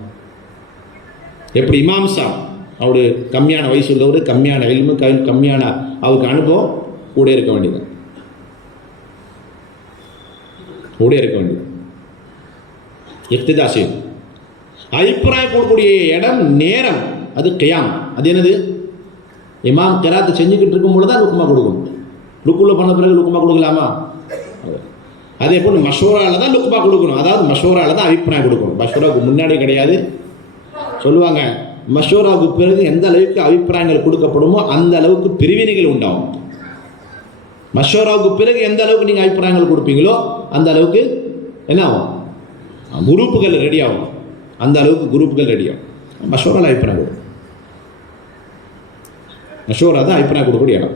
எப்படி இமாம் சாப், அவரு கம்மியான வயசு உள்ளவர், கம்மியான இல்மு, கம்மியான அவருக்கு அனுபவம், கூட இருக்க வேண்டியது, கூட இருக்க வேண்டியது. இஃப்திதா செய்யும். அபிப்பிராயம் கொடுக்கக்கூடிய இடம், நேரம், அது கியாம். அது என்னது? இமாம் கிராத்தை செஞ்சுக்கிட்டு இருக்கும் பொழுது தான் லுக்குமா கொடுக்கணும். லுக்குள்ள பண்ண பிறகு லுக்குமா கொடுக்கலாமா? அதே போல் மஷூரால தான் லுக்குமா கொடுக்கணும். அதாவது மஷூரால தான் அபிப்பிராயம் கொடுக்கணும். மஷூராவுக்கு முன்னாடி கிடையாது. சொல்லுவாங்க, மஷூராவுக்கு பிறகு எந்த அளவுக்கு அபிப்பிராயங்கள் கொடுக்கப்படுமோ அந்த அளவுக்கு பிரிவினைகள் உண்டாகும். மஷூராவுக்கு பிறகு எந்த அளவுக்கு நீங்கள் அபிப்பிராயங்கள் கொடுப்பீங்களோ அந்த அளவுக்கு என்ன ஆகும்? குரூப்புகள் ரெடி ஆகும். அந்த அளவுக்கு குரூப்புகள் ரெடி ஆகும். மஷூரால அபிப்பிராயம் கொடுக்கும். மஷூரா தான் அபிப்பிராயம் கொடுக்கக்கூடிய இடம்.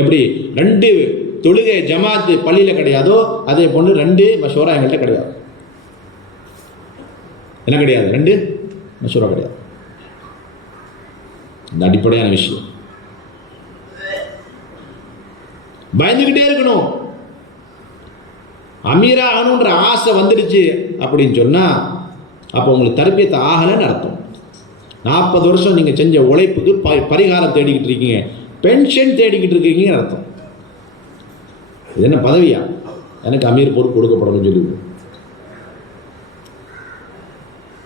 எப்படி 2 தொழுகை ஜமாத்து பள்ளியில் கிடையாதோ அதே போன்று 2 மஷூரா எங்கள்கிட்ட கிடையாது. என்ன கிடையாது? 2 மஷூரா கிடையாது. இந்த அடிப்படையான விஷயம். பயந்துகிட்டே இருக்கணும். அமீரா ஆகணுன்ற ஆசை வந்துடுச்சு அப்படின்னு சொன்னா அப்போ உங்களுக்கு தர்பியத்தை ஆகலைன்னு அர்த்தம். 40 வருஷம் நீங்கள் செஞ்ச உழைப்புக்கு பரிகாரம் தேடிக்கிட்டு இருக்கீங்க, பென்ஷன் தேடிக்கிட்டு இருக்கீங்கன்னு அர்த்தம். இது என்ன பதவியா? எனக்கு அமீர் பொறுப்பு கொடுக்கப்படணும்னு சொல்லி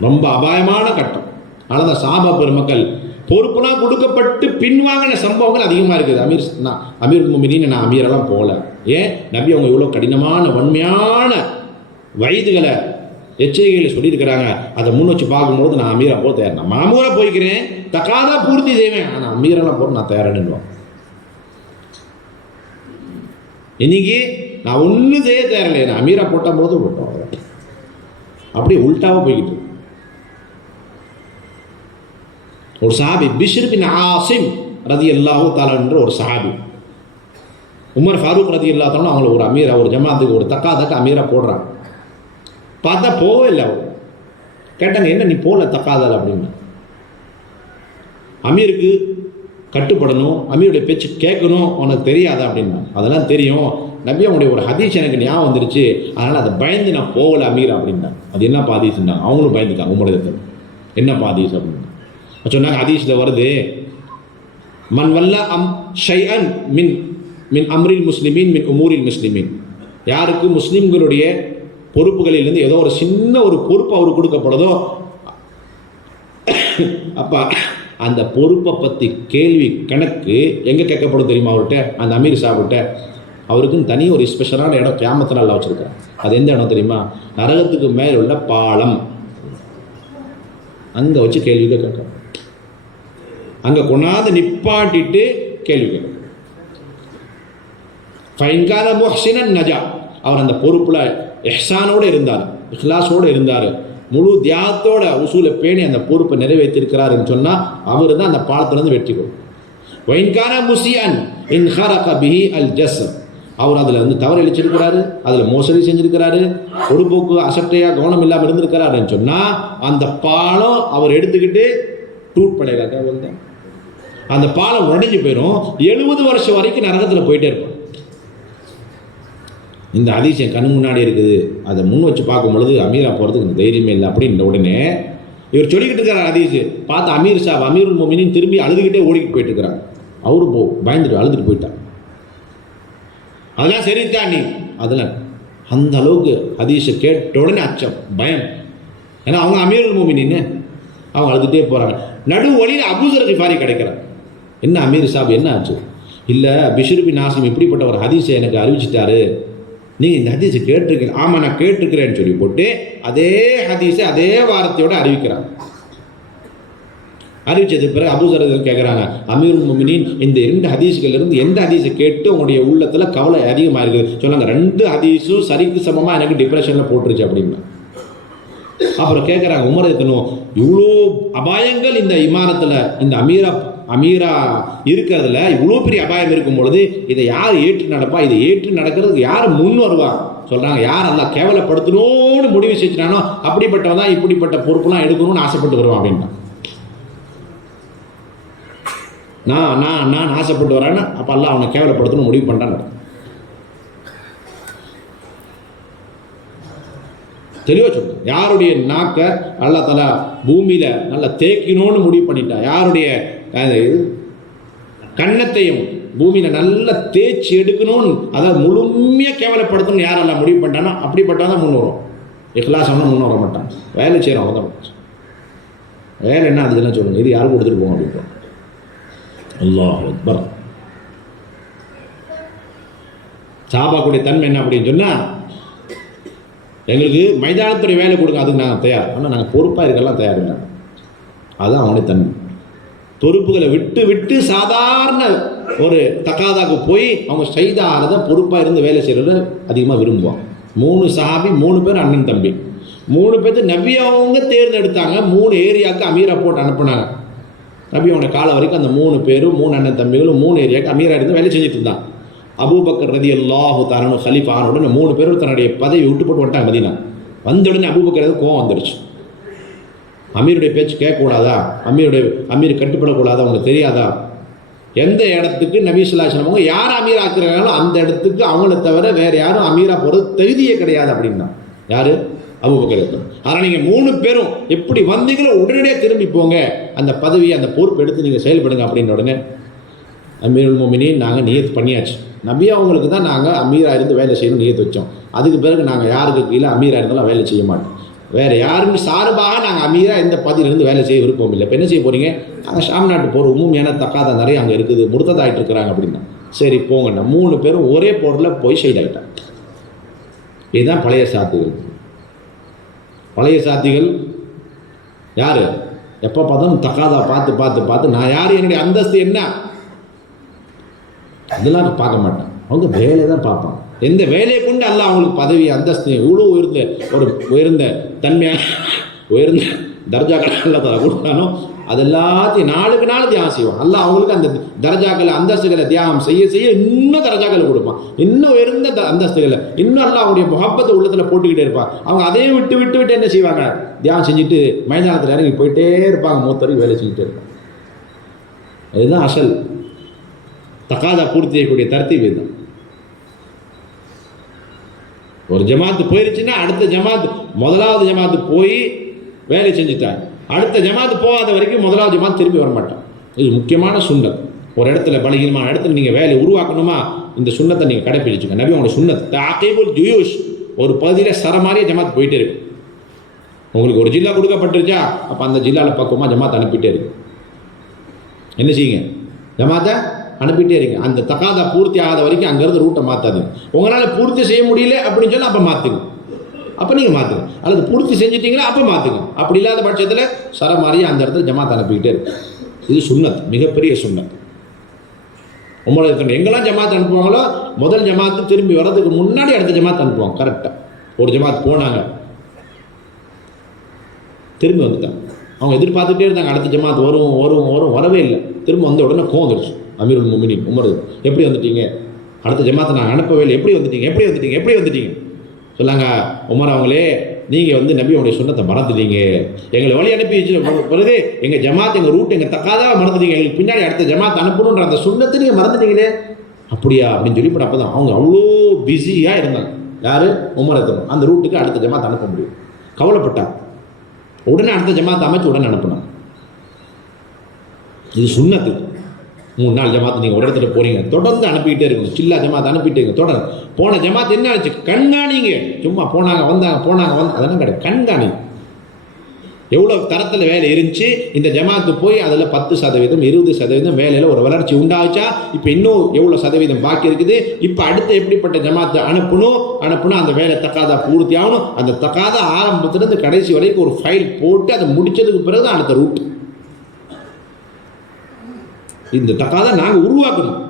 ரொம்ப அபாயமான கட்டம். ஆனால் தான் சாபா பெருமக்கள் பொறுப்புலாம் கொடுக்கப்பட்டு பின்வாங்கின சம்பவங்கள் அதிகமாக இருக்குது. அமீர் முமினீன் நான் அமீரெல்லாம் போகல. ஏன்? நபி அவங்க இவ்வளோ கடினமான வன்மையான வயதுகளை எச்சரிக்கைகளை சொல்லியிருக்கிறாங்க. அதை முன் வச்சு பார்க்கும்போது நான் அமீரா போக தயார். நான் மாமூரா போய்க்கிறேன், தக்காதா பூர்த்தி செய்வேன், ஆனால் அமீரெல்லாம் போட்டு நான் தயாரானுவான். இன்னைக்கு நான் ஒன்றும் செய்ய தயாரில்லை, நான் அமீரா போட்ட போது போட்டோம். அப்படியே உல்டாவாக போய்கிட்டு. ஒரு சஹாபி பிஷ்ர் பின் ஆசிம் ரலியல்லாஹு தஆலா என்ற ஒரு சஹாபி, உமர் ஃபாரூக் ரலியல்லாஹு தஆலா அவங்கள ஒரு அமீரா, ஒரு ஜமாத்துக்கு ஒரு தக்காதக்க அமீரா போடுறாங்க. பார்த்தா போவே இல்லை. அவர் கேட்டாங்க, என்ன நீ போகல தக்காதல் அப்படின்னு. அமீருக்கு கட்டுப்படணும், அமீருடைய பேச்சு கேட்கணும், உனக்கு தெரியாதா அப்படின்னா. அதெல்லாம் தெரியும் நபி, அவங்களுடைய ஒரு ஹதீஸ் எனக்கு ஞாபகம் வந்துருச்சு, அதனால் அதை பயந்து நான் போகலை அமீர் அப்படின்னா. அது என்ன ஹதீஸ்னாங்க. அவங்களும் பயந்துட்டாங்க உமரத்தில். என்ன ஹதீஸ் அப்படின்னு சொன்னாங்க. ஹதீஸில் வருது, மன் வல்ல ஷைஅன் மின் மின் அம்ரில் முஸ்லிமீன் மின் உமூரில் முஸ்லிமீன். யாருக்கு முஸ்லிம்களுடைய பொறுப்புகளிலிருந்து ஏதோ ஒரு சின்ன ஒரு பொறுப்பு அவருக்கு கொடுக்கப்படுதோ, அப்போ அந்த பொறுப்பை பற்றி கேள்வி கணக்கு எங்கே கேட்கப்படும் தெரியுமா? அவர்கிட்ட, அந்த அமீர் சாப்பிட்ட அவருக்குன்னு தனி ஒரு ஸ்பெஷலான இடம் கியாமத்து நாளில் வச்சுருக்காங்க. அது எந்த இடம் தெரியுமா? நரகத்துக்கு மேல் உள்ள பாலம். அங்கே வச்சு கேள்வி கேட்க, அங்கே கொண்டாந்து நிப்பாட்டிட்டு கேள்வி கேட்க. ஃபைன்கான முஹ்சினன் நஜா. அவர் அந்த பொறுப்பில் இஹ்சானோடு இருந்தார், இஹ்லாஸோடு இருந்தார், முழு தியாகத்தோட உசூலை பேணி அந்த பொறுப்பை நிறைவேற்றிருக்கிறாருன்னு சொன்னால் அவர் தான் அந்த பாலத்திலிருந்து வெற்றி கொள்ளும். வைன்கான முசியன் இன் ஹரக பிஹி அல் ஜஸ்ம். அவர் அதில் வந்து தவறு அளிச்சிருக்கிறாரு, அதில் மோசடி செஞ்சிருக்கிறாரு, பொறுப்போக்கு அசட்டையாக கவனம் இல்லாமல் இருந்திருக்கிறாருன்னு சொன்னால் அந்த பாலம் அவர் எடுத்துக்கிட்டு டூட் படையிலாக்க வந்து அந்த பாலம் உடைஞ்சு போயிடும். 70 வருஷம் வரைக்கும் நரகத்தில் போயிட்டே இருப்பான். இந்த அதிசயம் கண்ணு முன்னாடி இருக்குது. அதை முன் வச்சு பார்க்கும் பொழுது அமீரா போகிறதுக்கு எனக்கு தைரியமே இல்லை அப்படின்ற உடனே இவர் சொல்லிக்கிட்டு இருக்கிறார். அதீஸ் பார்த்து அமீர் சாப் அமீருல் மோமினின் திரும்பி அழுதுகிட்டே ஓடிக்கிட்டு போயிட்டு இருக்கிறார். அவரு பயந்துட்டு அழுதுட்டு போயிட்டார். அதெல்லாம் சரிதான் நீ அதெல்லாம் அந்த அளவுக்கு ஹதீஸை கேட்ட உடனே அச்சம், பயம். ஏன்னா அவங்க அமீருல் மோமினின்னு அவங்க அழுதுகிட்டே போகிறாங்க. நடு வழியில் அபூசர் கிஃபாரி கிடைக்கிறார். என்ன அமீர் சாப் என்ன ஆச்சு? இல்லை பிஷ்ர் பின் ஆசிம் இப்படிப்பட்ட ஒரு ஹதீஸை எனக்கு அறிவிச்சிட்டாரு, நீங்கள் இந்த ஹதீஸை கேட்டிருக்கீங்க? ஆமாம் நான் கேட்டிருக்கிறேன்னு சொல்லி போட்டு அதே ஹதீஸை அதே வார்த்தையோடு அறிவிக்கிறாங்க. அறிவிச்சது பிறகு அபூசர் கேட்குறாங்க, அமீருல் முஃமினீன் இந்த 2 ஹதீஸ்களிலிருந்து எந்த ஹதீஸை கேட்டு உங்களுடைய உள்ளத்தில் கவலை அதிகமாக இருக்குது சொன்னாங்க. 2 ஹதீஸும் சரிக்கு சமமாக எனக்கு டிப்ரெஷனில் போட்டுருச்சு அப்படின்னா. அப்புறம் கேட்குறாங்க, உமர் எத்தனும் இவ்வளோ அபாயங்கள் இந்த இமாரத்தில் இந்த அமீரா இருக்கிறதுல இவ்வளோ பெரிய அபாயம் இருக்கும் பொழுது இதை யார் ஏற்று நடப்பா? இதை ஏற்று நடக்கிறதுக்கு யார் முன் வருவா? சொல்கிறாங்க, யார் அல்லா கேவலப்படுத்தணும்னு முடிவு செஞ்சுட்டானோ அப்படிப்பட்டவன் தான் இப்படிப்பட்ட பொறுப்புலாம் எடுக்கணும்னு ஆசைப்பட்டு வருவான் அப்படின்னா. நான் ஆசைப்பட்டு வரேன்னு அப்போ அல்லா அவனை கேவலப்படுத்தணும் முடிவு பண்ணுறான். தெளிவாக சொல்லுங்க, யாருடைய நாக்க அல்லா தலா பூமியில் நல்லா தேய்க்கணும்னு முடிவு பண்ணிட்டா, யாருடைய கன்னத்தையும் பூமியில் நல்லா தேய்ச்சி எடுக்கணும்னு அதாவது முழுமையாக கேவலப்படுத்தணும்னு யாரெல்லாம் முடிவு பண்ணிட்டானோ அப்படிப்பட்டால் தான் முன் வரும். இஹ்லாஸான முன் வர மாட்டான். வேலை செய்கிறோம் அவன் தான். வேலை என்ன அதுக்கெல்லாம் சொல்லுங்க, இது யாரும் கொடுத்துட்டு போவோம் அப்படின்றோம். அல்லாஹ் அக்பர். சாபாக்குடைய தன்மை என்ன அப்படின்னு சொன்னால், எங்களுக்கு மைதானத்துடைய வேலை கொடுங்க அதுக்கு நாங்கள் தயார், ஆனால் நாங்கள் பொறுப்பாக இருக்கலாம் தயார் இல்லை. அதுதான் அவனுடைய தன்மை. பொறுப்புகளை விட்டு விட்டு சாதாரண ஒரு தக்காதாக்கு போய் அவங்க சைதானதை பொறுப்பாக இருந்து வேலை செய்கிறத அதிகமாக விரும்புவான். 3 சஹாபி 3 பேர் அண்ணன் தம்பி, 3 பேர்த்து நபி அவங்க தேர்ந்தெடுத்தாங்க. 3 ஏரியாவுக்கு அமீரா போட்டு அனுப்புனாங்க. நபி அவங்க காலம் வரைக்கும் அந்த 3 பேரும் 3 அண்ணன் தம்பிகளும் 3 ஏரியாவுக்கு அமீரா இருந்து வேலை செஞ்சுட்டு இருந்தான். அபூபக்கர் ரலியல்லாஹு தஆலா ஹலீஃபா ஆன உடனே 3 பேரும் தன்னுடைய பதவி விட்டு போட்டு வந்துட்டாங்க மதீனா. வந்த உடனே அபூபக்கர் கோவம் வந்துடுச்சு. அமீருடைய பேச்சு கேட்கக்கூடாதா? அமீர் கட்டுப்படக்கூடாதா? அவங்களுக்கு தெரியாதா? எந்த இடத்துக்கு நபி ஸல்லல்லாஹு அலைஹி வஸல்லம் யார் அமீர் ஆக்குறாங்களோ அந்த இடத்துக்கு அவங்கள தவிர வேறு யாரும் அமீரா போகிறது தகுதியே கிடையாது அப்படின்னா. யார்? அபூபக்கர். ஆனால் நீங்கள் 3 பேரும் எப்படி வந்தீங்களோ உடனடியாக திரும்பி போங்க, அந்த பதவியை அந்த பொறுப்பு எடுத்து நீங்கள் செயல்படுங்க அப்படின்ற உடனே அமீருல் மோமினீன் நாங்கள் நியத் பண்ணியாச்சு. நபி அவங்களுக்கு தான் நாங்கள் அமீராக இருந்து வேலை செய்யணும் நியத் வச்சோம். அதுக்கு பிறகு நாங்கள் யாருக்கு கீழே அமீராக இருந்தாலும் வேலை செய்ய மாட்டோம். வேறு யாருன்னு சார்பாக நாங்கள் அமீராக இந்த பதவியிலிருந்து வேலை செய்ய விருப்பம் இல்லை. இப்போ என்ன செய்ய போகிறீங்க? நாங்கள் ஷாம் நாட்டு போகிற உண்மையான தக்காத நிறைய அங்கே இருக்குது, முர்த்ததாயிட்டு இருக்கிறாங்க அப்படின்னா. சரி போங்கண்ணா. 3 பேரும் ஒரே போரில் போய் ஷஹீதாயிட்டாங்க. இதுதான் பழைய சாத்திகள். பழைய சாத்திகள் யார்? எப்போ பார்த்தாலும் தக்காதா பார்த்து பார்த்து பார்த்து நான் யார், என்னுடைய அந்தஸ்து என்ன, அதெல்லாம் பார்க்க மாட்டேன். அவங்க வேலையை தான் பார்ப்பாங்க. எந்த வேலையை கொண்டு அல்ல அவங்களுக்கு பதவி அந்தஸ்து இவ்வளோ உயர்ந்த தன்மையாக உயர்ந்த தர்ஜாக்கள் அல்ல கொடுத்தானோ அது எல்லாத்தையும் நாளுக்கு நாள் தியாகம் செய்வான். அல்ல அவங்களுக்கு அந்த தர்ஜாக்களை அந்தஸ்துகளை தியாகம் செய்ய செய்ய இன்னும் தர்ஜாக்களை கொடுப்பான், இன்னும் உயர்ந்த அந்தஸ்துகளை இன்னும் அல்ல அவங்களுடைய முகப்பத்தை உள்ளத்தில் போட்டுக்கிட்டே இருப்பான். அவங்க அதே விட்டு விட்டு விட்டு என்ன செய்வாங்க? தியாகம் செஞ்சுட்டு மைதானத்தில் இறங்கி போயிட்டே இருப்பாங்க. மூத்தருக்கு வேலை செஞ்சுட்டே இருப்பாங்க. இதுதான் அசல் தக்காதா பூர்த்தி செய்யக்கூடிய தர்த்தீப். இதுதான். ஒரு ஜமாத்து போயிருச்சுன்னா அடுத்த ஜமாத்து முதலாவது ஜமாத்து போய் வேலை செஞ்சுட்டாங்க. அடுத்த ஜமாத்து போகாத வரைக்கும் முதலாவது ஜமாத்து திரும்பி வர மாட்டான். இது முக்கியமான சுண்டல். ஒரு இடத்துல பலகீனமான இடத்துல நீங்கள் வேலையை உருவாக்கணுமா, இந்த சுன்னத்தை நீங்கள் கடைப்பிடிச்சுங்க. நபி உங்களோட சுன்னத் தாக்கீபுல் ஜுயூஷ், ஒரு பகுதியில் சரமாரியே ஜமாத் போயிட்டே இருக்கு. உங்களுக்கு ஒரு ஜில்லா கொடுக்கப்பட்டுருச்சா, அப்போ அந்த ஜில்லாவில் பக்கமாக ஜமாத் அனுப்பிட்டே இருக்கு. என்ன செய்யுங்க, ஜமாத்தை அனுப்பிட்டே இருங்க. அந்த தகாதா பூர்த்தி ஆகாத வரைக்கும் அங்கேருந்து ரூட்டை மாற்றாதுங்க. உங்களால் பூர்த்தி செய்ய முடியல அப்படின்னு சொன்னால் அப்போ மாற்றுங்க, அப்போ நீங்கள் மாற்றுங்க. அல்லது பூர்த்தி செஞ்சிட்டிங்களா அப்போ மாற்றுங்க. அப்படி இல்லாத பட்சத்தில் சரமாரியாக அந்த இடத்துல ஜமாத் அனுப்பிக்கிட்டே இருக்கு. இது சுன்னத், மிகப்பெரிய சுன்னத். உங்களுக்கு எங்கெல்லாம் ஜமாத் அனுப்புவாங்களோ முதல் ஜமாத்து திரும்பி வர்றதுக்கு முன்னாடி அடுத்த ஜமாத் அனுப்புவாங்க. கரெக்டாக ஒரு ஜமாத் போனாங்க, திரும்பி வந்துட்டாங்க. அவங்க எதிர்பார்த்துட்டே இருந்தாங்க அடுத்த ஜமாத் வரும் வரும் வரும், வரவே இல்லை. திரும்ப வந்த உடனே கோவம் வந்துருச்சு. அமீருல் முஃமினீன் உமர், எப்படி வந்துட்டீங்க, அடுத்த ஜமாத்தை நான் அனுப்பவே இல்லை, எப்படி வந்துட்டீங்க எப்படி வந்துட்டீங்க எப்படி வந்துட்டீங்க சொன்னாங்க. உமர் அவங்களே, நீங்கள் நபியோடைய சுன்னத்தை மறந்துட்டீங்க, எங்களை வழி அனுப்பி வச்சு பிறகு எங்கள் ஜமாத் எங்கள் ரூட் எங்கள் தக்காதான் மறந்துட்டீங்க, எங்களுக்கு பின்னாடி அடுத்த ஜமாத் அனுப்பணுன்ற அந்த சுன்னத்தை நீங்கள் மறந்துட்டீங்களே. அப்படியா அப்படின்னு சொல்லி அப்போ தான் அவங்க அவ்வளோ பிஸியாக இருந்தாங்க. யார்? உமர் எத்தனும் அந்த ரூட்டுக்கு அடுத்த ஜமாத் அனுப்ப முடியும் கவலைப்பட்டாங்க. உடனே அடுத்த ஜமாத் அமைச்சு உடனே அனுப்பினாங்க. இது சுன்னத்து. 3 நாள் ஜமாத் நீங்கள் ஒரு இடத்துல போறீங்க, தொடர்ந்து அனுப்பிக்கிட்டே இருக்கணும். சில்லா ஜமாத் அனுப்பிட்டீங்க, தொடர்ந்து போன ஜமாத் என்ன ஆச்சு கண்காணிங்க. சும்மா போனாங்க வந்தாங்க போனாங்க வந்து அதெல்லாம் கிடையாது, கண்காணி. எவ்வளோ தரத்தில் வேலை இருந்துச்சு, இந்த ஜமாத்து போய் அதில் 10%, 20% வேலையில் ஒரு வளர்ச்சி உண்டாச்சா, இப்போ இன்னும் எவ்வளோ சதவீதம் பாக்கி இருக்குது, இப்போ அடுத்து எப்படிப்பட்ட ஜமாத்தை அனுப்பணும் அந்த வேலை தக்காதா பூர்த்தி ஆகணும். அந்த தக்காதா ஆரம்பத்திலிருந்து கடைசி வரைக்கும் ஒரு ஃபைல் போட்டு அதை முடிச்சதுக்கு பிறகு தான் அடுத்த ரூட். இந்த தக்காதை நாங்கள் உருவாக்கணும்.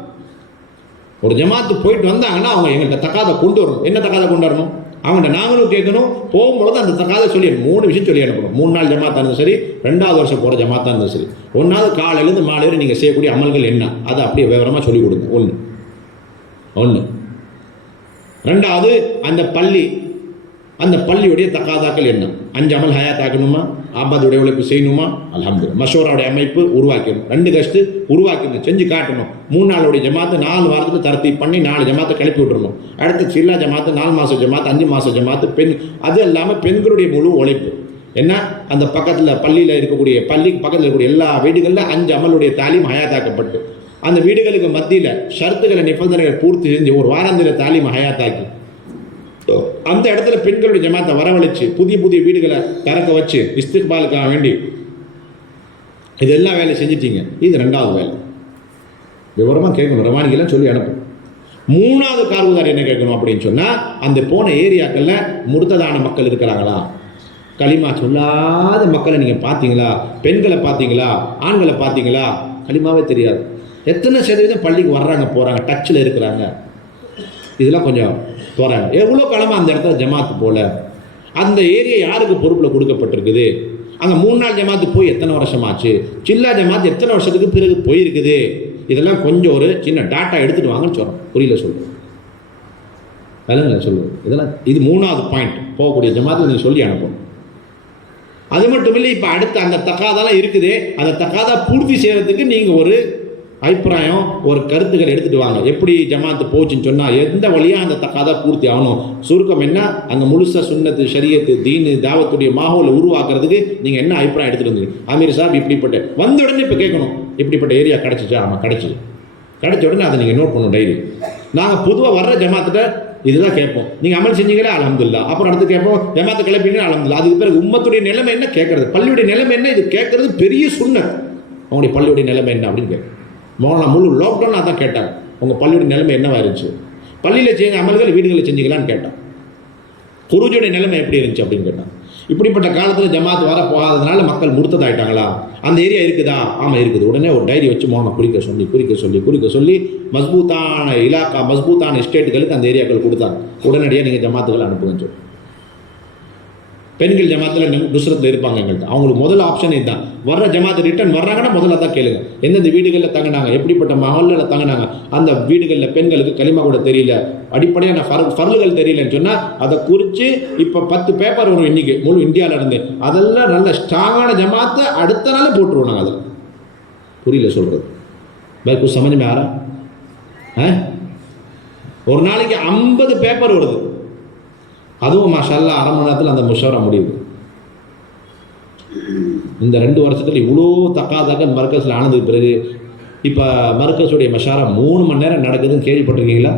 ஒரு ஜமாத்து போயிட்டு வந்தாங்கன்னா அவங்க எங்கள்கிட்ட தக்காதை கொண்டு வரணும். என்ன தக்காதை கொண்டு வரணும், அவங்கள்ட்ட நாங்களும் கேட்கணும். போகும்பொழுது அந்த தக்காதை சொல்லி 3 விஷயம் சொல்லி அனுப்பணும். 3 நாள் ஜமாத்தாக இருந்தாலும் சரி, 2வது வருஷம் போகிற ஜமாத்தாக இருந்தாலும் சரி, 1வது காலையிலேருந்து மாலை வரை நீங்கள் செய்யக்கூடிய அமல்கள் என்ன, அதை அப்படியே விவரமாக சொல்லிக் கொடுங்க. ஒன்று. 2வது அந்த பள்ளியுடைய தக்காதாக்கள் என்ன, 5 அமல் ஹயாத்தாக்கணுமா, ஆபாதுடைய உழைப்பு செய்யணுமா, அல்ஹம்துலில்லாஹ் மஷூராவுடைய அமைப்பு உருவாக்கணும், 2 கஷ்டு உருவாக்கணும், செஞ்சு காட்டணும். 3 நாளுடைய ஜமாத்து 4 வாரத்துக்கு தரத்தீப் பண்ணி 4 ஜமாத்தை கிளப்பி விட்டுறணும். அடுத்து சில்லா ஜமாத்து 4 மாத ஜமாத்து 5 மாத ஜமாத்து பெண். அது இல்லாமல் பெண்களுடைய முழு உழைப்பு என்ன, அந்த பக்கத்தில் பள்ளியில் இருக்கக்கூடிய பள்ளிக்கு பக்கத்தில் இருக்கக்கூடிய எல்லா வீடுகளில் 5 அமலுடைய தாலீம் ஹயாத்தாக்கப்பட்டு அந்த வீடுகளுக்கு மத்தியில் ஷர்த்துகளை நிபந்தனைகளை பூர்த்தி செஞ்சு ஒரு வாராந்திர தாலீம் ஹயாத்தாக்கி அந்த இடத்துல பெண்களுடைய ஜமாத்தை வரவழைச்சு புதிய வீடுகளை திறக்க வச்சு இஸ்திக்பாலுக்காக வேண்டி இதெல்லாம் வேலை செஞ்சிட்டீங்க. இது 2வது வேலை. விவரமாக கேட்கணும், ரவானிகெல்லாம் சொல்லி அனுப்பும். 3வது கார்குதார் என்ன கேட்கணும் அப்படின்னு சொன்னால், அந்த போன ஏரியாக்களில் முர்த்ததான மக்கள் இருக்கிறாங்களா, களிமா சொல்லாத மக்களை நீங்கள் பார்த்தீங்களா, பெண்களை பார்த்தீங்களா, ஆண்களை பார்த்தீங்களா, களிமாவே தெரியாது. எத்தனை சதவீதம் பள்ளிக்கு வர்றாங்க போகிறாங்க, டச்சில் இருக்கிறாங்க, இதெல்லாம் கொஞ்சம் போகிறாங்க. எவ்வளோ காலமாக அந்த இடத்துல ஜமாத்து போல, அந்த ஏரியா யாருக்கு பொறுப்பில் கொடுக்கப்பட்டிருக்குது, அங்கே 3 நாள் ஜமாத்து போய் எத்தனை வருஷமாச்சு, சில்லா ஜமாத்து எத்தனை வருஷத்துக்கு பிறகு போயிருக்குது, இதெல்லாம் கொஞ்சம் ஒரு சின்ன டாட்டா எடுத்துகிட்டு வாங்கன்னு சொல்கிறோம். புரியல சொல்லுவோம், விலங்குல சொல்லுவோம். இதெல்லாம் இது 3வது பாயிண்ட். போகக்கூடிய ஜமாத்தில் நீங்கள் சொல்லி அனுப்பணும். அது மட்டும் இல்லை, இப்போ அடுத்து அந்த தக்காதெல்லாம் இருக்குது, அந்த தக்காதா பூர்த்தி செய்கிறதுக்கு நீங்கள் ஒரு அபிப்பிராயம் ஒரு கருத்துக்கள் எடுத்துகிட்டு வாங்க. எப்படி ஜமாத்து போச்சுன்னு சொன்னால் எந்த வழியாக அந்த தக்காதா பூர்த்தி ஆகணும். சுருக்கம் என்ன, அங்கே முழுசாக சுன்னத்து ஷரியத்து தீனு தாவத்துடைய மாஹோலை உருவாக்குறதுக்கு நீங்கள் என்ன அபிப்பிராயம் எடுத்துகிட்டு வந்தீங்க. அமீர் சாப் இப்படிப்பட்ட வந்த உடனே இப்போ கேட்கணும், இப்படிப்பட்ட ஏரியா கிடச்சிச்சா, ஆமாம் கிடைச்ச உடனே அதை நீங்கள் நோட் பண்ணணும் டைரி. நாங்கள் பொதுவாக வர்ற ஜமாத்திட்ட இதுதான் கேட்போம், நீங்கள் அமல் செஞ்சீங்களே அல்ஹம்துலில்லாஹ், அப்புறம் அடுத்து கேட்போம் ஜமாத்தை கிளப்பிங்கன்னா அல்ஹம்துலில்லாஹ். அதுக்கு பிறகு உம்மத்துடைய நிலைமை என்ன கேட்கறது, பள்ளியுடைய நிலைமை என்ன, இது கேட்கறது பெரிய சுன்னத். அவங்களுடைய பள்ளியுடைய நிலைமை என்ன அப்படின்னு கேட்க மோனா முழு லாக்டவுன் அதான் கேட்டாங்க, உங்கள் பள்ளியுடைய நிலைமை என்னவா இருந்துச்சு, பள்ளியில் செஞ்ச அமல்கள் வீடுகளில் செஞ்சுக்கலான்னு கேட்டான். குருஜுடைய நிலைமை எப்படி இருந்துச்சு அப்படின்னு கேட்டான். இப்படிப்பட்ட காலத்தில் ஜமாத் வர போகாததுனால மக்கள் முர்த்ததாயிட்டாங்களா, அந்த ஏரியா இருக்குதா, ஆமாம் இருக்குது. உடனே ஒரு டைரி வச்சு மோனை குறிக்க சொல்லி மஸ்பூத்தான இலாக்கா மஸ்பூத்தான எஸ்டேட்டுகளுக்கு அந்த ஏரியாக்கள் கொடுத்தாங்க. உடனடியாக நீங்கள் ஜமாத்துகள் அனுப்புங்கன்னு சொல்லி. பெண்கள் ஜமாத்தில் நுஸ்ரத்தில் இருப்பாங்க எங்கள்கிட்ட, அவங்களுக்கு முதல் ஆப்ஷன் இதுதான். வர்ற ஜமாத்து ரிட்டர்ன் வர்றாங்கன்னா முதல்ல தான் கேளுங்க, எந்தெந்த வீடுகளில் தங்கினாங்க, எப்படிப்பட்ட மஹல்லில் தங்கினாங்க, அந்த வீடுகளில் பெண்களுக்கு களிமா கூட தெரியல, அடிப்படையான ஃபர்லுகள் தெரியலன்னு சொன்னால் அதை குறித்து இப்போ 10 பேப்பர் வரும் இன்னைக்கு முழு இந்தியாவில் இருந்து, அதெல்லாம் நல்ல ஸ்ட்ராங்கான ஜமாத்தை அடுத்த நாள் போட்டுருவோம் நாங்கள். அதில் புரியல சொல்கிறது பைக்கு சமஞ்சமே ஆரா ஒரு நாளைக்கு 50 பேப்பர் வருது. அதுவும் மாஷல்லா 1/2 மணி நேரத்தில் அந்த முஷவரா முடியுது. இந்த 2 வருஷத்தில் இவ்வளோ தக்காதாக்கள் மர்க்கஸில் ஆனதுக்கு பிறகு இப்போ மர்கஸுடைய மஷாரா 3 மணி நேரம் நடக்குதுன்னு கேள்விப்பட்டிருக்கீங்களா?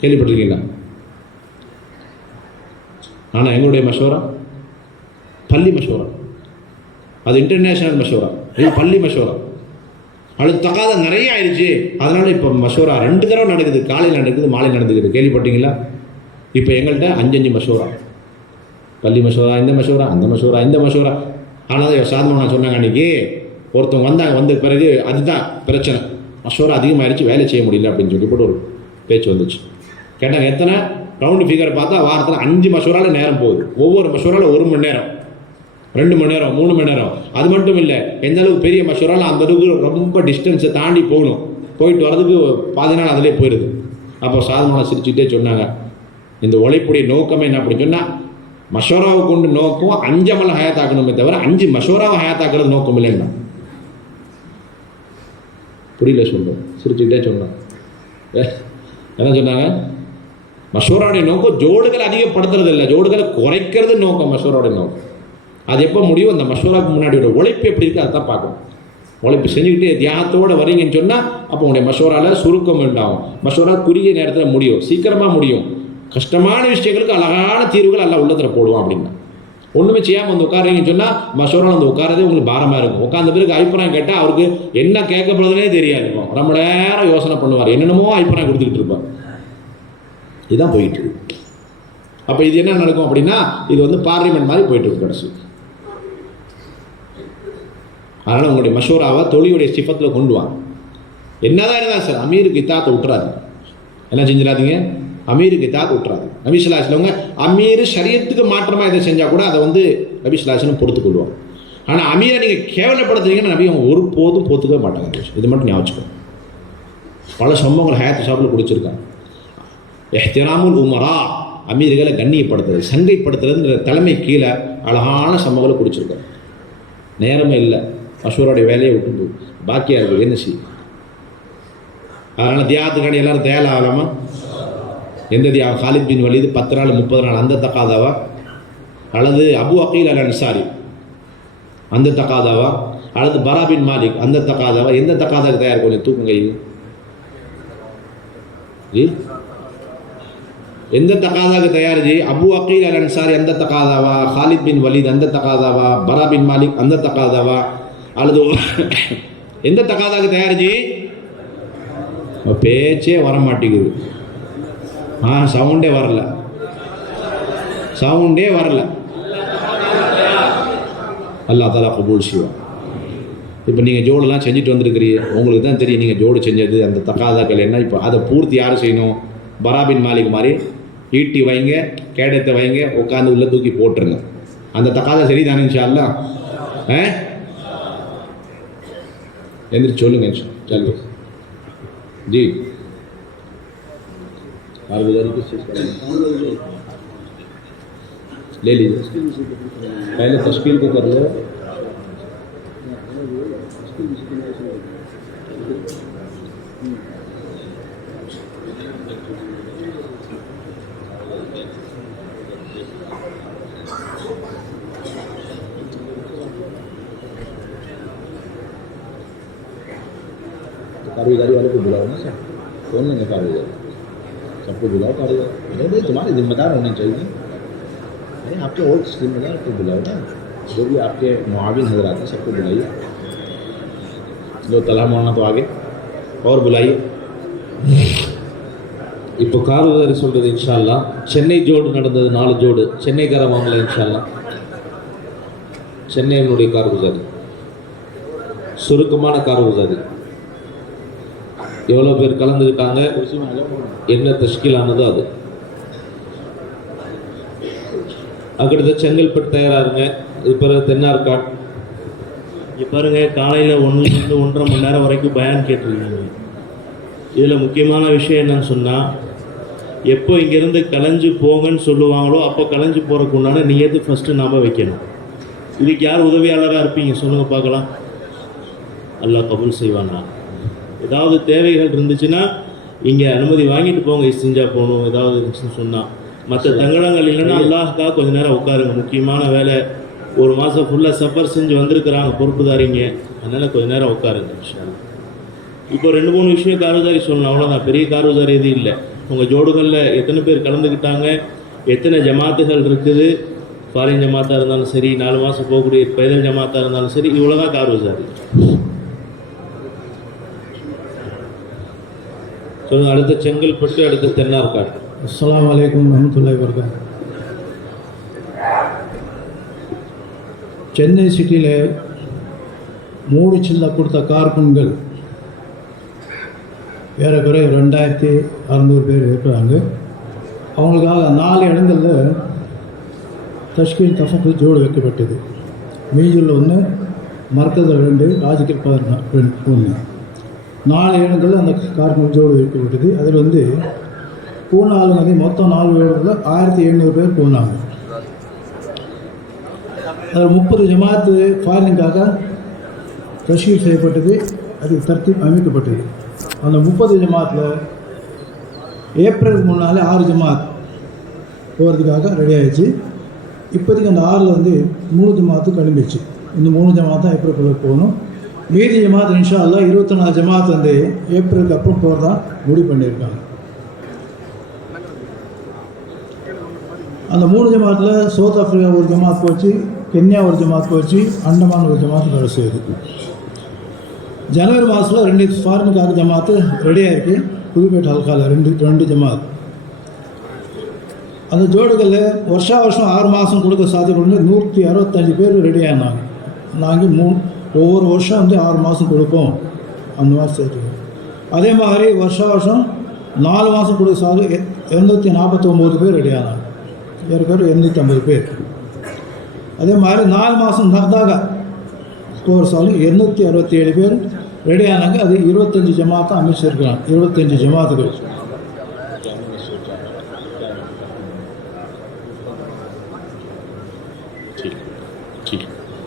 கேள்விப்பட்டிருக்கீங்களா? ஆனால் எங்களுடைய மஷோரா பள்ளி மஷோரா, அது இன்டர்நேஷ்னல் மஷோரா, இது பள்ளி மஷோரா. அது தகாத நிறைய ஆயிடுச்சு. அதனால இப்போ மஷோரா 2 தடவை நடக்குது, காலையில் நடக்குது, மாலையில் நடந்துக்குது. கேள்விப்பட்டீங்களா? இப்போ எங்கள்கிட்ட 5 மஷோரா, பள்ளி மஷோரா, இந்த மஷோரா, அந்த மஷோரா, இந்த மஷோரா. ஆனால் சாதமாக சொன்னாங்க அன்றைக்கி ஒருத்தவங்க வந்த பிறகு அதுதான் பிரச்சனை, மஷோரா அதிகமாகிடுச்சு, வேலை செய்ய முடியல அப்படின்னு சொல்லி போட்டு ஒரு பேச்சு வந்துச்சு. கேட்டாங்க எத்தனை ரவுண்டு ஃபிகரை பார்த்தா வாரத்தில் 5 மஷோராவில் நேரம் போகுது. ஒவ்வொரு மஷோராவில் 1 மணி நேரம், 2 மணி நேரம், 3 மணி நேரம். அது மட்டும் இல்லை, எந்த அளவுக்கு பெரிய மஷோராவில் அந்த அளவுக்கு ரொம்ப டிஸ்டன்ஸை தாண்டி போகணும், போயிட்டு வரதுக்கு பாதி நாள் அதிலே போயிடுது. அப்போ சாதமான சிரிச்சுட்டே சொன்னாங்க, இந்த உழைப்புடைய நோக்கமே என்ன அப்படின்னு சொன்னால், மஷோராவை கொண்டு நோக்கம் 5 அமலை ஹயாத்தாக்கணுமே தவிர 5 மஷோராவை ஹயாத்தாக்குறது நோக்கம் இல்லைன்னா. புரியல சொல்கிறோம், சிரிச்சுக்கிட்டே சொன்னாங்க. என்ன சொன்னாங்க? மஷோராவுடைய நோக்கம் ஜோடுகளை அதிகப்படுத்துறது இல்லை, ஜோடுகளை குறைக்கிறது நோக்கம் மஷோராவுடைய நோக்கம். அது எப்போ முடியும்? அந்த மஷோராவுக்கு முன்னாடியோட உழைப்பு எப்படி இருக்குது அதை தான் பார்க்கணும். உழைப்பு செஞ்சுக்கிட்டே தியாகத்தோடு வரீங்கன்னு சொன்னால் அப்போ உங்களுடைய மஷோராவில் சுருக்கம் உண்டாகும். மஷோரா குறுகிய நேரத்தில் முடியும், சீக்கிரமாக முடியும். கஷ்டமான விஷயங்களுக்கு அழகான தீர்வுகள் எல்லாம் உள்ளத்தில் போடுவோம். அப்படின்னா ஒன்றுமே செய்யாமல் வந்து உட்காருங்கன்னு சொன்னால் மஷோராவில் வந்து உட்காரதே உங்களுக்கு பாரமாக இருக்கும். உட்காந்த பிறகு அபிப்பிராயம் கேட்டால் அவருக்கு என்ன கேட்கப்படுறதுனே தெரியாது. இருக்கும் ரொம்ப நேரம் யோசனை பண்ணுவார், என்னென்னமோ அபிப்பிராயம் கொடுத்துக்கிட்டு இருப்பார். இதுதான் போயிட்டு இருக்கு. அப்போ இது என்ன நடக்கும் அப்படின்னா, இது வந்து பார்லிமெண்ட் மாதிரி போயிட்டு இருக்கு கடைசி. அதனால் உங்களுடைய மஷோராவை தொழிலுடைய சிஃபத்தில் கொண்டு வாங்க. என்னதான் இருந்தால் சார் அமீருக்கு இத்தாத்தை விட்டுறாது, என்ன செஞ்சிடாதீங்க, அமீருக்கு இத்தாத்தை விட்டுறாது. நபி ஸல்லல்லாஹு அலைஹி வஸல்லம் அமீர் ஷரியத்துக்கு மாற்றமாக எதை செஞ்சால் கூட அதை வந்து நபி ஸல்லல்லாஹு அலைஹி வஸல்லம் பொறுத்துக்கொள்வாங்க. ஆனால் அமீரை நீங்கள் கேவலப்படுத்துறீங்கன்னா நபி அவங்க ஒரு போதும் பொறுத்துக்கவே மாட்டாங்க. இது மட்டும் ஞாபகம். பல சம்பவங்கள் ஹயாத் ஷாப்பில் குடிச்சிருக்காங்க. எஹ்திராமுல் உமரா, அமீர்களை கண்ணியப்படுத்துறது, சங்கைப்படுத்துறதுங்கிற தலைமை கீழே அழகான சம்பவங்களை குடிச்சிருக்காங்க. நேரமே இல்லை, மஷூராவுடைய வேலையை விட்டு பாக்கியாக இருக்குது, என்ன செய்யும்? அதனால் தியாகத்துக்காண்டி எல்லாரும் தயாராகலாமா? எந்த தியாகம்? ஹாலித் பின் வலீது 10 நாள் 30 நாள் அந்த தக்காதாவா, அல்லது அபு அகீல் அல் அன்சாரி அந்த தக்காதாவா, அல்லது பரா பின் மாலிக் அந்த தக்காதாவா? எந்த தக்காதாவுக்கு தயார்? கொஞ்சம் தூக்குங்க. எந்த தக்காதாவுக்கு தயார் ஜி? அபு அகீல் அல் அன்சாரி அந்த தக்காதாவா, ஹாலித் பின் வலீத் அந்த தக்காதாவா, பரா பின் மாலிக் அந்த தக்காதாவா, அல்லது எந்த தக்காதாவுக்கு தயார் ஜி? பேச்சே வர மாட்டேங்குது. சவுண்டே வரல, சவுண்டே வரல. அல்லாஹ் தஆலா கபூல் செய்வான். இப்போ நீங்கள் ஜோடெல்லாம் செஞ்சுட்டு வந்திருக்கிறீங்க, உங்களுக்கு தான் தெரியும் நீங்கள் ஜோடு செஞ்சது அந்த தக்காதாக்கள் என்ன. இப்போ அதை பூர்த்தி யார் செய்யணும்? பராபின் மாலிக் மாதிரி ஈட்டி வைங்க, கேடத்தை வைங்க, உட்காந்து உள்ள தூக்கி போட்டுருங்க. அந்த தக்காதா சரி தானே இன்ஷா அல்லாஹ்? எந்திரிச்சு சொல்லுங்க चलो जी। ले लीजिए, पहले तश्कील को कर लो। कारोबारी वाले को बुलाओ ना सर, कौन नहीं कारोबार, सबको बुलाओ कारोबार। नहीं तुम्हारे जिम्मेदार होने चाहिए, नहीं आपके और जिम्मेदार को बुलाओ ना, जो भी आपके मुआविन हजरात हैं सबको बुलाइए। जो तला मौलाना तो आगे और बुलाइए। இப்போ காரோபாரி சொல்கிறது இன்ஷா அல்லாஹ் சென்னை ஜோடு நடந்தது, 4 ஜோடு சென்னைக்காரன் வாங்கல இன்ஷா அல்லாஹ். சென்னையினுடைய காரோபாரி சுருக்கமான காரோபாரி எவ்வளோ பேர் கலந்துக்கிட்டாங்க, என்ன தஷ்கீல் ஆனதோ அது. அதுக்கடுத்து செங்கல்பட்டு தயாராகுங்க. இது பிறகு தென்னார்காட். இங்கே பாருங்கள், காலையில் 1 1.5 மணி நேரம் வரைக்கும் பயான் கேட்டிருக்கீங்க. இதில் முக்கியமான விஷயம் என்னன்னு சொன்னால், எப்போ இங்கேருந்து கலைஞ்சு போங்கன்னு சொல்லுவாங்களோ அப்போ கலைஞ்சு போகிறதுக்கு உண்டான நியத்து ஃபஸ்ட்டு நாம் வைக்கணும். இதுக்கு யார் உதவியாளராக இருப்பீங்க சொல்லுங்கள் பார்க்கலாம். அல்லாஹ் கபூல் செய்வானா. ஏதாவது தேவைகள் இருந்துச்சுன்னா இங்கே அனுமதி வாங்கிட்டு போங்க, இஸ்திஞ்சா போகணும் ஏதாவது இருந்துச்சுன்னு சொன்னால். மற்ற தங்கடங்கள் இல்லைன்னா அல்லாஹ்க்காக கொஞ்சம் நேரம் உட்காருங்க. முக்கியமான வேலை ஒரு மாதம் ஃபுல்லாக சஃபர் செஞ்சு வந்திருக்கிறாங்க பொறுப்புதாரிங்க. அதனால் கொஞ்ச நேரம் உட்காருங்க இன்ஷா அல்லாஹ். இப்போ 2-3 விஷயம் கார்குஜாரி சொல்லணும், அவ்வளோதான். பெரிய கார்குஜாரி எதுவும் இல்லை. உங்கள் ஜோடுகளில் எத்தனை பேர் கலந்துக்கிட்டாங்க, எத்தனை ஜமாத்துகள் இருக்குது, ஃபாரின் ஜமாத்தாக இருந்தாலும் சரி, 4 மாதம் போகக்கூடிய பைதல் ஜமாத்தாக இருந்தாலும் சரி, இவ்வளோதான் கார்குஜாரி. சொல்லுங்கள். அடுத்த செங்கல்பட்டு, அடுத்த தென்னார்காடு. அஸ்ஸலாமு அலைக்கும் வரஹ்மத்துல்லாஹி வபரகாத்துஹு. சென்னை சிட்டியில் 3 சில்லா கொடுத்த கார்பன்கள் ஏறக்குறைய 2600 பேர் இருக்கிறாங்க. அவங்களுக்காக 4 இடங்களில் தஷ்கீல் தஃபக்கு ஜோடு வைக்கப்பட்டது. மீஜூரில் 1, மர்கஸில் 2, ராஜகிர் 1. 4 இடங்களில் அந்த கார்பன் ஜோடு வைக்கப்பட்டது. அதில் பூனாலுங்க மொத்தம் 4 இடங்களில் 1700 பேர் போனாங்க. அதில் 30 ஜமாத்து ஃபாரினுக்காக தஷ்கீல் செய்யப்பட்டது. அதுக்கு தர்த்தீப் அமைக்கப்பட்டது. அந்த 30 ஜமாத்தில் ஏப்ரலுக்கு முன்னால் 6 ஜமாத் போகிறதுக்காக ரெடி ஆகிடுச்சு. இப்போதைக்கு அந்த 6ல் 3 ஜமாத்து கிளம்பிடுச்சு. இந்த 3 ஜமாத் தான் ஏப்ரலுக்குள்ளே போகணும். மீதி ஜமாத் இன்ஷா அல்லாஹ் 24 ஜமாத் ஏப்ரலுக்கு அப்புறம் போகிறதா முடிவு பண்ணியிருக்காங்க. அந்த 3 ஜமாத்தில் சவுத் ஆஃப்ரிக்கா ஒரு ஜமாத் போச்சு, கென்யா ஒரு ஜமாத் போச்சு, அண்டமான் ஒரு ஜமாத் வேலை செய்யுது. ஜனவரி மாதத்தில் 2 ஃபாரினுக்காக ஜமாத்து ரெடியாக இருக்குது. புதுப்பேட்டை ஹல்காவில் 2 ஜமாத். அந்த ஜோடுகளில் வருஷம் 6 மாதம் கொடுக்க சாத்தியப்பட்டு 165 பேர் ரெடி ஆனாங்க. நாங்கள் ஒவ்வொரு வருஷம் 6 மாதம் கொடுப்போம், அந்த மாதிரி சேர்த்துக்கோம். அதே மாதிரி வருஷம் 4 மாதம் கொடுக்க சாதி 249 பேர் ரெடி ஆனாங்க. ஏற்கனவே 250 பேர். அதே மாதிரி 4 மாதம் நடந்தாக ஒரு சாலி 267 பேர் ரெடி ஆனாங்க. அது 25 ஜமாத்தான் அமைச்சிருக்கிறாங்க. 25 ஜமாத்துகள்.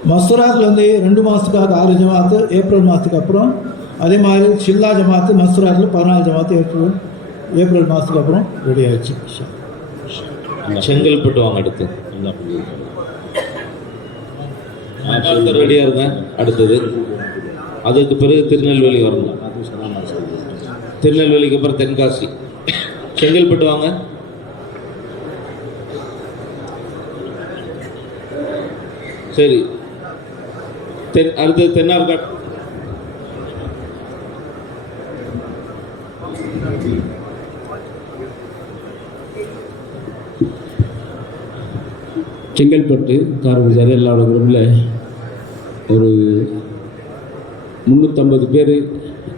மஸ்தூராத்தில் 2 மாதத்துக்காக 6 ஜமாத்து ஏப்ரல் மாதத்துக்கு அப்புறம். அதே மாதிரி சில்லா ஜமாத்து மஸ்தூராத்தில் 14 ஜமாத்து ஏப்ரல் மாதத்துக்கு அப்புறம் ரெடி ஆகிடுச்சு. செங்கல்பட்டு வாங்க. அடுத்து ரெடியாக இருங்க. அடுத்தது அதுக்கு பிறகு திருநெல்வேலி வரணும். திருநெல்வேலிக்கு அப்புறம் தென்காசி. செங்கல்பட்டு வாங்க. சரி, அடுத்தது தென்னார்காடு. செங்கல்பட்டு கார்குஜாரி எல்லாரோட குரூப்பில் ஒரு 350 பேர்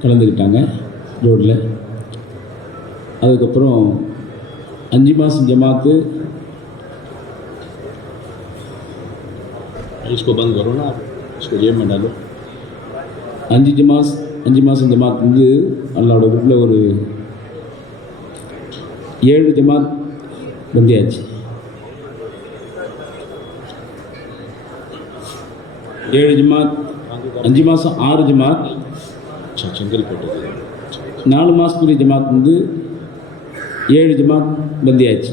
கலந்துக்கிட்டாங்க ரோட்டில். அதுக்கப்புறம் 5 மாதம் ஜமாத்து इसको बंद करो ना, इसको जेब में डालो. 5 மாதம் ஜமாத் அல்லாவோட குரூப்பில் ஒரு 7 ஜமாத் வந்தியாச்சு. 7 ஜமாத், 5 மாதம் 6 ஜமாத். செங்கல்பட்டு 4 மாதத்துக்குரிய ஜமாத் 7 ஜமாத் வந்தியாச்சு.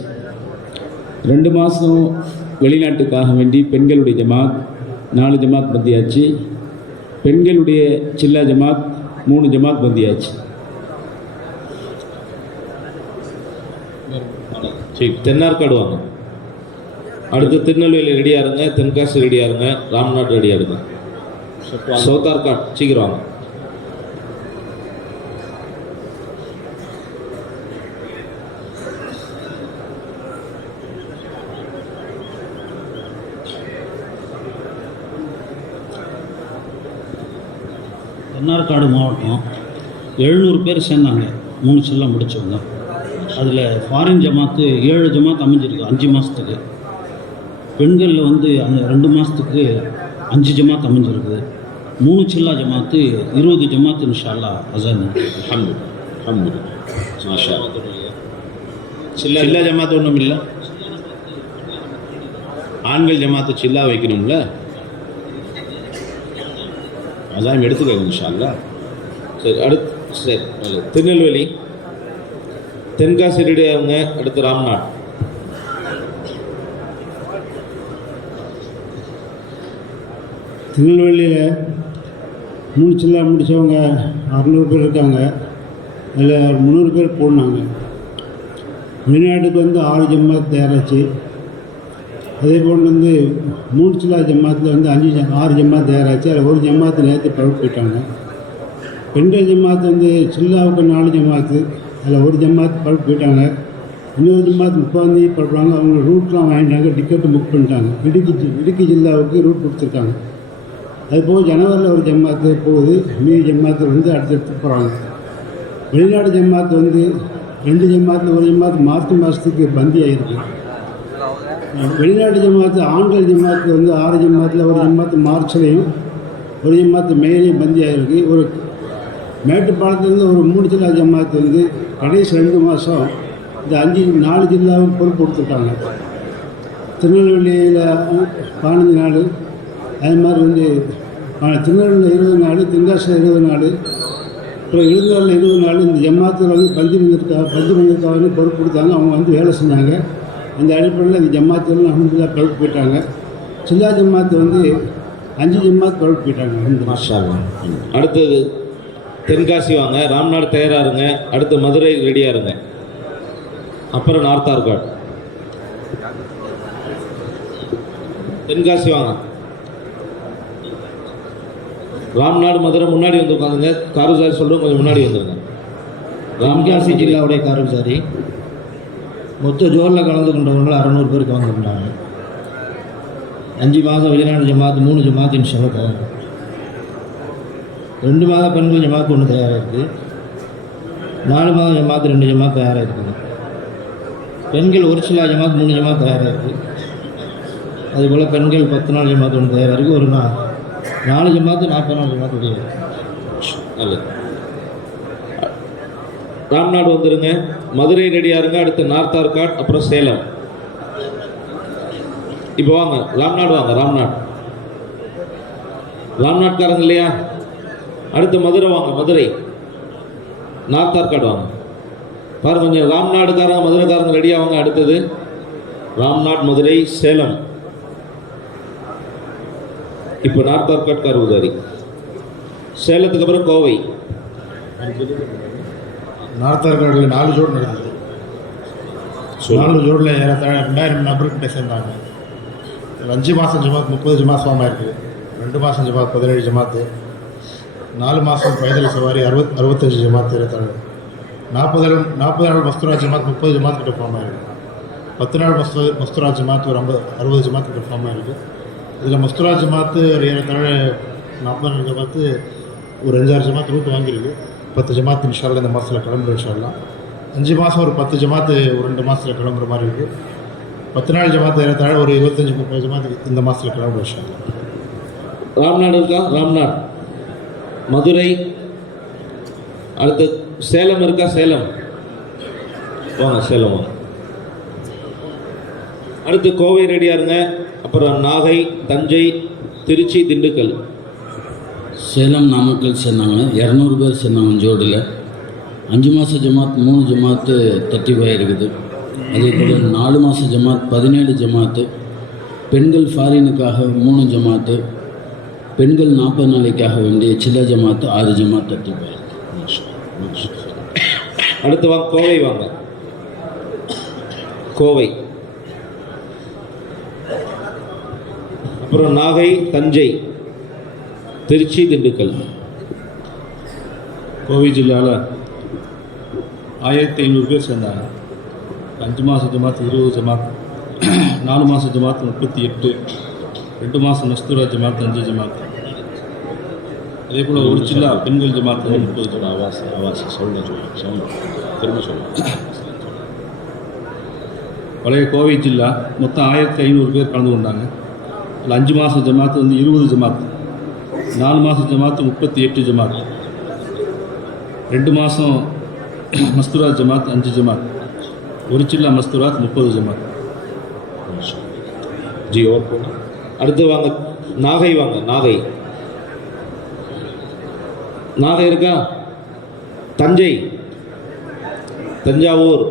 2 மாதம் வெளிநாட்டுக்காக வேண்டி பெண்களுடைய ஜமாத் 4 ஜமாத் வந்தியாச்சு. பெண்களுடைய சில்லா ஜமாத் 3 ஜமாத் வந்தியாச்சு. சரி, தென்னார்காடு வாங்க. அடுத்து திருநெல்வேலி ரெடியாக இருங்க, தென்காசி ரெடியாக இருங்க, ராம்நாட் ரெடியாக இருங்க. சவுத்தார்காட் சீக்கிரம் வாங்க. தென்னார்காடு மாவட்டம் 700 பேர் சேர்ந்தாங்க. 3 சில்லா முடித்தவங்க. அதில் ஃபாரின் ஜமாத்து 7 ஜமாத் அமைஞ்சிருக்கு 5 மாதத்துக்கு. பெண்களில் அந்த 2 மாதத்துக்கு 5 ஜமாத் அமைஞ்சிருக்குது. 3 சில்லா ஜமாத்து 20 ஜமாத் இன்ஷா அல்லாஹ் அஸான். மாஷா சில்லா ஜமாத்து ஒன்றும் இல்லை. ஆண்கள் ஜமாத்து சில்லா வைக்கணும்ல, அதான் எடுத்துக்கோங்க இன்ஷா அல்லாஹ். சரி, சரி, திருநெல்வேலி, தென்காசி ரெடியாகுங்க. அடுத்து ராம்நாட். திருநெல்வேலியில் 3 சில்லா முடித்தவங்க 600 பேர் இருக்காங்க. அதில் 300 பேர் போனாங்க. வெளிநாட்டுக்கு வந்து 6 ஜமாத் தயாராச்சு. அதே போல் வந்து 3 சில்லா ஜமாத்தில் வந்து 6 ஜமாத் தயாராச்சு. அதில் ஒரு ஜமாத்து நேற்று பழப்பு போயிட்டாங்க. பெண்கள் ஜமாத் வந்து சில்லாவுக்கு 4 ஜமாத்து, அதில் ஒரு ஜமாத் பழப்பு போயிட்டாங்க. இன்னொரு ஜமாத் 30 படுறாங்க. அவங்க ரூட்லாம் வாங்கிட்டாங்க, டிக்கெட்டு புக் பண்ணிட்டாங்க. இடுக்கி ஜில்லாவுக்கு ரூட் கொடுத்துருக்காங்க. அதுபோல் ஜனவரியில் ஒரு ஜமாத்து போகுது. மீதி ஜமாத்து வந்து அடுத்தடுத்து போகிறாங்க. வெளிநாடு ஜமாத்து வந்து 2 ஜமாத்தில் ஒரு ஜமாத்து மார்ச் மாதத்துக்கு பந்தி ஆகிருக்கு. வெளிநாட்டு ஜமாத்து ஆண்கள் ஜமாத்து வந்து 6 ஜமாத்தில் ஒரு ஜமாத்து மார்ச்லேயும் ஒரு ஜமாத்து மேலேயும் பந்தி ஆகிருக்கு. ஒரு மேட்டுப்பாளத்துலேருந்து ஒரு 3 ஜில்லா ஜமாத்து வந்து கடைசி 2 மாதம் இந்த 4 ஜில்லாவும் பொறுப்பு கொடுத்துருக்காங்க. திருநெல்வேலியில் 15 நாள், அது மாதிரி வந்து திருநெல்வேலியில் 20 நாள், தென்காசியில் 20 நாள், அப்புறம் எழுந்தூரில் 20 நாள். இந்த ஜமாத்தில் வந்து பந்தி வந்திருக்காங்கன்னு பொறுப்பு கொடுத்தாங்க. அவங்க வந்து வேலை செஞ்சாங்க. அந்த அடிப்படையில் இந்த ஜமாத்துலாம் அஹமதுல்லா பழுப்பு போயிட்டாங்க. சில்லா ஜமாத்து வந்து 5 ஜமாத் பழுப்பு போயிட்டாங்க. மாஷா அல்லாஹ். அடுத்தது தென்காசி வாங்க. ராம்நாடு தயாராக இருங்க. அடுத்து மதுரை ரெடியாக இருங்க. அப்புறம் நார்த் ஆர்காட். தென்காசி வாங்க. ராம்நாடு மதுரை முன்னாடி வந்து உட்காந்துங்க. காரூசாரி சொல்கிறோம், கொஞ்சம் முன்னாடி வந்துருங்க. தென்காசி ஜில்லாவுடைய காரூசாரி மொத்த ஜோரில் கலந்து கொண்டவர்கள் 600 பேர் கலந்து கொண்டாங்க. 5 மாதம் வெளிநாடு ஜமாத், 3 ஜமாத் இன்ஷால்லா தயார். 2 மாத பெண்கள் ஜமாத் 1 தயாராக இருக்குது. 4 மாதம் ஜமாத் 2 ஜமாத் தயாராக இருக்குது. பெண்கள் ஒரு சில ஜமாத் 3 ஜமாத் தயாராக இருக்குது. அதுபோல் பெண்கள் 10 நாள் ஜமாத் 1 தயாராக இருக்குது. ஒரு 4 ஜமாத்து 40 நாள் ஜமாத் உடைய நல்லது. ராம்நாடு வந்துருங்க. மதுரை ரெடியாக இருங்க. அடுத்து நார்த் ஆர்காட், அப்புறம் சேலம். இப்போ வாங்க ராம்நாடு வாங்க. ராம்நாட்காரங்க இல்லையா? அடுத்து மதுரை வாங்க. மதுரை, நார்த் ஆர்காட் வாங்க. பாருங்க, கொஞ்சம் ராம்நாடுக்காரங்க மதுரைக்காரங்க ரெடியாக வாங்க. அடுத்தது ராம்நாட், மதுரை, சேலம். இப்போ நார்த் ஆர்காட் காரூசாரி. சேலத்துக்கு அப்புறம் கோவை. நார்த் ஆர்காடில் 4 ஜோடு நடந்தது. 4 ஜோடில் ஏறத்தாழ 2000 நபர்கிட்ட சேர்ந்தாங்க. 5 மாதம் ஜமாத் 30 ஜமாத் ஃபார்ம் ஆயிருக்கு. 2 மாதம் ஜமாத் 17 ஜமாத்து. 4 மாதம் பைதல் சவாரி 65 ஜமாத் ஏறத்தாழ. 40 நாள் மஸ்துரா ஜமாத் 30 ஜமாத் கிட்ட ஃபார்ம் ஆயிருக்கு. 10 நாள் மஸ்துரா ஜமாத் ஒரு 60 ஜமாத் கிட்ட ஃபார்ம் ஆயிருக்கு. இதில் மஸ்துரா ஜமாத்து ஒரு ஏறத்தாழ 40 நாள் ஜமாத்து ஒரு 5-6 ஜமாத் ரூட் வாங்கியிருக்கு. 10 ஜமாத் இன்ஷால்லா இந்த மாதத்தில் கிளம்புற இன்ஷால்லா. 5 மாதம் ஒரு 10 ஜமாத்து ஒரு 2 மாதத்தில் கிளம்புற மாதிரி இருக்குது. 10 நாள் ஜமாத்து ஏறத்தாழ ஒரு 25-30 ஜமாத்து இந்த மாதத்தில் கிளம்புற இன்ஷால்லா. ராம்நாடு இருக்கா? ராம்நாடு, மதுரை, அடுத்து சேலம் இருக்கா? சேலம் வாங்க. சேலம் வாங்க. அடுத்து கோவை ரெடியாக இருங்க. அப்புறம் நாகை, தஞ்சை, திருச்சி, திண்டுக்கல். சேலம், நாமக்கல் சேர்ந்தாங்க. 200 பேர் சேர்ந்தாங்க ஜோடியில். 5 மாத ஜமாத் 3 ஜமாத்து 35 இருக்குது. அதே போல் 4 மாத ஜமாத் 17 ஜமாத்து. பெண்கள் ஃபாரினுக்காக 3 ஜமாத்து. பெண்கள் 40 நாளைக்காக வேண்டிய சில ஜமாத்து 6 ஜமாத் 35. அடுத்து வாங்க. கோவை வாங்க. கோவை, அப்புறம் நாகை, தஞ்சை, திருச்சி, திண்டுக்கல். கோவை ஜில்லாவில் 1500 பேர் சேர்ந்தாங்க. 5 மாத ஜமாத் 20 ஜமாத், 4 மாத ஜமாத் 38, 2 மாதம் மஸ்தூரா ஜமாத் 5 ஜமாத். அதே போல் ஒரு சில்லா பெண்கள் ஜமாத் 30 ஜமாத். பழைய கோவை ஜில்லா மொத்தம் 1500 பேர் கலந்து கொண்டாங்க. அதில் 5 மாத ஜமாத் 20 ஜமாத், 4 மாத ஜமாத் 38 ஜமாத், 2 மாதம் மஸ்தூரா ஜமாத் 5 ஜமாத், ஒரு சில்லா மஸ்தூராத் 30 ஜமாத். G okay. அடுத்து வாங்க. நாகை வாங்க. நாகை இருக்கா? தஞ்சை, தஞ்சாவூர்,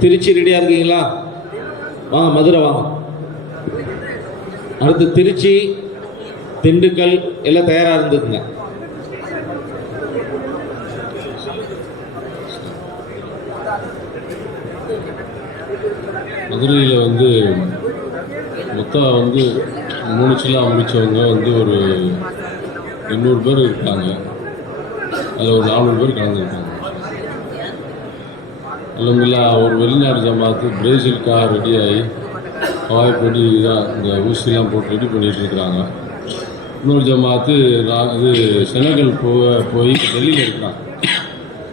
திருச்சி ரெடியாக இருக்கீங்களா? வாங்க. மதுரை வாங்க. அடுத்து திருச்சி, திண்டுக்கல் எல்லாம் தயாராக இருந்துக்குங்க. மதுரையில் வந்து மொத்தம் வந்து 3 சில்லா முடித்தவங்க வந்து ஒரு 800 பேர் இருக்காங்க. அதில் ஒரு 400 பேர் கலந்துருக்காங்க. அல்ஹம்துலில்லா ஒரு வெளிநாடு ஜமாத்து பிரேசிலுக்காக ரெடியாகி வாய்ப்படி தான் இந்த ஊசிலாம் போட்டு ரெடி பண்ணிகிட்டு இருக்கிறாங்க. இன்னொரு ஜமாத்து இது செனகல் போய் டெல்லியில் இருக்காங்க.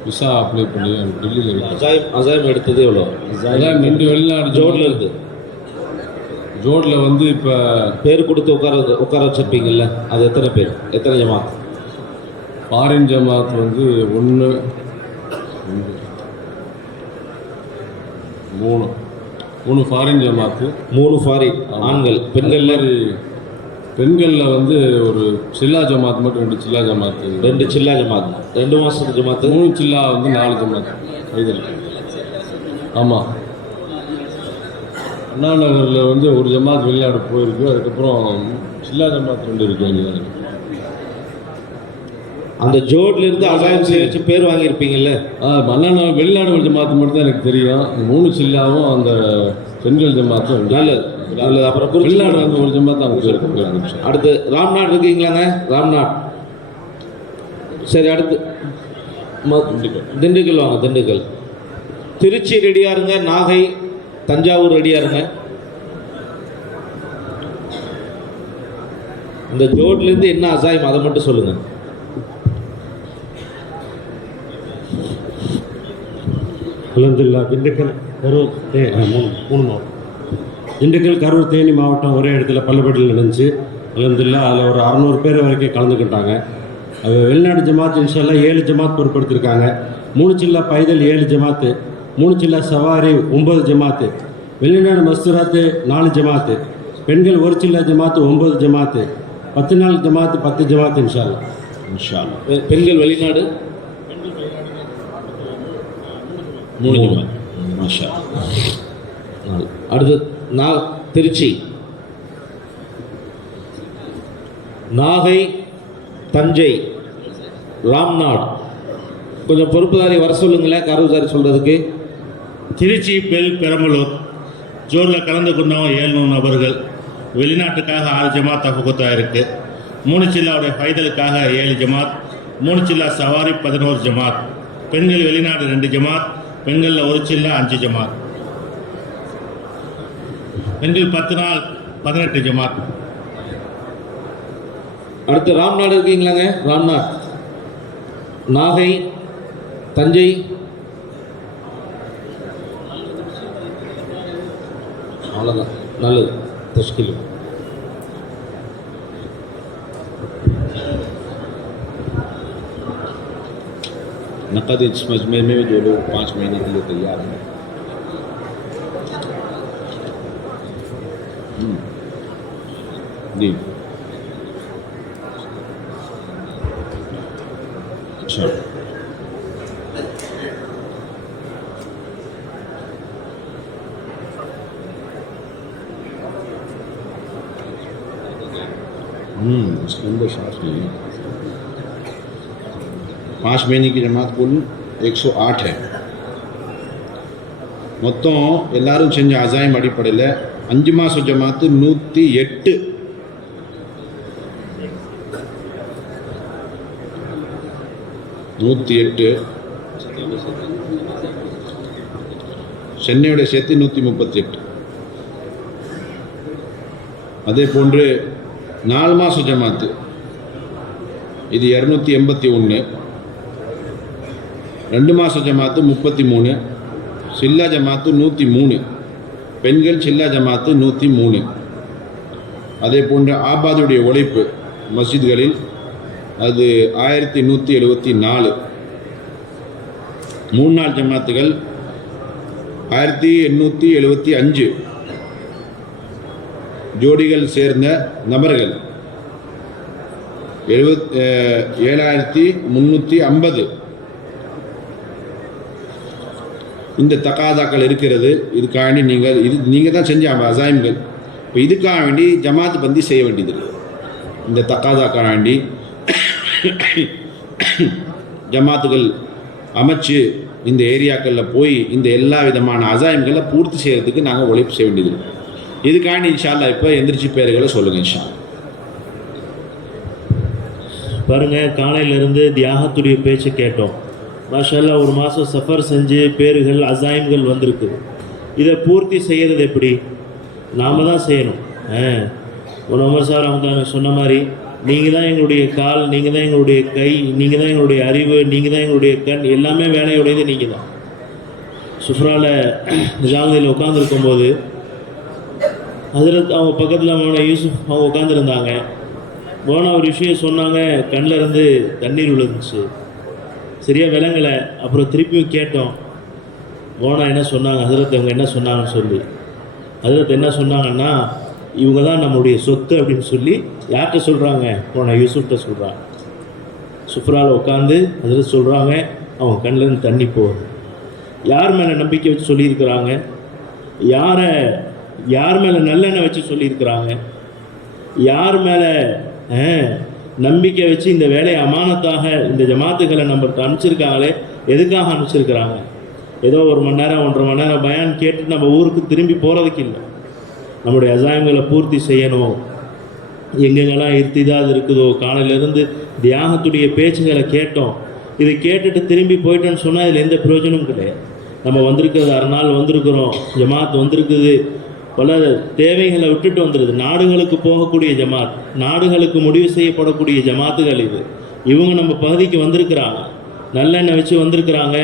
விசா அப்ளை பண்ணி டெல்லியில் இருக்காங்க. அசாயம் எடுத்தது எவ்வளோ? அதான் 2 வெளிநாடு ஜோடில் இருந்து ஜோடில் வந்து இப்போ பேர் கொடுத்து உட்கார வச்சுருப்பீங்கள்ல, அது எத்தனை பேர், எத்தனை ஜமாத்? ஃபாரின் ஜமாத் வந்து 1 2 3 ஃபாரின் ஜமாத்து, 3 ஃபாரின் ஆண்கள். பெண்களில் வந்து ஒரு சில்லா ஜமாத் மட்டும் 2 சில்லா ஜமாத்து, 2 சில்லா ஜமாத், 2 மாதத்து ஜமாத்து, 3 சில்லா வந்து 4 ஜமாத்து. இதில் ஆமாம், அண்ணா நகரில் வந்து ஒரு ஜமாத் வெளிநாடு போயிருக்கு. அதுக்கப்புறம் சில்லா ஜமாத் 2 இருக்கு. அங்கே அந்த ஜோட்ல இருந்து அசாயம் செய்ய வச்சு பேர் வாங்கியிருப்பீங்கல்ல. அண்ணா நகர் வெளிநாடு ஒரு ஜமாத்து மட்டும் தான் எனக்கு தெரியும். 3 சில்லாவும் அந்த பெண்கள் ஜமாத்தும் நல்லது. அப்புறம் வெளிநாடு வந்து ஒரு ஜமாத்து அவங்க பேருக்கு. அடுத்து ராம்நாட் இருக்கீங்களாங்க? ராம்நாட் சரி. அடுத்து திண்டுக்கல் வாங்க. திண்டுக்கல், திருச்சி ரெடியாக இருங்க. நாகை, தஞ்சாவூர் ரெடியாக இருங்க. இந்த ஜோட்லேருந்து என்ன அசாயம் அதை மட்டும் சொல்லுங்கள். அல்ஹம்துலில்லா. திண்டுக்கல், கரூர், திண்டுக்கல், கரூர், தேனி மாவட்டம் ஒரே இடத்துல பள்ளப்பட்டியில் நடந்துச்சு. அல்ஹம்துலில்லா அதில் ஒரு 600 பேர் வரைக்கும் கலந்துக்கிட்டாங்க. அது வெளிநாடு ஜமாத் இன்ஷால்லா 7 ஜமாத் பொறுப்படுத்திருக்காங்க. 3 சில்லா பைதல் 7 ஜமாத்து, 3 சில்லா சவாரி 9 ஜமாத்து, வெளிநாடு மஸ்தூராத்து 4 ஜமாத்து, பெண்கள் 1 சில்லா ஜமாத்து 9 ஜமாத்து, 10 நாள் ஜமாத்து 10 ஜமாத்து இன்ஷால்லா. பெண்கள் வெளிநாடு 3 ஜமாத். மாஷா. அடுத்து திருச்சி, நாகை, தஞ்சை, ராம்நாட். கொஞ்சம் பொறுப்புதாரி வர சொல்லுங்களேன், கருவுதாரி சொல்கிறதுக்கு. திருச்சி, பெரம்பலூர் ஜோரில் கலந்து கொண்டவங்க 700 நபர்கள். வெளிநாட்டுக்காக 6 ஜமாத் தஃபகுத்தா இருக்குது. 3 சில்லாவுடைய ஃபைதலுக்காக 7 ஜமாத், 3 சில்லா சவாரி 11 ஜமாத், பெண்கள் வெளிநாடு 2 ஜமாத், பெண்களில் 1 சில்லா 5 ஜமாத், பெண்கள் 10 நாள் 18 ஜமாத். அடுத்து ராம்நாடு இருக்கீங்களாங்க? ராம்நாட், நாகை, தஞ்சை, அவ்வளோதான். நல்லது. தஷ்கில் नकद इस मजमे में जो लोग 5 महीने के लिए तैयार हैं, जी अच्छा। इसके अंदर सांस नहीं। 5 महीने की जमात कुल 108 है. மொத்தம் எல்லாரும் செஞ்ச அசாயம் அடிப்படையில் 5 மாதம் ஜமாத்து 108. சென்னையோட சேர்த்து 138. அதே போன்று 4 மாதம் ஜமாத்து இது 281. 2 மாதம் ஜமாத்து 33. சில்லா ஜமாத்து 103. பெண்கள் சில்லா ஜமாத்து 103. அதே போன்று ஆபாதுடைய உழைப்பு மஸ்ஜித்களில் அது 1174. 3 நாள் ஜமாத்துகள் 1875. ஜோடிகள் சேர்ந்த நபர்கள் 7350. இந்த தகாதாக்கள் இருக்கிறது. இதுக்காக நீங்கள் தான் செஞ்ச அசாயம்கள். இப்போ இதுக்காக வேண்டி ஜமாத் பந்தி செய்ய வேண்டியது இருக்குது. இந்த தக்காதாக்காண்டி ஜமாத்துகள் அமைச்சு இந்த ஏரியாக்களில் போய் இந்த எல்லா விதமான அசாயம்களை பூர்த்தி செய்கிறதுக்கு நாங்கள் உழைப்பு செய்ய வேண்டியது. இதுக்காண்டி இன்ஷா அல்லாஹ் இப்போ எந்திரிச்சு பேர்களை சொல்லுங்கள் இன்ஷா அல்லாஹ். பாருங்க, காலையிலேருந்து தியாகத்துடைய பேச்சு கேட்டோம். மாஷா அல்லாஹ் ஒரு மாதம் சஃபர் செஞ்சு பேர்கள் அசாயம்கள் வந்திருக்கு. இதை பூர்த்தி செய்கிறது எப்படி? நாம் தான் செய்யணும். உமர் சார் அவங்க சொன்ன மாதிரி, நீங்கள் தான் எங்களுடைய கால், நீங்கள் தான் எங்களுடைய கை, நீங்கள் தான் எங்களுடைய அறிவு, நீங்கள் தான் எங்களுடைய கண், எல்லாமே வேலையுடையது நீங்கள் தான். சுஃப்ராவில் நிஜாமுதீனில் உட்காந்துருக்கும்போது ஹஜ்ரத் அவங்க பக்கத்தில் மௌலானா யூசுப் அவங்க உட்காந்துருந்தாங்க. மௌலானா ஒரு விஷயம் சொன்னாங்க, கண்ணில் இருந்து தண்ணீர் விழுந்துச்சு, சரியாக விளங்கலை. அப்புறம் திருப்பியும் கேட்டோம், மௌலானா என்ன சொன்னாங்க, ஹஜ்ரத் அவங்க என்ன சொன்னாங்கன்னு சொல்லி. ஹஜ்ரத் என்ன சொன்னாங்கன்னா, இவங்க தான் நம்முடைய சொத்து அப்படின்னு சொல்லி யார்கிட்ட சொல்கிறாங்க? மௌலானா யூசுஃப்கிட்ட சொல்கிறாங்க. சுஃப்ராவில் உட்காந்து அதில் சொல்கிறாங்க, அவங்க கண்ணிலேருந்து தண்ணி போகுது. யார் மேலே நம்பிக்கை வச்சு சொல்லியிருக்கிறாங்க? யார் மேலே நல்லெண்ணெய் வச்சு சொல்லியிருக்கிறாங்க? யார் மேலே நம்பிக்கை வச்சு இந்த வேலையை அமானத்தாக இந்த ஜமாத்துகளை நம்மகிட்ட அனுப்பிச்சிருக்காங்களே, எதுக்காக அனுப்பிச்சிருக்கிறாங்க? ஏதோ 1 மணி நேரம் 1.5 மணி நேரம் பயான் கேட்டு நம்ம ஊருக்கு திரும்பி போகிறதுக்கு இல்லை. நம்முடைய அசாயங்களை பூர்த்தி செய்யணும். எங்கெங்கெல்லாம் இருத்திதாது இருக்குதோ, காலையிலேருந்து தியாகத்துடைய பேச்சுகளை கேட்டோம். இதை கேட்டுட்டு திரும்பி போயிட்டோன்னு சொன்னால் இதில் எந்த பிரயோஜனமும் கிடையாது. நம்ம வந்திருக்கிறது 6 நாள் வந்திருக்கிறோம், ஜமாத் வந்திருக்குது, பல தேவைகளை விட்டுட்டு வந்துடுது. நாடுகளுக்கு போகக்கூடிய ஜமாத், நாடுகளுக்கு முடிவு செய்யப்படக்கூடிய ஜமாத்துகள் இது. இவங்க நம்ம பகுதிக்கு வந்திருக்கிறாங்க, நல்லெண்ணெய் வச்சு வந்திருக்கிறாங்க.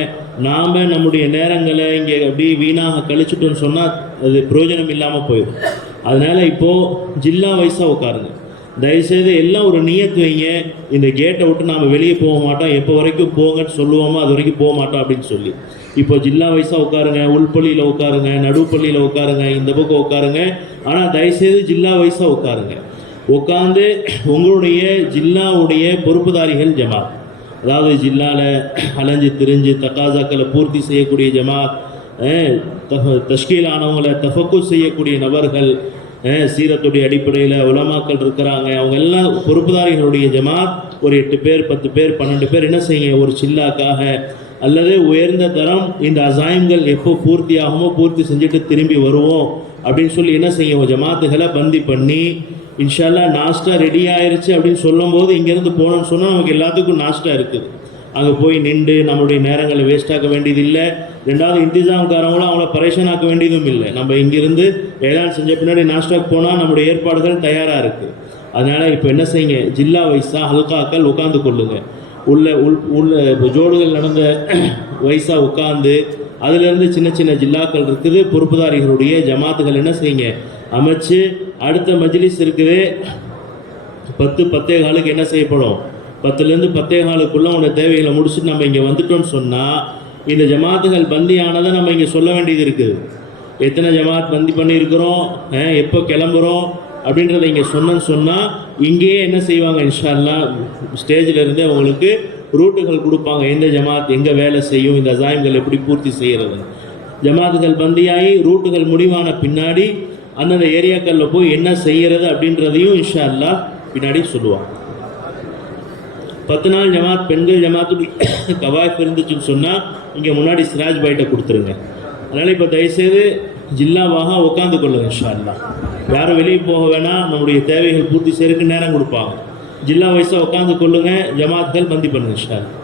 நாம் நம்முடைய நேரங்களை இங்கே அப்படியே வீணாக கழிச்சுட்டோன்னு சொன்னால் அது பிரயோஜனம் இல்லாமல் போயிடும். அதனால் இப்போது ஜில்லா வைஸாக உட்காருங்க. தயவுசெய்து எல்லாம் ஒரு நியத்து வைங்க, இந்த கேட்டை விட்டு நாம் வெளியே போக மாட்டோம், எப்போ வரைக்கும் போங்கன்னு சொல்லுவோமோ அது வரைக்கும் போக மாட்டோம் அப்படின்னு சொல்லி. இப்போ ஜில்லா வைஸாக உட்காருங்க, உள்பள்ளியில் உட்காருங்க, நடுப்பள்ளியில் உட்காருங்க, இந்த பக்கம் உட்காருங்க. ஆனால் தயவுசெய்து ஜில்லா வைஸாக உட்காருங்க. உட்காந்து உங்களுடைய ஜில்லாவுடைய பொறுப்புதாரிகள் ஜமாத், அதாவது ஜில்லாவில் அலைஞ்சு திரிஞ்சு தக்காசாக்களை பூர்த்தி செய்யக்கூடிய ஜமாத், தஷ்கீல் ஆனவங்களை தஃபக்கு செய்யக்கூடிய நபர்கள், சீரத்துடைய அடிப்படையில் உலமாக்கள் இருக்கிறாங்க, அவங்க எல்லாம் பொறுப்புதாரிகளுடைய ஜமாத் ஒரு 8 பேர் 10 பேர் 12 பேர் என்ன செய்யுங்க, ஒரு சில்லாக்காக அல்லது உயர்ந்த தரம் இந்த அசாயம்கள் எப்போ பூர்த்தி ஆகுமோ பூர்த்தி செஞ்சுட்டு திரும்பி வருவோம் அப்படின்னு சொல்லி என்ன செய்யும், ஜமாத்துகளை பந்தி பண்ணி இன்ஷா அல்லாஹ் நாஸ்டா ரெடி ஆயிடுச்சு அப்படின்னு சொல்லும் போது இங்கேருந்து போனோம்னு சொன்னால் நமக்கு எல்லாத்துக்கும் நாஸ்டா இருக்குது. அங்கே போய் நின்று நம்மளுடைய நேரங்களை வேஸ்ட் ஆக்க வேண்டியது இல்லை. 2வது இன்திசாம்காரங்களும் அவங்கள பரேஷன் ஆக்க வேண்டியதும் இல்லை. நம்ம இங்கேருந்து ஏதாவது செஞ்ச பின்னாடி நாஸ்டாக்கு போனால் நம்முடைய ஏற்பாடுகள் தயாராக இருக்குது. அதனால் இப்போ என்ன செய்யுங்க, ஜில்லா வைஸாக ஹல்காக்கள் உட்காந்து கொள்ளுங்க. உள்ள ஜோடுகள் நடந்த வயசாக உட்காந்து அதிலிருந்து சின்ன சின்ன ஜில்லாக்கள் இருக்குது, பொறுப்புதாரிகளுடைய ஜமாத்துகள் என்ன செய்யுங்க அமைச்சு, அடுத்த மஜ்லிஸ் இருக்குது 10-10:15 என்ன செய்யப்படும், 10லேருந்து 10:15 உன்னோட தேவைகளை முடிச்சுட்டு நம்ம இங்கே வந்துட்டோம்னு சொன்னால் இந்த ஜமாத்துகள் பந்தி ஆனதை நம்ம இங்கே சொல்ல வேண்டியது இருக்குது. எத்தனை ஜமாத் பந்தி பண்ணியிருக்கிறோம், எப்போ கிளம்புறோம் அப்படின்றத இங்கே சொன்னால் இங்கேயே என்ன செய்வாங்க, இன்ஷா அல்லாஹ் ஸ்டேஜில் இருந்தே உங்களுக்கு ரூட்டுகள் கொடுப்பாங்க, எந்த ஜமாத் எங்கே வேலை செய்யும், இந்த அசாயம்கள் எப்படி பூர்த்தி செய்கிறது. ஜமாத்துகள் பந்தியாகி ரூட்டுகள் முடிவான பின்னாடி அந்தந்த ஏரியாக்களில் போய் என்ன செய்கிறது அப்படின்றதையும் இன்ஷா அல்லாஹ் பின்னாடி சொல்லுவாங்க. 10 நாள் ஜமாத் பெண்கள் ஜமாத்து கவாய்ப்பு இருந்துச்சுன்னு சொன்னால் இங்கே முன்னாடி சிராஜ் பாய்கிட்ட கொடுத்துருங்க. அதனால் இப்போ தயவுசெய்து ஜில்லாவாக உட்காந்து கொள்ளுங்க. இன்ஷா அல்லாஹ் யாரும் வெளியே போக வேணாம், நம்முடைய தேவைகள் பூர்த்தி செய்யறதுக்கு நேரம் கொடுப்பாங்க. ஜில்லா வைஸாக உட்காந்து கொள்ளுங்க, ஜமாத்கள் பந்தி பண்ணுங்க இன்ஷா அல்லாஹ்.